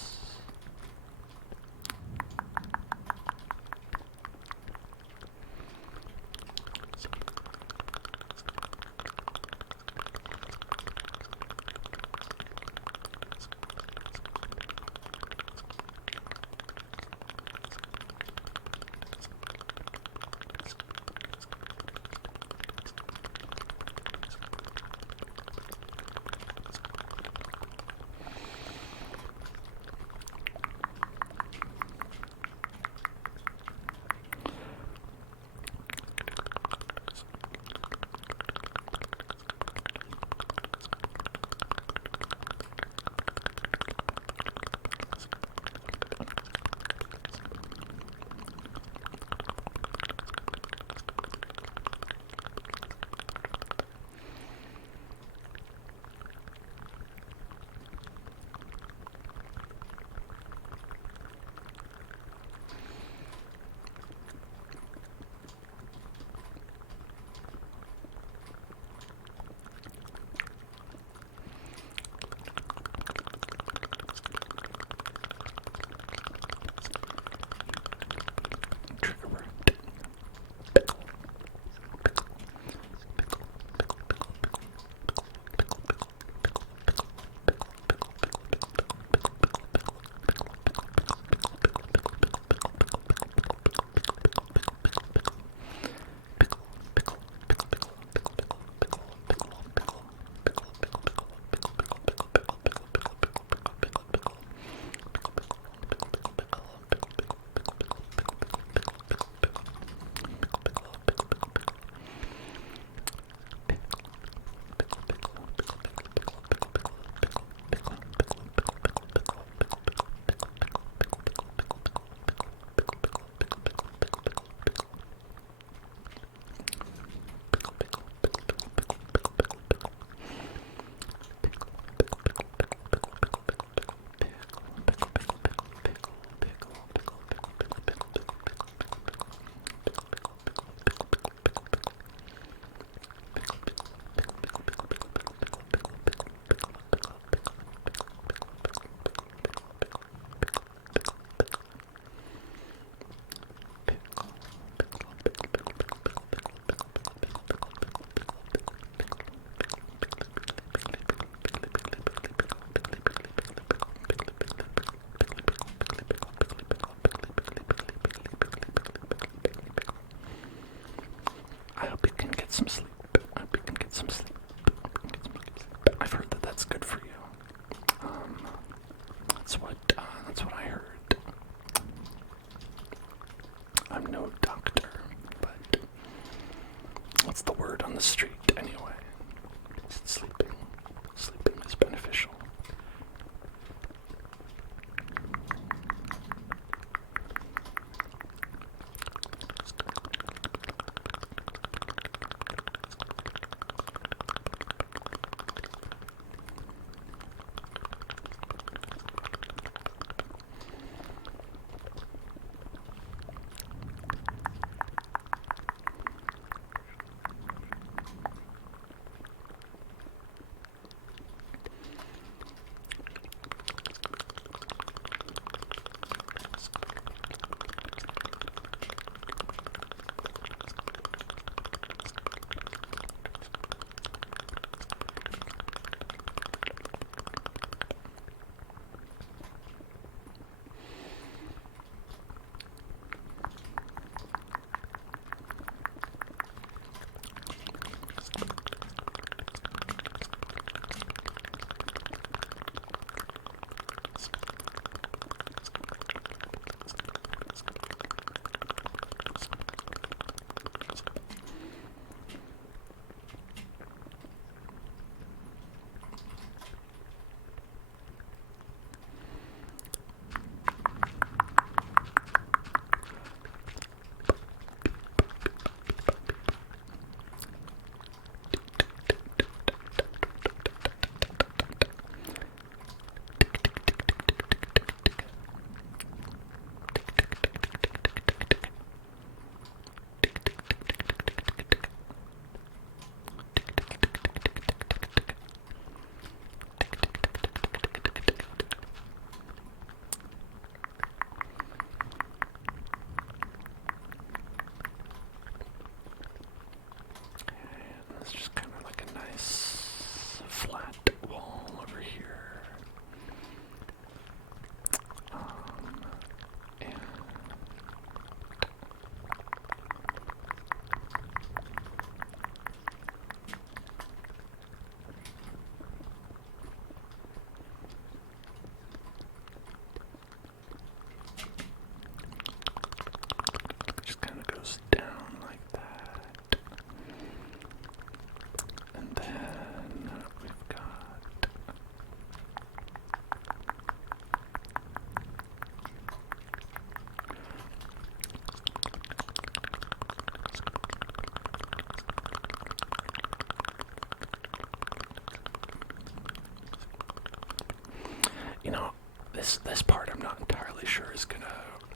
this part I'm not entirely sure is gonna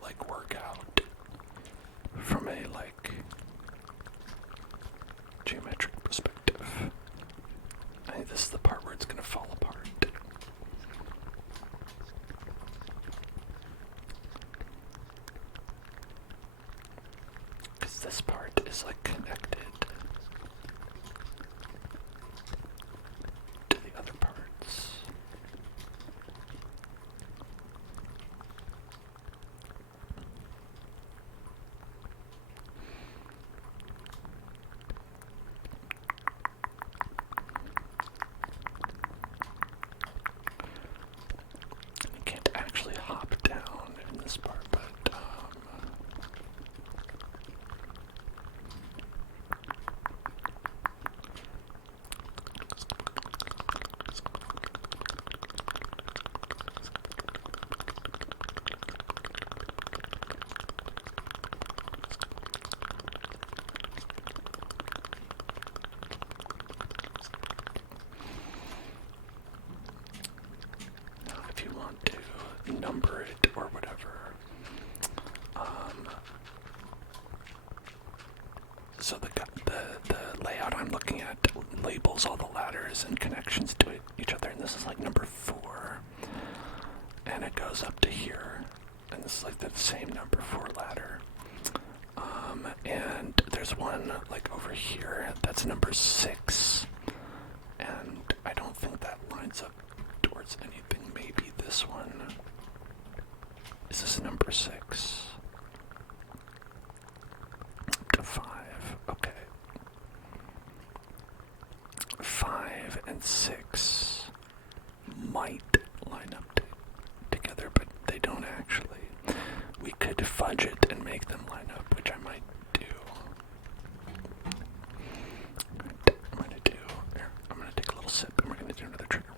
like work out from a like geometric perspective. I think this is the part where it's gonna fall apart. Because this part is like connected to the other parts. You can't actually hop down in this part, but now if you want to number it or whatever, so the layout I'm looking at labels all the ladders and connections to each other, and this is like number 4, and it goes up to here, and this is like the same number 4 ladder. And there's one like over here that's number 6, and I don't think that lines up towards anything. Maybe this one. Is this number 6? Up to 5. Okay. 5 and 6 might line up together, but they don't actually. We could fudge it and make them line up, which I might do. I'm gonna take a little sip and we're gonna do another trigger word.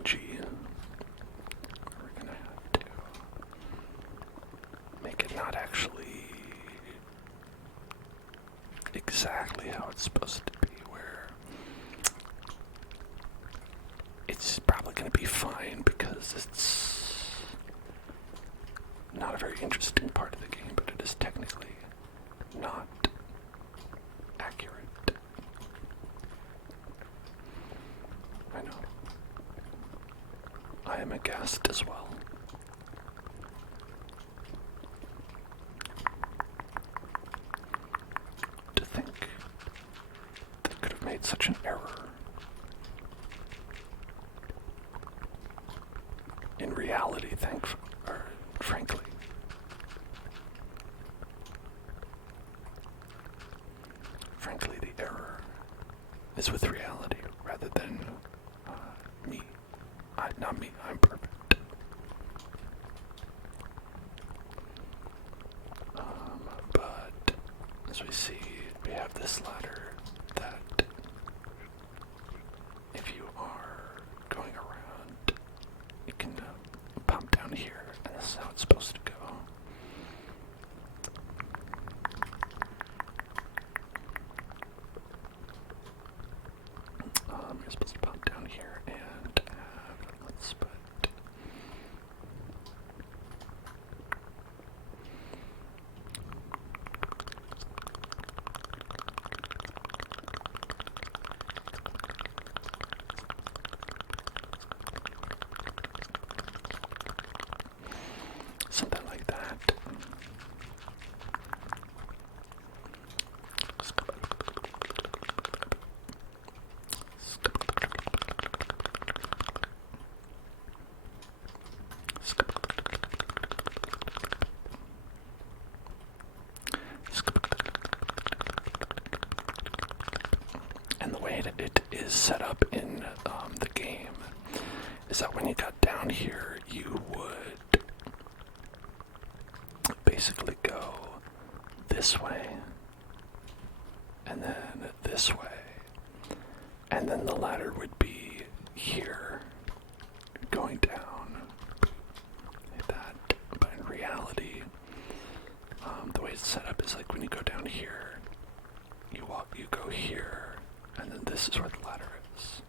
fudgy. We're gonna have to make it not actually exactly how it's supposed to be, where it's probably gonna be fine because it's not a very interesting part of the game, but it is technically not accurate. I know. I am aghast as well. To think they could have made such an error. In reality, frankly. Frankly, the error is with reality rather than me. Not me, I'm perfect. But as we see, we have this ladder that if you are going around, you can pump down here, and this is how it's supposed to go. You're supposed to pump down here and let's put something like that. And the way that it is set up in the game is that when you got down here, you would basically go this way, and then this way, and then the ladder would be here, going down, like that. But in reality, the way it's set up is like when you go down here, you go here, and then this is where the ladder is.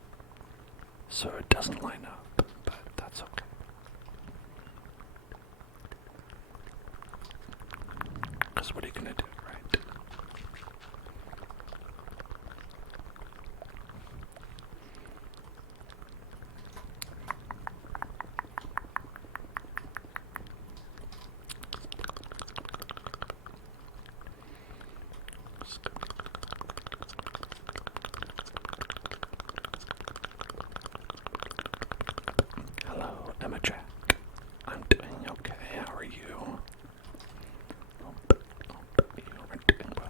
So it doesn't line up, but that's okay. Because what are you gonna do, right? Hello, Emma Jack. I'm doing okay. How are you? Hope you are doing well.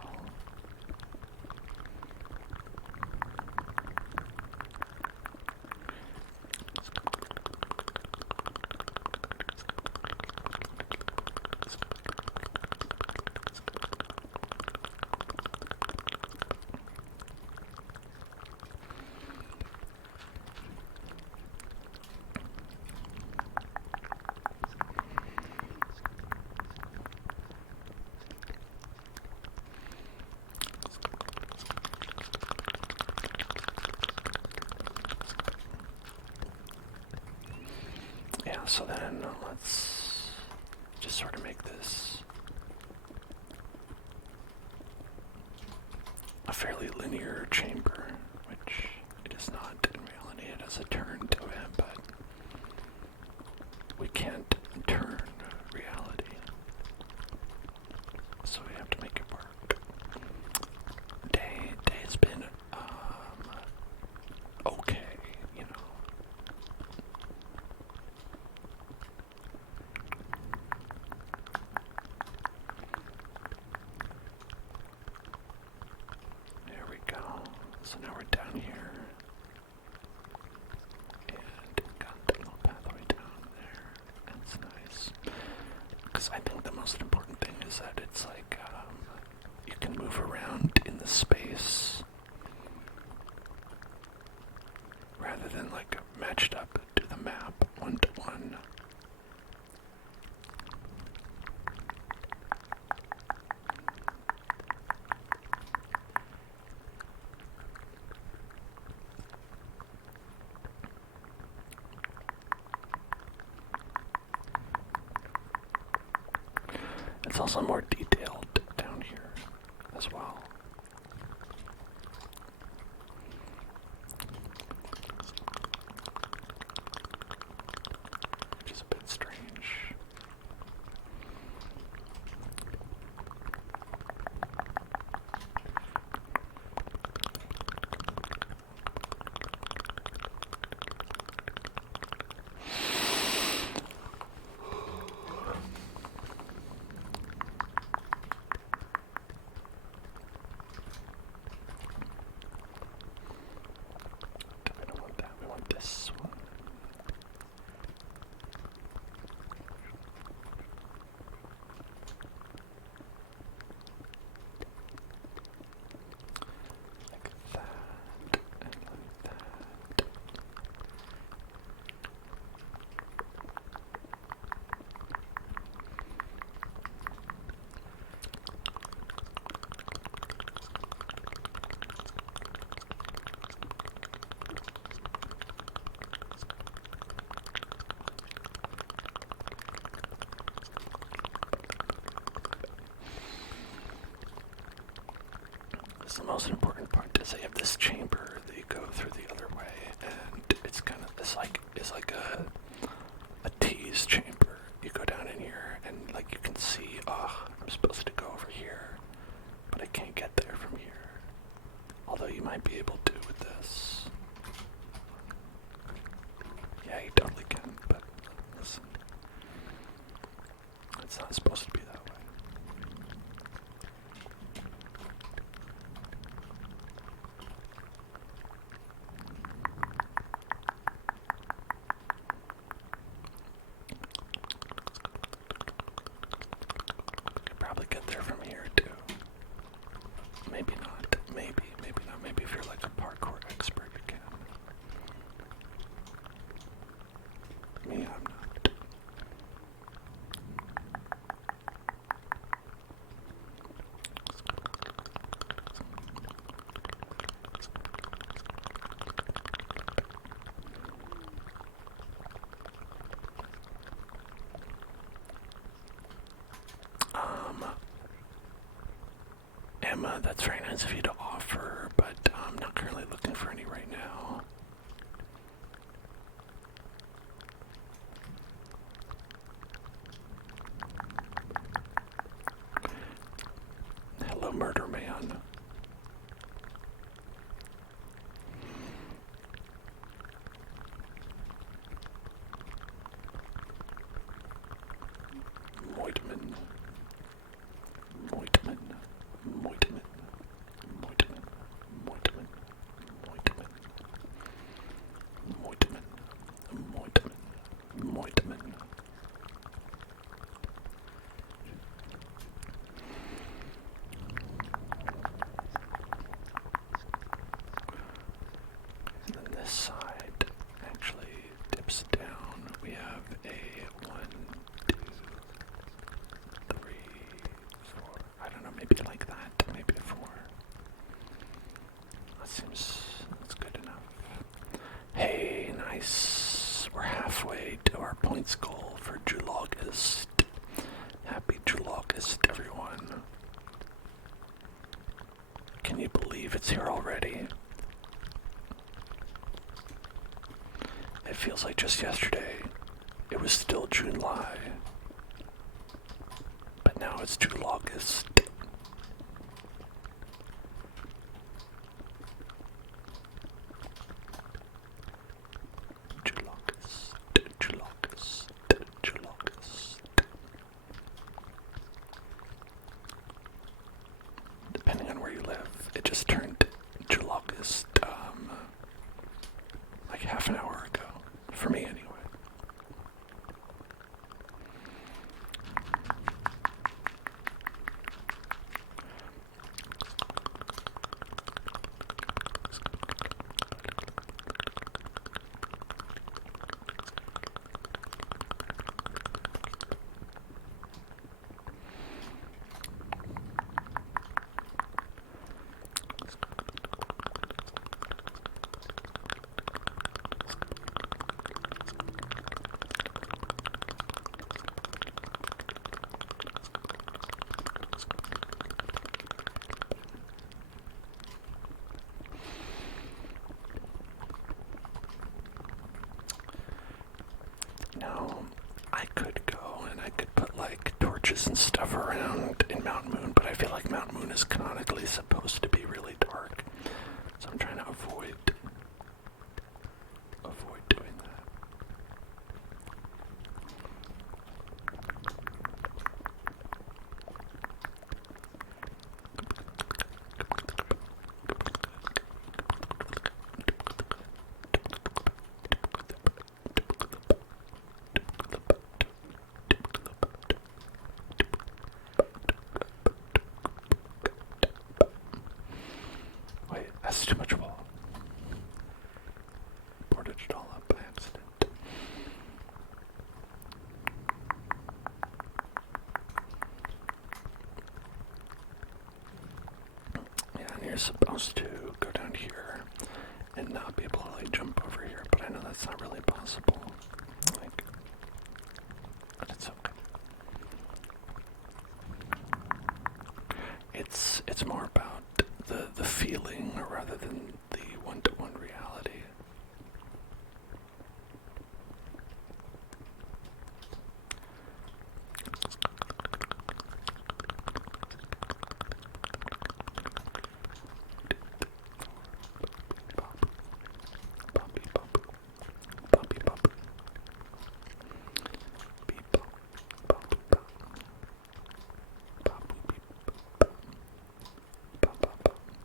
Yeah, so then let's just sort of make this a fairly linear chamber, which it is not in reality. It has a turn to it, but we can't turn reality, so we have to make it work. Day's been okay, you know. There we go. So now we're down here. And got that little pathway down there. That's nice. Because I think the most important thing is that it's like, you can move around in the space rather than like matched up to the also more detailed down here as well. Which is a bit strange. We don't want that, we want this one. Like that, and like that. This is the most important part, is they have this chamber that you go through the other way, and it's kind of this it's like a tease chamber. You go down in here and like you can see, I'm supposed to go over here, but I can't get there from here. Although you might be able to with this. Yeah, you totally can, but listen. It's not supposed to be that way. Could probably get there from here too. Maybe not. Maybe not. Maybe if you're like a parkour expert, you can. Me, I'm not. Emma, that's very nice of you to offer, but I'm not currently looking for any right now. Hello, Murder Man. Moitman. Moitman. Moitman. Moitman. Moitman. Moitman. Moitman. Moitman. Moitman. And then this side actually dips down. We have a 1, 2, 3, 4. I don't know, maybe like that. Maybe a 4. That's good enough. Hey, nice. We're halfway to our points goal for Julogist. Happy Julogist, everyone. Can you believe it's here already? It feels like just yesterday. It was still July. But now it's Julogist. Julogist. Depending on where you live, it just turned Julogist, like half an hour ago. For me, anyway. Now, I could go and I could put like torches and stuff around in Mount Moon, but I feel like Mount Moon is canonically supposed to be really dark. So I'm trying to avoid doing that. Wait, that's too much wall. Boarded it all up by accident. Yeah, and you're supposed to go down here and not be able to like jump over here, but I know that's not really possible. Like, but it's okay. It's more about the feeling rather than the one-to-one reality. Poppy pop, poppy pop, beep pop, pop pop, pop beep pop, pop pop pop, pop pop pop, pop pop pop, pop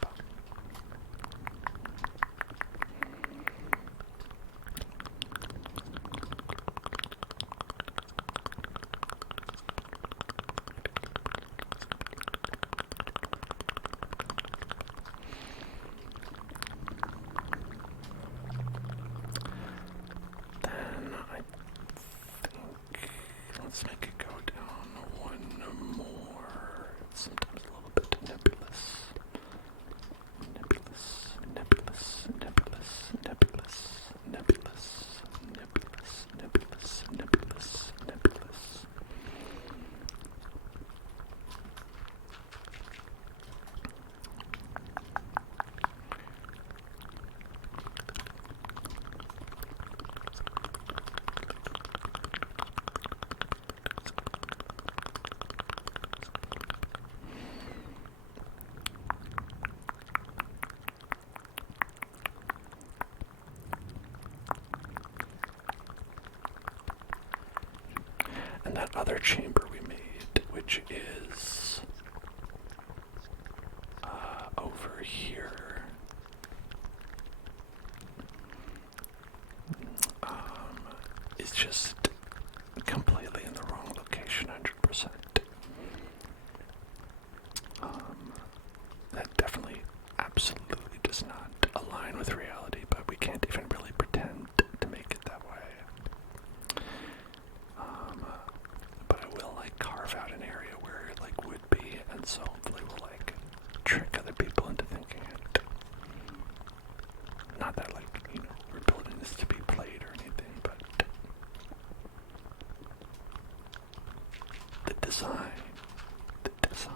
pop. Then I think let's make it go down one more. Sometimes a little bit nebulous. Nebulous, nebulous, nebulous, nebulous, nebulous, nebulous, nebulous, nebulous, nebulous. And that other chamber we made, which is over here, is just completely in the wrong location, 100%. That definitely, absolutely does not align with reality, but we can't even really pretend to make it that way. But I will like carve out an area where it like would be, and so hopefully we'll like trick other people into thinking it. Not that like, we're building this to be played or anything, but the design, the design,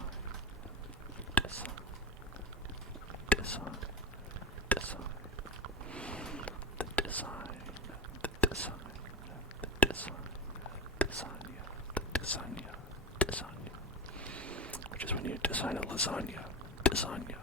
design, design, design, the design, the design, the design, lasagna, the lasagna, lasagna, which is when you design a lasagna, lasagna.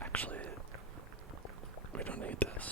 Actually, we don't need this.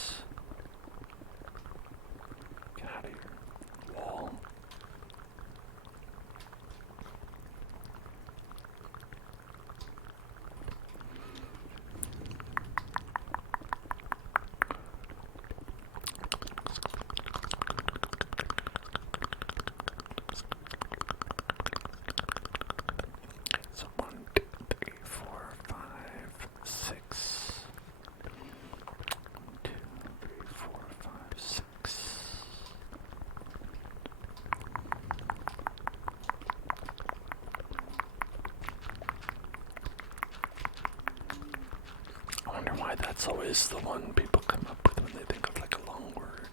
That's always the one people come up with when they think of like a long word.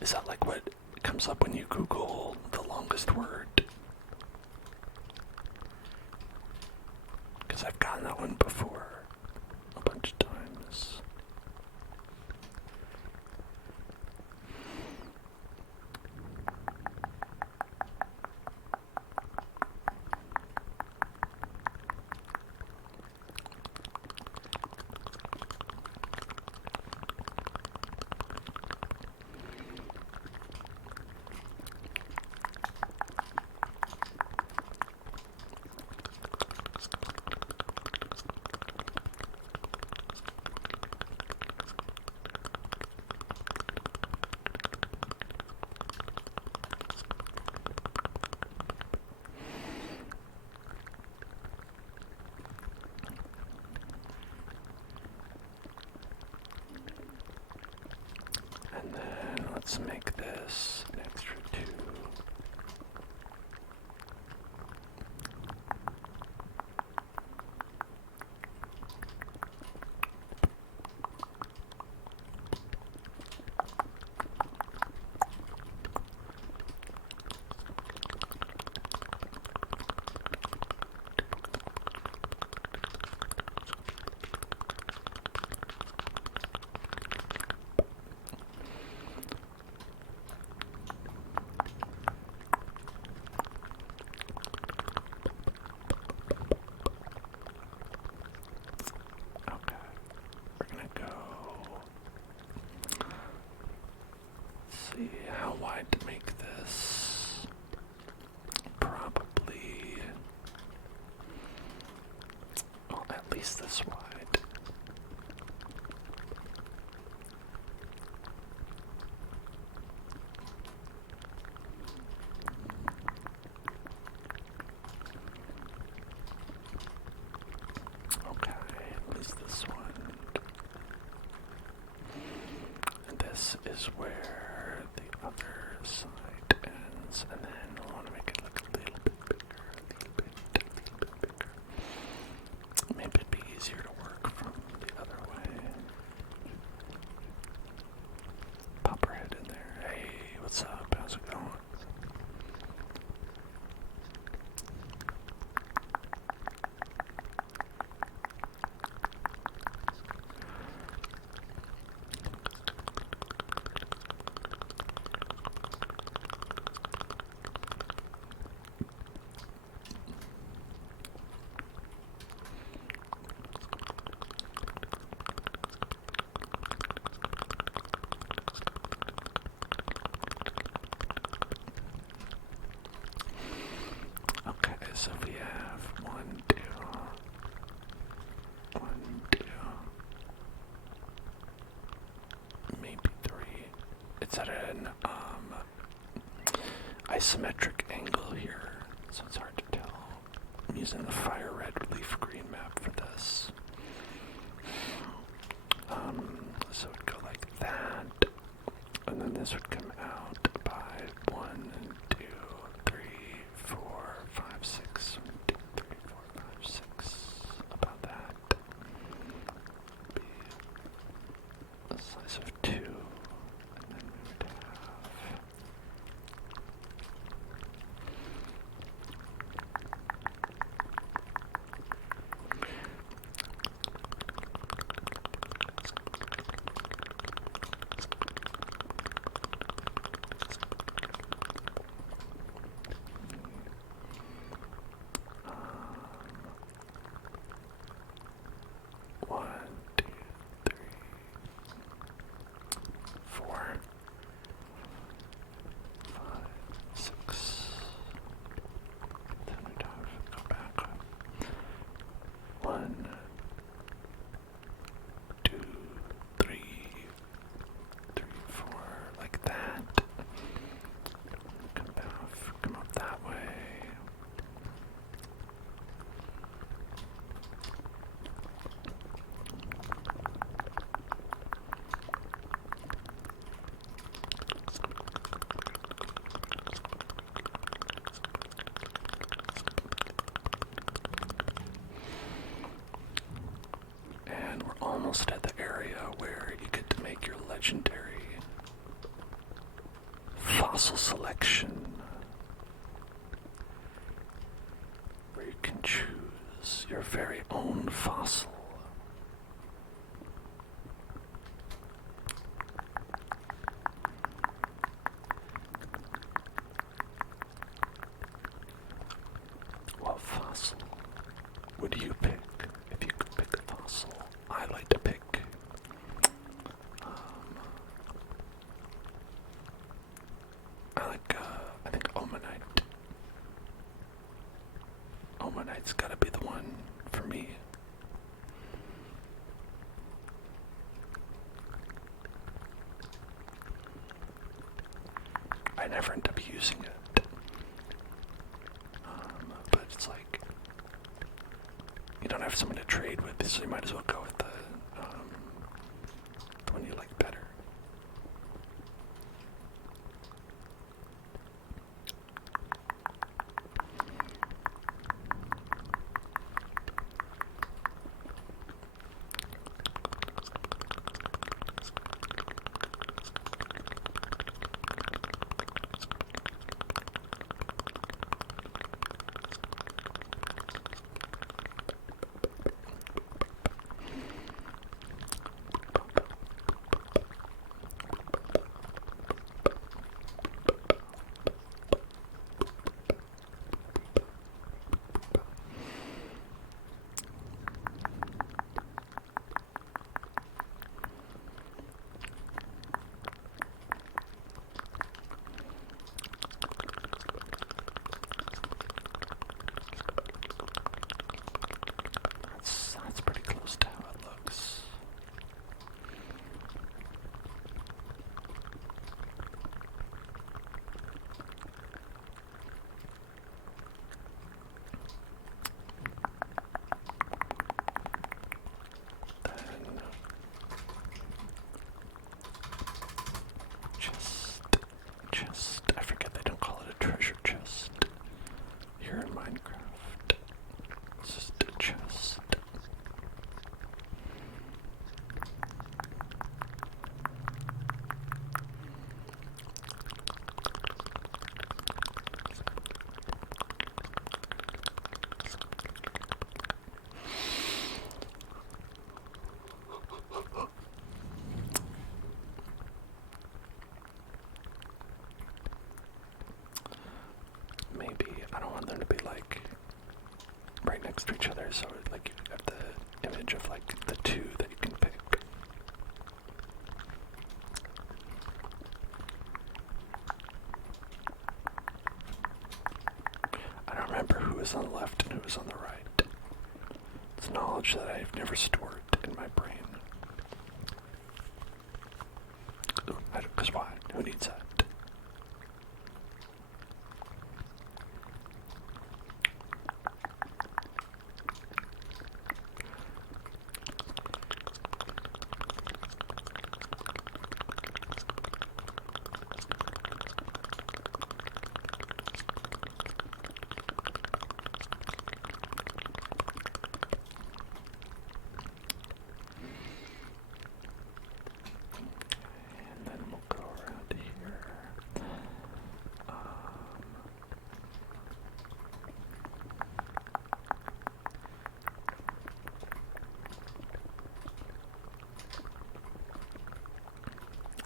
Is that like what comes up when you Google the longest word? Because I've gotten that one before a bunch of times. And then let's make this an extra 2. See how wide to make this. Probably, well, at least this wide. Okay, at least this one. And this is where the other side ends, and then I want to make it look a little bit bigger, a little bit bigger. Maybe it'd be easier to work from the other way. Pop her head in there. Hey, what's up? How's it going? Okay, so we have 1, 2, 1, 2, maybe 3. It's at an isometric angle here, so it's hard to tell. I'm using the fire red leaf green map for this. So it would go like that, and then this would come out by 1, 2, 3, 4, 5, 6. 1, 2, 3, 4, 5, 6. About that. Be the size of 2, and then we would have. almost at the area where you get to make your legendary fossil selection, where you can choose your very own fossil. What fossil would you pick if you could pick a fossil? I like to pick I think Omanite. Omanite's gotta be the one for me. I never end up using it. But it's like, you don't have someone to trade with, so you might as well go with the one you like better. That's pretty close to how it looks. Then chest. I forget they don't call it a treasure chest here in Minecraft. It's just a chest. Maybe I don't want them to be like right next to each other, so like you got the image of like the two that you can pick. I don't remember who is on the left and who is on the right. It's knowledge that I've never stored in my brain. Because why? Who needs that?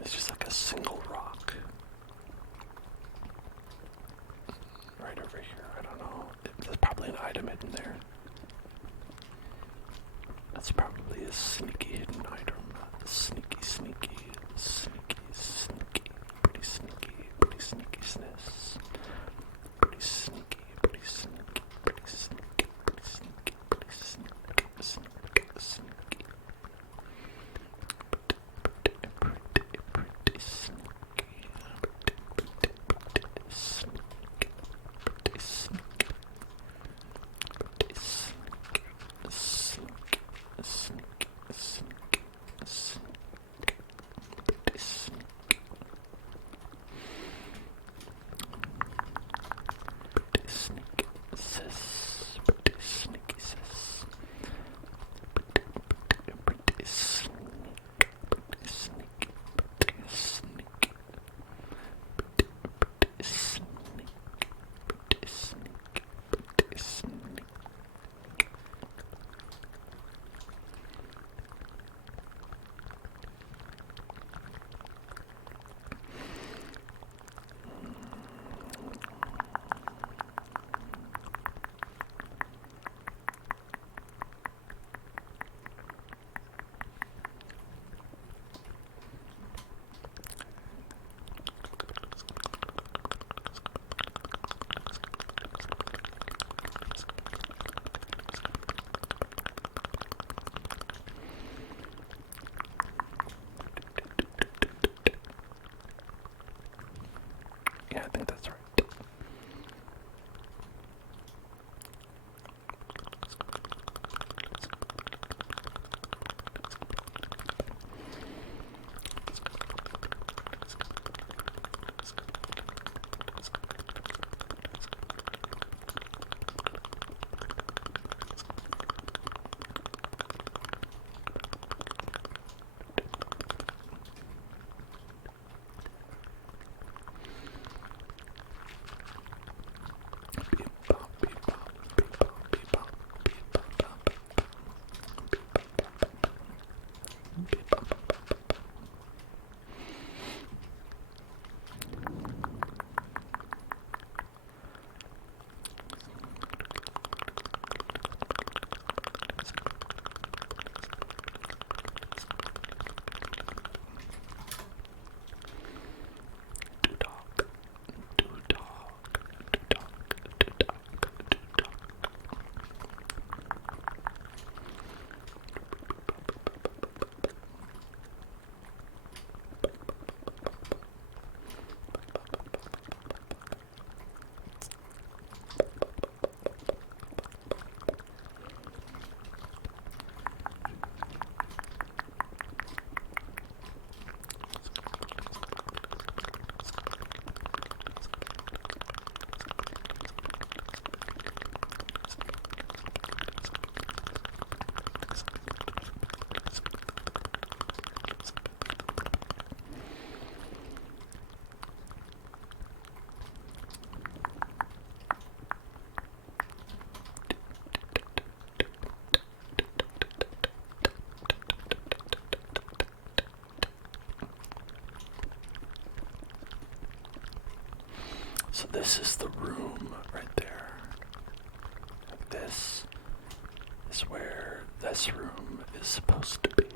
It's just like a single rock. Right over here, I don't know. There's probably an item hidden there. That's probably a sneaky hidden item. Sneaky. Pretty sneaky sness. Pretty sneaky. So this is the room right there. This is where this room is supposed to be.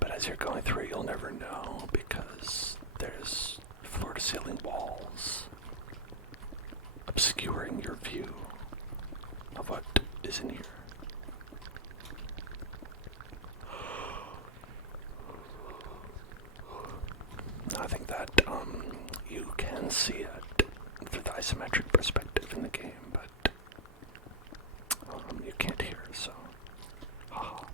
But as you're going through, you'll never know because there's floor-to-ceiling walls obscuring your view of what is in here. I think that you can see it through the isometric perspective in the game, but you can't hear, so haha.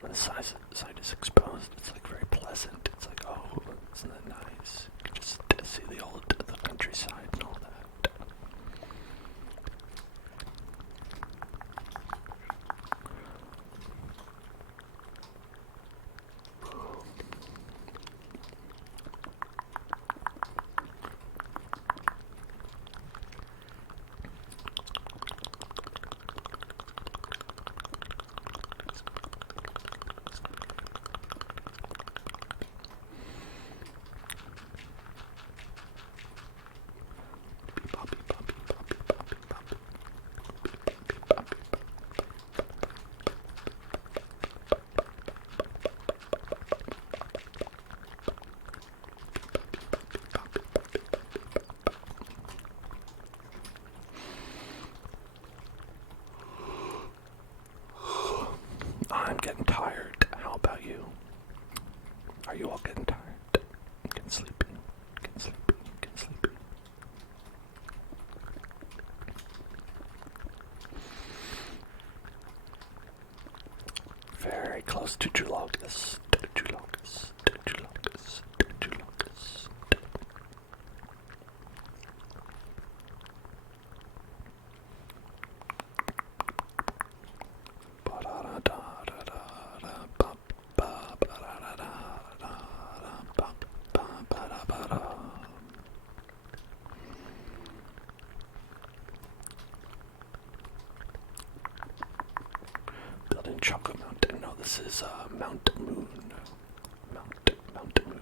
When the side is exposed, it's like very pleasant. It's like, oh, isn't that nice? You can just see the countryside and all that. I'm getting tired. How about you? Are you all getting tired? Getting sleepy? Getting sleepy? Getting sleepy? Very close to Julogis. Julogis. Julogis. Julogis. Building Choco Mountain. No, this is Mount Moon. Mount Moon.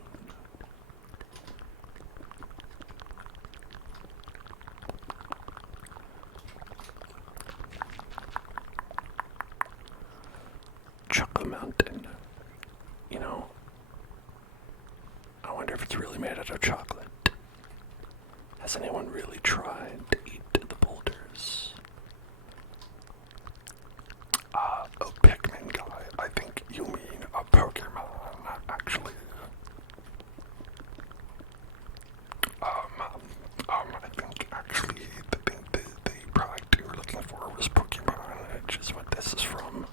Choco Mountain. You know, I wonder if it's really made out of chocolate. Has anyone really tried to eat the boulders? A Pikmin guy. I think you mean a Pokemon, actually. I think actually the product you were looking for was Pokemon, which is what this is from.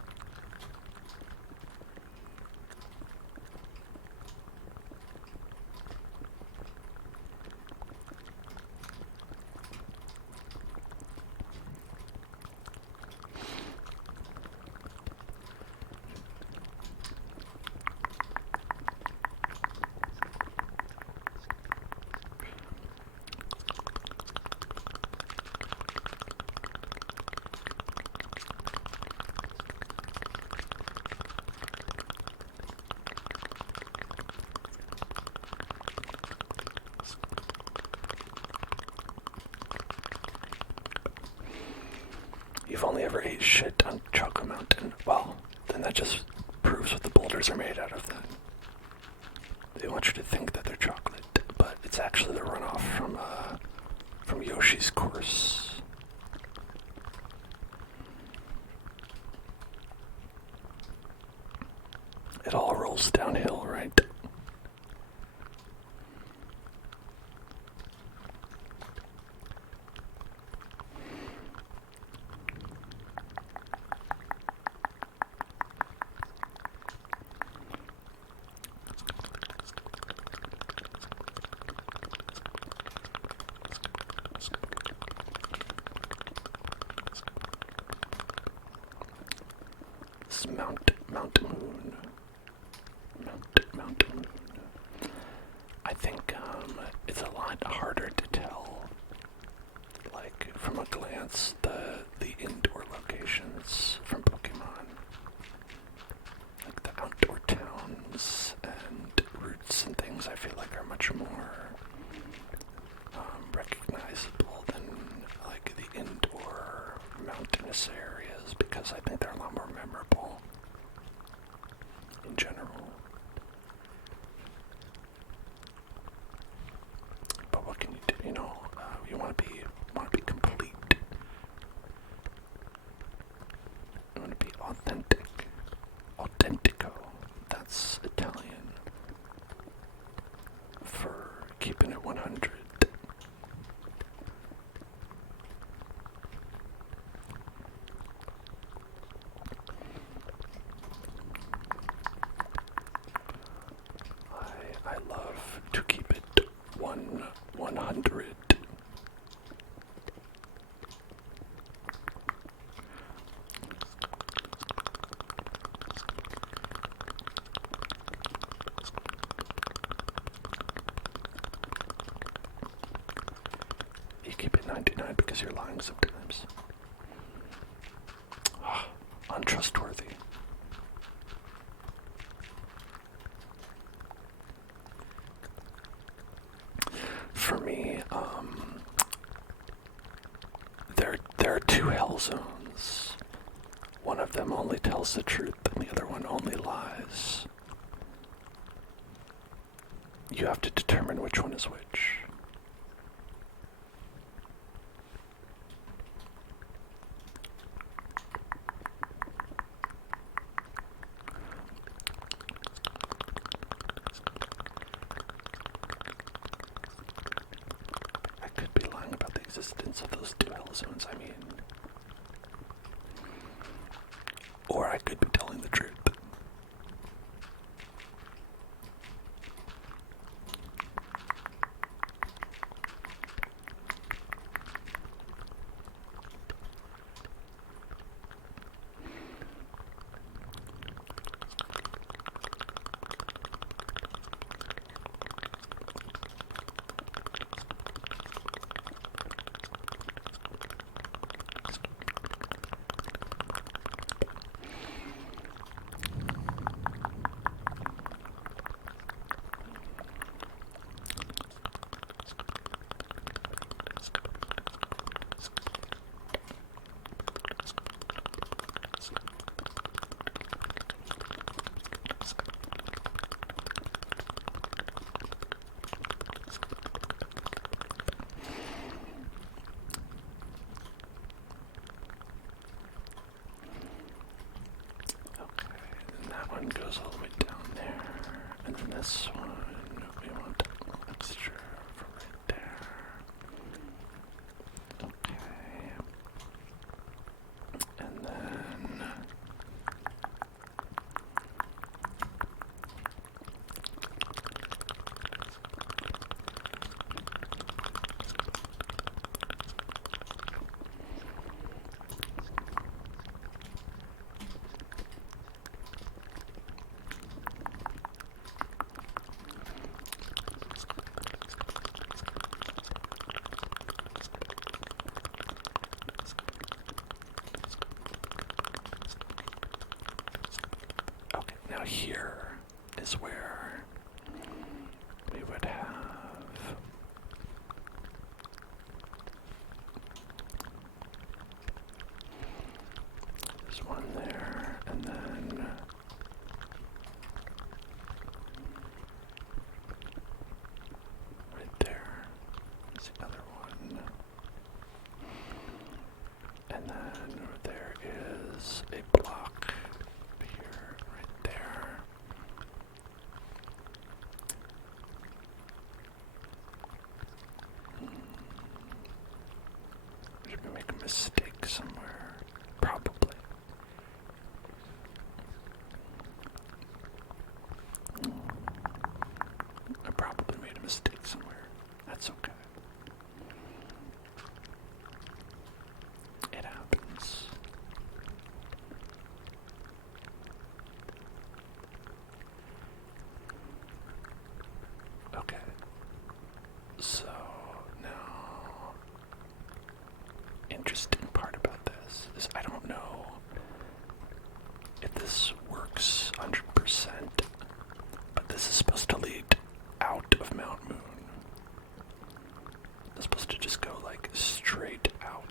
You've only ever ate shit on Choco Mountain. Well, then that just proves what the boulders are made out of then. They want you to think that they're chocolate, but it's actually the runoff from Yoshi's course. It all rolls hills downhill, right? This is Mount Moon. Mount Moon. I think it's a lot harder to tell, like from a glance, the indoor locations from Pokemon. Like the outdoor towns and routes and things, I feel like are much more recognizable than like the indoor mountainous areas, because I think they're a lot more memorable in general. But what can you do? You know, you want to be complete. You want to be authentic. Autentico. That's Italian for keeping it 100. I love to keep it 100. You keep it 99 because you're lying sometimes. Untrustworthy. For me, there are two hell zones. One of them only tells the truth, and the other one only lies. You have to determine which one is which. I could be lying about the existence of those two hell zones, I mean. Or I could be telling the truth. One goes all the way down there, and then this one we want extra from right there. Okay, and then now here is where we would have there's one there, and then right there is the other one, and then there is a block here, right there. somewhere. Probably. I probably made a mistake somewhere. That's okay. It happens. Okay. So now, interesting part about this is I don't know if this works 100%, but this is supposed to lead out of Mount Moon. It's supposed to just go like straight out.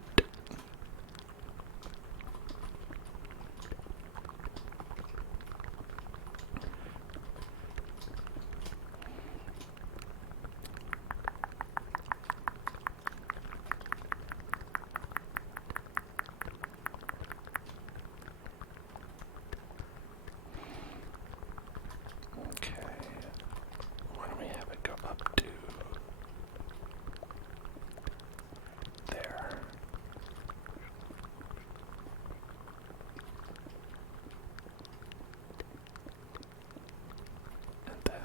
Okay, why don't we have it go up to there? And then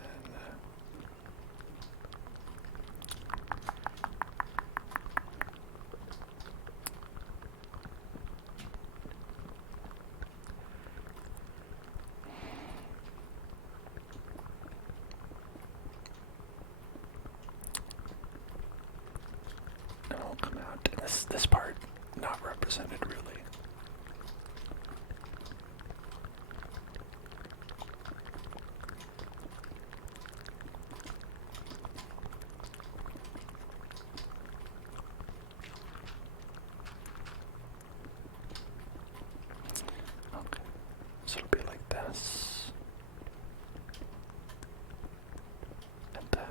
it'll come out. And this part not represented really. Okay, so it'll be like this, and then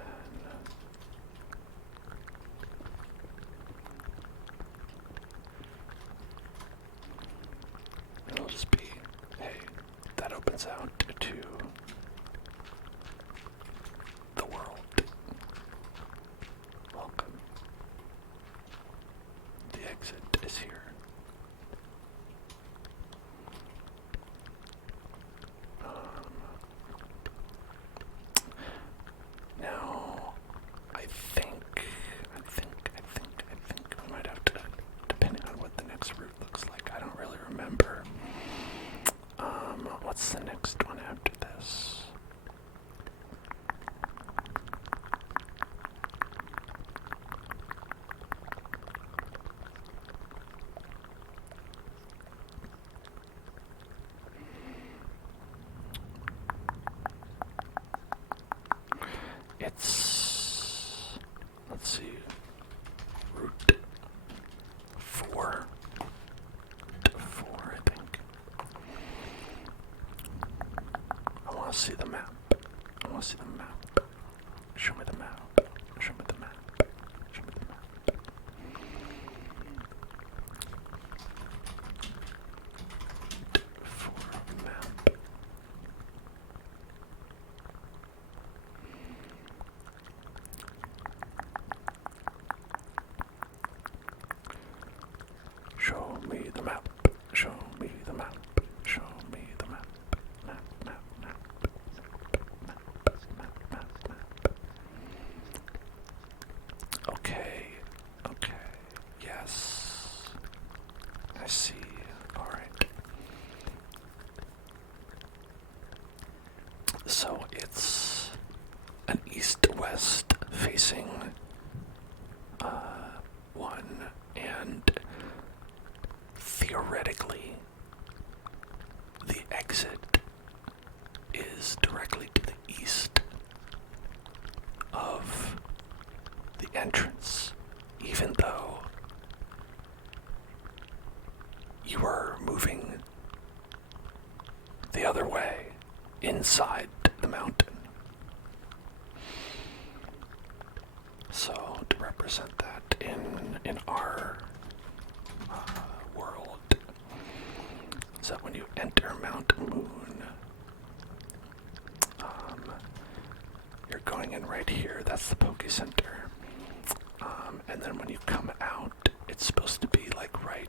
it'll just be, hey, that opens out to the world. Welcome. The exit is here. Now, I think we might have to, depending on what the next route looks like. I don't really remember. What's the next one after this? It's, let's see, route 4, I think. I want to see the map. Show me the map. Show me the map. For map. Show me the map. Show me the map. Show me the map. Map. Okay. Yes. I see. Alright. So it's an east-west facing one, and theoretically the exit is directly to the east of the entrance, even though you are moving the other way inside the mountain. So to represent that in our world, is that when you enter Mount Moon, you're going in right here. That's the Poke Center. And then when you come out, it's supposed to be like right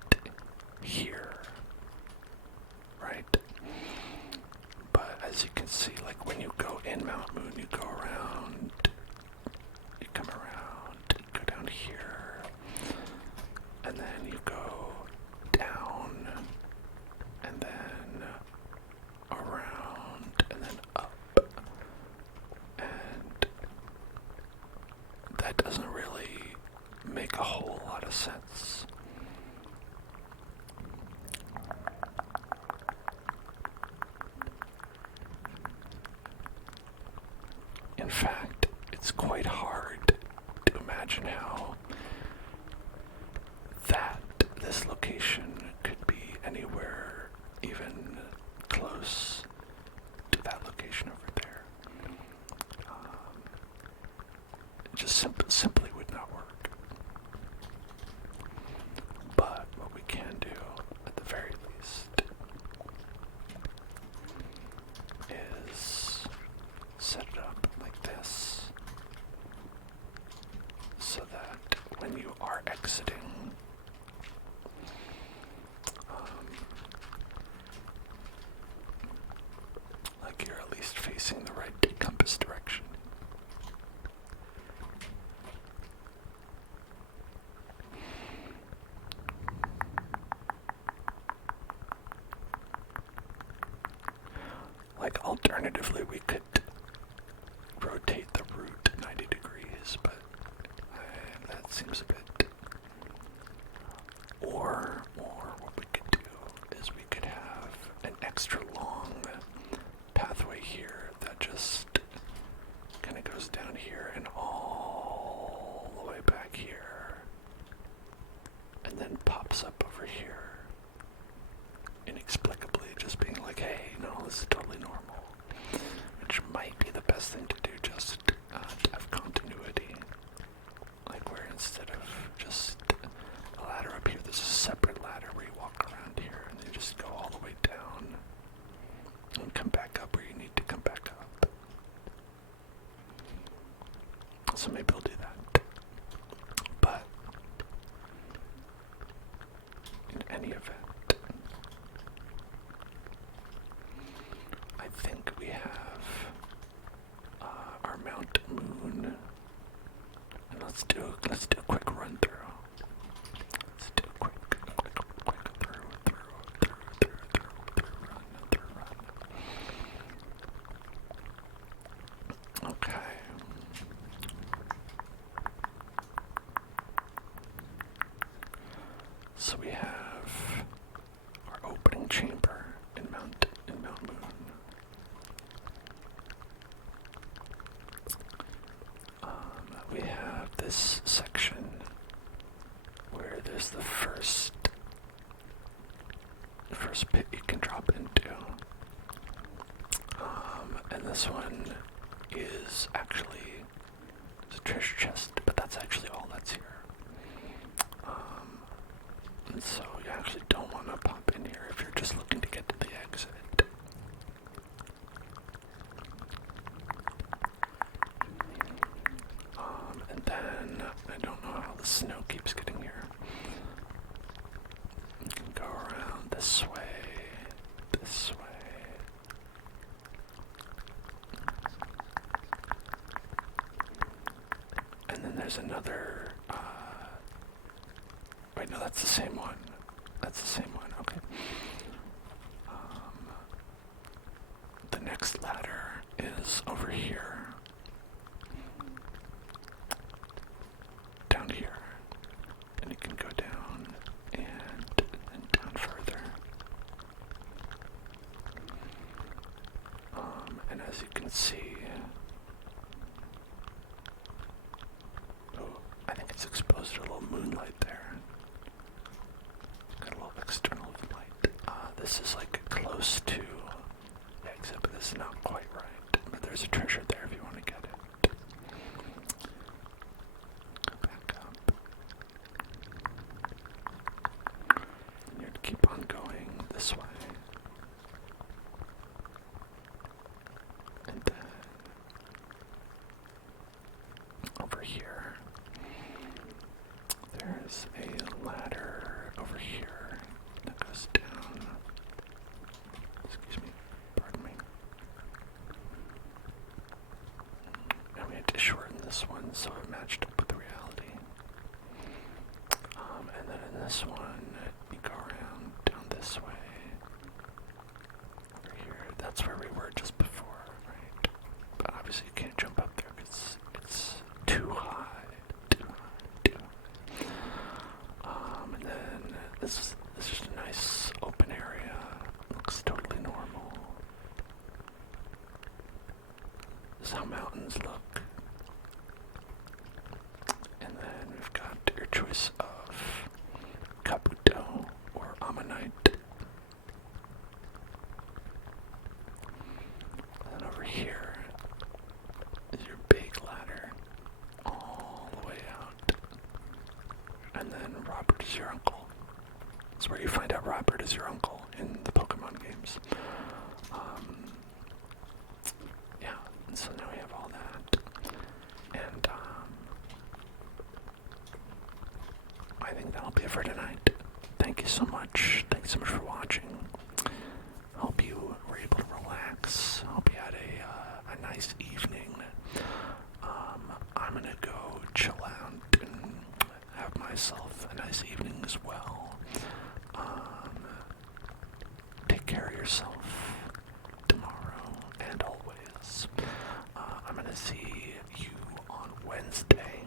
facing the right compass direction. Like, alternatively, we could rotate the root 90 degrees, but that seems a bit... Or what we could do is we could have an extra long pathway here that just kind of goes down here and all the way back here, and then pops up over here, inexplicably, just being like, hey, no, this is totally normal, which might be the best thing to do, just to have continuity, like where instead of just a ladder up here, there's a separate ladder where you walk around here, and then you just go all the way down, and come back up where you need to come back up. So maybe we'll do that. But in any event, I think we have our Mount Moon, and let's do a quick run through. Let's do a quick through run. Okay. So we have our opening chamber in Mount Moon. We have this section where there's the first pit you can drop into. And this one is actually a treasure chest, but that's actually all that's here. And so you actually don't want to pop in here if you're just looking to get to the exit. And then, I don't know how the snow keeps getting here. You can go around this way. And then there's another, wait, no, that's the same one. Okay. The next ladder is over here. Down here. And you can go down and down further. And as you can see, I think it's exposed to a little moonlight there. Got a little external light. This is like close to the exit, but this is not quite right. But there's a treasure there if you want to get it. Go back up. And you have to keep on going this way. And then over here, there's a ladder over here that goes down. Excuse me, pardon me. And we had to shorten this one so it matched up with the reality. And then in this one, you go around down this way. Over here, that's where we were just before, right? But obviously you can't jump up there because it's too high. And then this is just a nice open area. Looks totally normal. This is how mountains look. And then we've got your choice of Kabuto or Ammonite. And then over here is your big ladder all the way out. And then Robert is your uncle. That's where you find out Robert is your uncle in the Pokemon games. Yeah, and so now we have all that. And I think that'll be it for tonight. Thank you so much. Thanks so much for watching. Hope you were able to relax. Hope you had a nice evening. I'm gonna go chill out and have myself a nice evening as well. Take care of yourself tomorrow and always. I'm gonna see you on Wednesday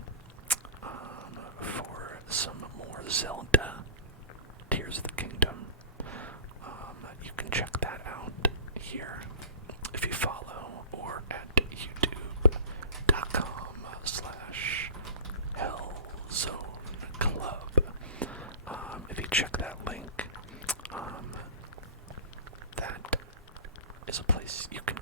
for some more Zelda Tears of the Kingdom. You can check that out here if you follow, or at youtube.com/hellzoneclub. If you check that link, that is a place you can